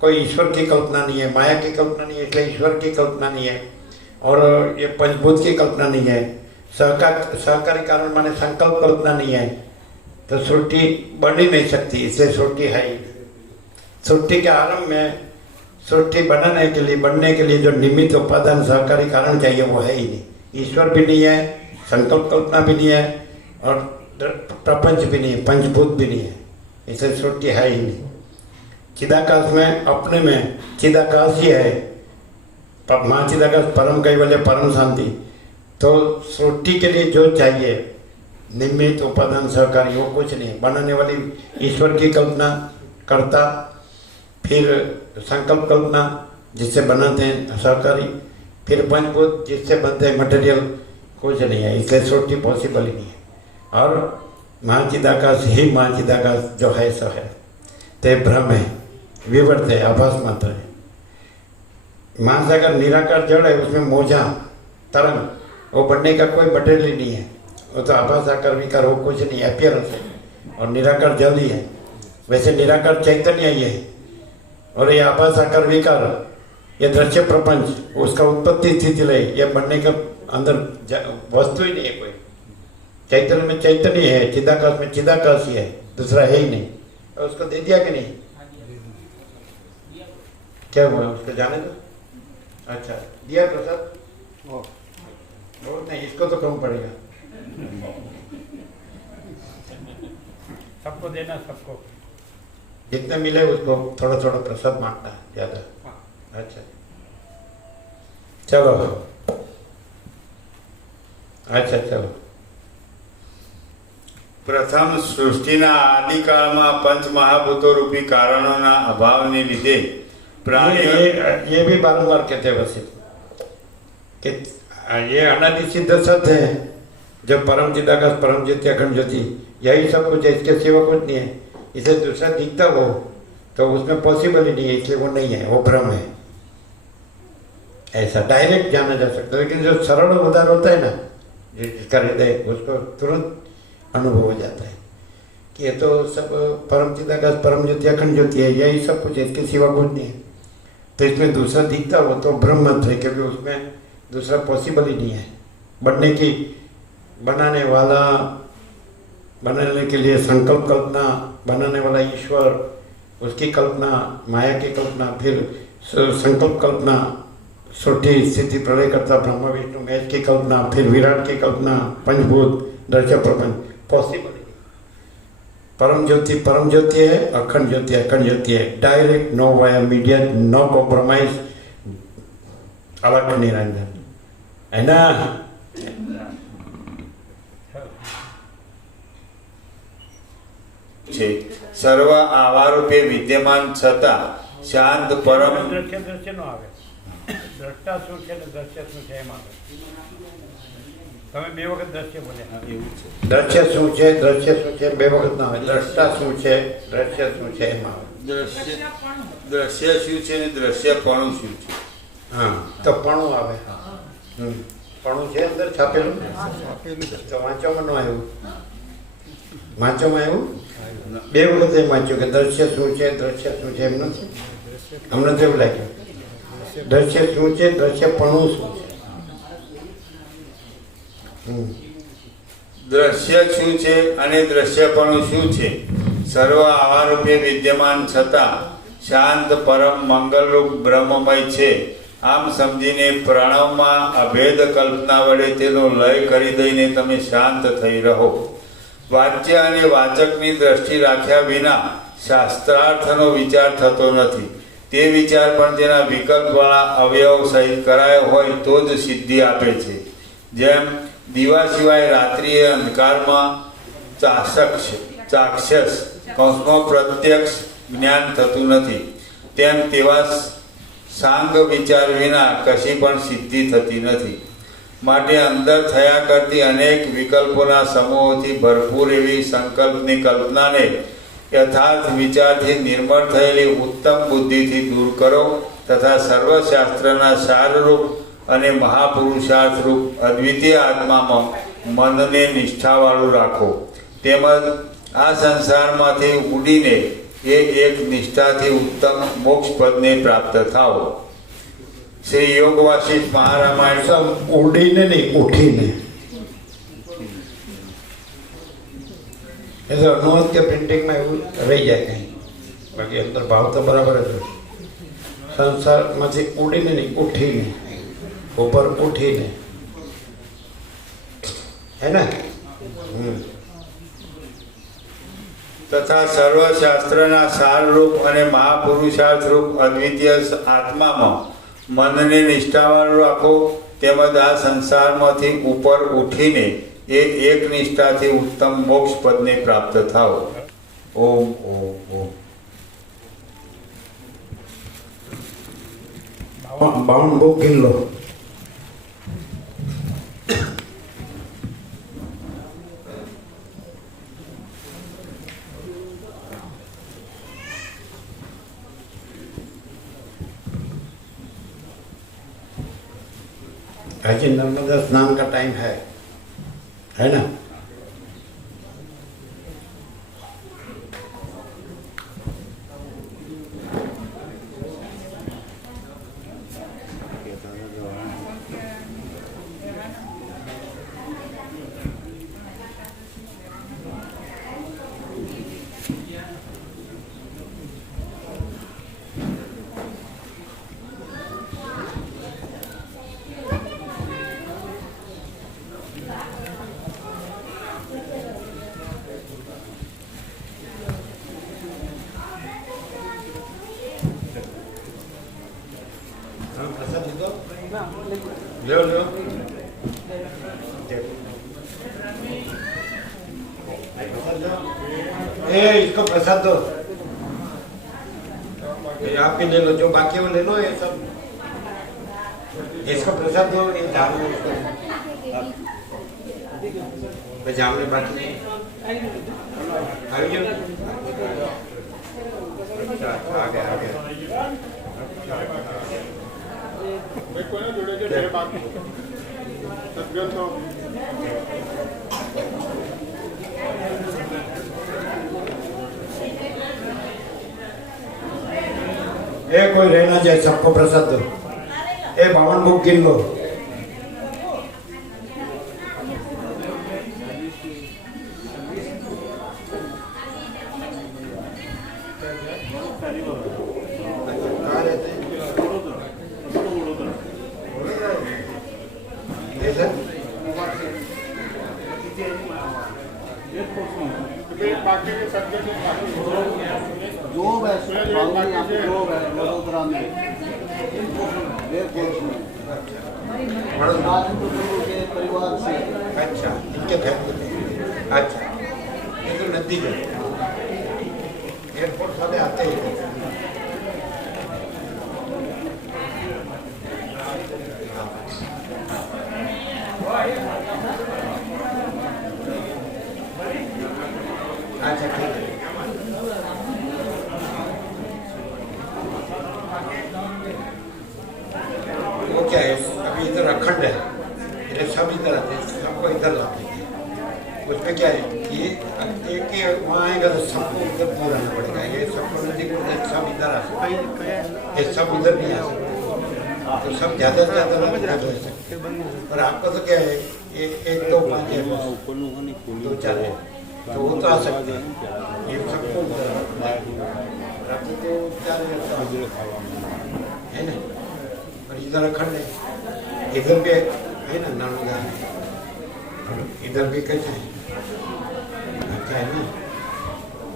कोई ईश्वर की कल्पना नहीं है, माया की कल्पना नहीं है, इसलिए ईश्वर की कल्पना नहीं है। और ये पंचभूत की कल्पना नहीं है, सहकारी कारण माने संकल्प कल्पना नहीं है, तो सृष्टि बन ही नहीं सकती, इससे सृष्टि है ही। सृष्टि के आरंभ में सृष्टि बनाने के लिए, बनने के लिए जो निमित्त उपादान सहकारी कारण चाहिए वो है ही नहीं। ईश्वर भी नहीं है, संकल्प कल्पना भी नहीं है, और प्रपंच भी नहीं है, पंचभूत भी नहीं है, इसलिए सृष्टि है ही नहीं। चिदाकाश में अपने में चिदाकाश ही है, महाचिदाकाश परम कैवल्य परम शांति। तो सृष्टि के लिए जो चाहिए निमित्त उपादान सहकारी वो कुछ नहीं। बनाने वाली ईश्वर की कल्पना करता, फिर संकल्प कल्पना जिससे बनाते हैं सहकारी, फिर पंचभूत जिससे बनते हैं मटेरियल, कुछ नहीं है, इसलिए सृष्टि पॉसिबल ही नहीं है। और महाचिदाकाश ही महाचिदाकाश जो है सो है, ते भ्रम है, विवर्त है, आभास मात्र है। महासागर निराकार जड़ है, उसमें मोजा तरंग वो बनने का कोई मटेरियल ही नहीं है, वो तो आभास आकार विकार वो कुछ नहीं, अपियरेंस है। और निराकार जल ही है, वैसे निराकार चैतन्य ही है। और ये आभास आकार विकार, ये दृश्य प्रपंच, उसका उत्पत्ति स्थिति लय, ये बनने का अंदर वस्तु ही नहीं है कोई। चैतन्य में चैतन्य है, चिदाकाश में चिदाकाश ही है, दूसरा है ही नहीं। और उसको दे दिया कि नहीं? क्या हुआ उसको जाने दो। अच्छा दिया प्रसाद, बहुत नहीं, इसको तो कम पड़ेगा। सबको देना, सबको जितने मिले उसको थोड़ा थोड़ा प्रसाद बांटना है, ज्यादा। अच्छा चलो, अच्छा चलो। પ્રથમ સૃષ્ટિના આદિકાળમાં પંચ મહાભૂતો રૂપી કારણોના અભાવને લીધે પ્રાણીઓ ये भी बारंबार कहते हैं वैसे कि ये अनादि सिद्ध सत्य है, जब परम चिदाकाश परम ज्योति अखंड ज्योति यही सब कुछ है, इसके सिवा कुछ नहीं है। इसे दूसरा दिखता हो तो उसमें पॉसिबल ही नहीं है, इसलिए वो नहीं है, वो भ्रम है। ऐसा डायरेक्ट जाना जा सकता है, लेकिन जो सरल उदार होता है ना, जिसका हृदय, उसको तुरंत अनुभव हो जाता है कि ये तो सब परम चिदाकाश परम ज्योति अखंड ज्योति है, यही सब कुछ है, इसके सिवा कुछ नहीं है। तो इसमें दूसरा दिखता हो तो भ्रम मत है, क्योंकि उसमें दूसरा पॉसिबल ही नहीं है। बनने की, बनाने वाला, बनाने के लिए संकल्प कल्पना, बनाने वाला ईश्वर, उसकी कल्पना, माया की कल्पना, फिर संकल्प कल्पना, सृष्टि स्थिति प्रलय करता ब्रह्मा विष्णु महेश की कल्पना, फिर विराट की कल्पना, पंचभूत दृश्य प्रपंच, पॉसिबल नहीं। परम ज्योति है, अखंड ज्योति है, direct, no via media, no compromise, अलग निरंजन है ना। છે સર્વ આવારૂપે વિદ્યમાન છતાં શાંત પરમ દ્રશ્ય નો આવે, દ્રષ્ટા શું છે ને દ્રશ્ય શું છે એમ આવે। તમે બે વખત દ્રશ્ય બોલ્યા, એવું છે। દ્રશ્ય શું છે બે વખત ના હોય, દ્રષ્ટા શું છે દ્રશ્ય શું છે એમાં આવે। દ્રશ્ય શું છે ને દ્રશ્યપણું શું છે? હા, તો પણું આવે। પણું છે અંદર છાપેલું, તો વાંચવામાં ન આવ્યું, વાંચવામાં આવ્યું બે વખત એમ વાંચ્યું કે દ્રશ્ય શું છે એમ નથી, અમને તો એવું લાગ્યું દ્રશ્ય શું છે, દ્રશ્યપણું શું છે। દ્રશ્ય શું છે અને દ્રશ્યપણું શું છે? સર્વ આવારૂપે વિદ્યમાન છતાં શાંત પરમ મંગલરૂપ બ્રહ્મમય છે, આમ સમજીને પ્રણવમાં અભેદ કલ્પના વડે તેનો લય કરી દઈને તમે શાંત થઈ રહો। વાચ્ય અને વાચકની દ્રષ્ટિ રાખ્યા વિના શાસ્ત્રાર્થનો વિચાર થતો નથી। તે વિચાર પણ તેના વિકલ્પવાળા અવયવ સહિત કરાયો હોય તો જ સિદ્ધિ આપે છે। જેમ દીવા સિવાય રાત્રિએ અંધકારમાં ચાક્ષસ કૌંસમાં પ્રત્યક્ષ જ્ઞાન થતું નથી, તેમ તેવા સાંગ વિચાર વિના કશી પણ સિદ્ધિ થતી નથી। માટે અંદર થયા કરતી અનેક વિકલ્પોના સમૂહોથી ભરપૂર એવી સંકલ્પની કલ્પનાને યથાર્થ વિચારથી નિર્મળ થયેલી ઉત્તમ બુદ્ધિથી દૂર કરો તથા સર્વશાસ્ત્રના સારરૂપ અને મહાપુરુષાર્થરૂપ અદ્વિતીય આત્મામાં મનને નિષ્ઠાવાળું રાખો. તેમજ આ સંસારમાંથી ઉડીને એ એક નિષ્ઠાથી ઉત્તમ મોક્ષ પદને પ્રાપ્ત થાઓ. શ્રી યોગ વાસિષ્ઠ મહારામાયણ. सब उड़ीने नहीं उठीने. ऐसा अनुवाद के प्रिंटिंग में रही जाए कहीं, बाकी अंदर भाव तो बराबर है. संसार में उड़ीने नहीं उठीने, ऊपर उठीने, है ना. તથા સર્વશાસ્ત્રના સારરૂપ અને મહાપુરુષાર્થરૂપ અદ્વિતીય આત્મામાં મનને નિષ્ઠાવાળું રાખો. તેમજ આ સંસારમાંથી ઉપર ઉઠીને એ એક નિષ્ઠાથી ઉત્તમ મોક્ષ પદને પ્રાપ્ત થાઓ. ઓમ ઓમ ઓમ. 52 કિલો. आज नर्मदा स्नान का टाइम है ना. लो लो. इसको प्रसाद दो. ये आप भी ले लो, जो बाकी है वो ले लो. ये सब इसको प्रसाद दो. ये जाम में जाम में बाकी आ गया. कोई ना जोड़े जो ढेर बाकी सदग्रंथों कोई रहना चाहिए. सबको प्रसाद दो. 52 बुक गिन लो. बाकी के सदग्रंथ जो वडोदरा में के परिवार से. अच्छा, इनके फैमिली. अच्छा, ये तो नजदीक है. एयरपोर्ट वाले आते हैं. अच्छा ठीक है. वो क्या है, अभी इधर अखंड है, इधर सब इधर आते हैं, सबको इधर लाते हैं. उसमें क्या है, ये एक वहाँ आएगा तो सबको उधर दूर आना पड़ेगा. ये सबको नजदीक सब इधर आ सकते, ये सब उधर नहीं आ सकते. तो सब ज़्यादा से ज़्यादा लोग इधर रह सकते. और आपका तो क्या है, एक दो पाँच है, दो चार है, तो वो तो आ सकते हैं. ये सबको उधर रात तो चार है ना. और इधर अखंड है, इधर भी है ना नर्मदा. इधर भी कैसे है, अच्छा है ना.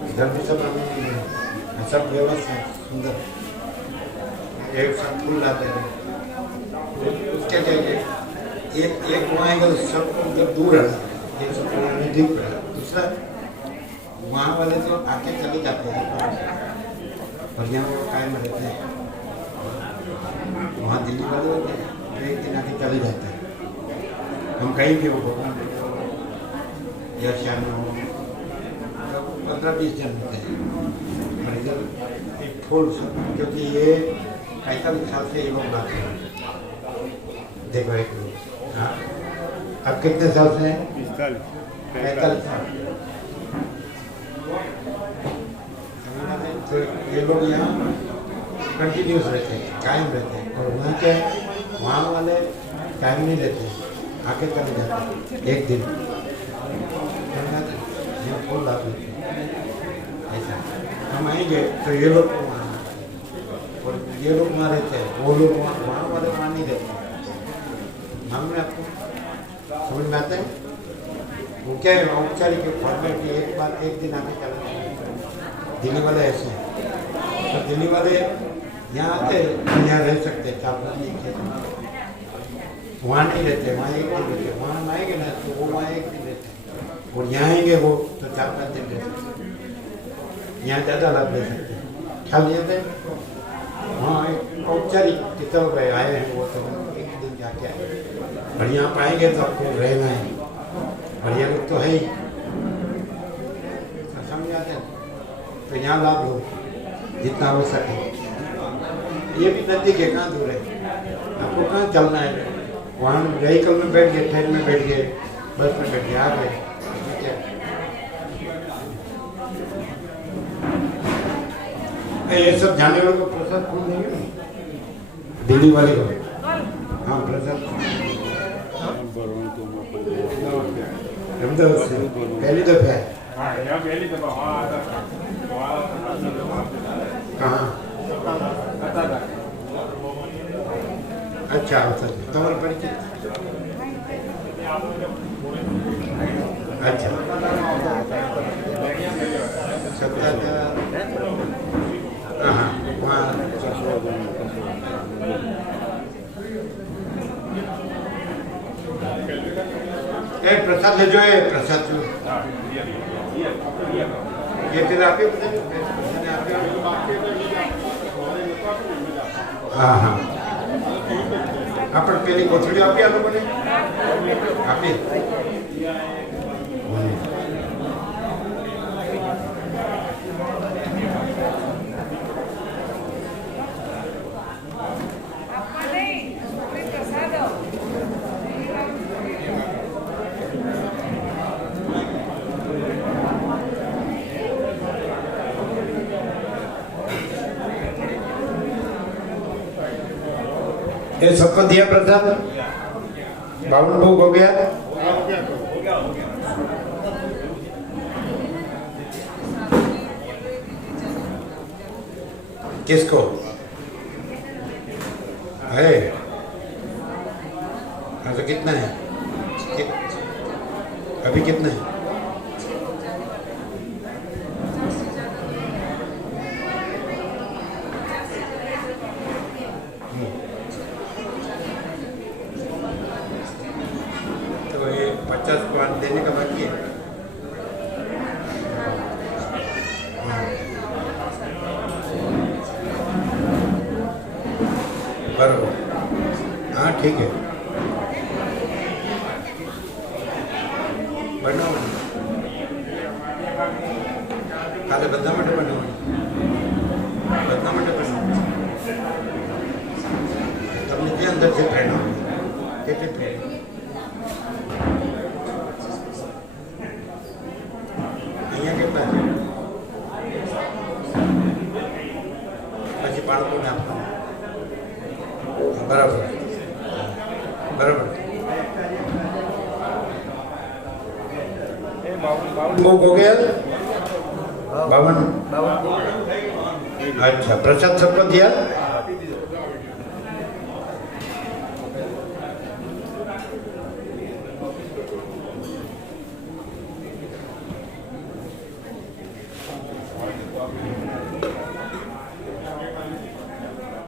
इधर भी सब सब व्यवस्था सुंदर. एक सब फूल लाते हैं. उसके क्या एक वहाँ आएगा तो सबको उधर दूर है, ये सब नजदीक है. दूसरा वहाँ वाले तो आके चले जाते हैं, बढ़िया वो कायम रहते हैं. वहाँ दिल्ली वाले होते हैं, एक दिन आके चले जाते हैं. हम कहीं भी हो, या शाम हो, 15-20 जन होते हैं. और इधर एक फूल सब, क्योंकि ये 45 साल से ये लोग नाते हैं। देखो एक मिनट, हाँ आप कितने साल से हैं? 45 साल। तो ये लोग यहाँ कंटिन्यूस रहते हैं, कायम रहते हैं। और वहाँ के वहाँ वाले टाइम नहीं लेते, आके चले जाते हैं एक दिन यहाँ फूल लाभ लेते हैं। ऐसा हम आएंगे तो ये लोग को वहाँ, और ये लोग वहाँ रहते हैं, वो लोग वहाँ वाले वहाँ नहीं रहते। मालूम है आपको? समझ में आते हैं? वो क्या है, औपचारिक फॉर्मेलिटी, एक बार एक दिन आके चला जाता है। दिल्ली वाले ऐसे हैं, तो दिल्ली वाले यहाँ आते हैं, यहाँ रह सकते हैं 4-5 दिन, वहाँ नहीं रहते, वहाँ एक दिन रहते। वहाँ आएंगे ना तो वो वहाँ एक दिन रहते हैं, और यहाँ आएंगे वो तो 4-5 दिन रहते। यहाँ ज़्यादा लाभ ले सकते हैं। ख्याल नहीं आता है? हाँ एक औपचारिक कि चलो भाई आए हैं, वो तो एक दिन जाके आए। और यहाँ पाएंगे तो आपको रहना है, और ये लोग तो है ही, समझ आते हैं? तो यहाँ लाभ लो जितना हो सके। ये भी नज़दीक है, कहाँ दूर है, आपको कहाँ चलना है? वहाँ व्हीकल में बैठ गए, ट्रेन में बैठ गए, बस में बैठ गए, आ गए। ठीक है, ये सब जाने वालों को प्रसाद कौन देंगे ना? दिल्ली वाले को। हाँ प्रसाद अहमदाबाद से पहली दफा है। कहाँ? अच्छा तुम्हारा परिचय? अच्छा हाँ वहाँ प्रसाद ले जो है, प्रसाद जो ये तेरा आप ही हाँ हाँ આપણે પેલી કોથળી આપી આ લોકોને આપી ये सबको दिया प्रसाद? 52 भोग हो गया? किसको है? हाँ तो कितना है? अभी कितना है? तो ये 50 को देने का बाकी है। बराबर, हाँ ठीक है। બનાવવાની કાલે બધા માટે બનાવવાની, બધા માટે બનાવવાની. તમને જે અંદર છે પ્રેરણા કેટલી પ્રેરણા અહીંયા કેટલા છે? પછી બાળકોને આપવાનું. બરાબર બરાબર. भोग हो गया? 52. अच्छा, प्रसाद सबको दिया?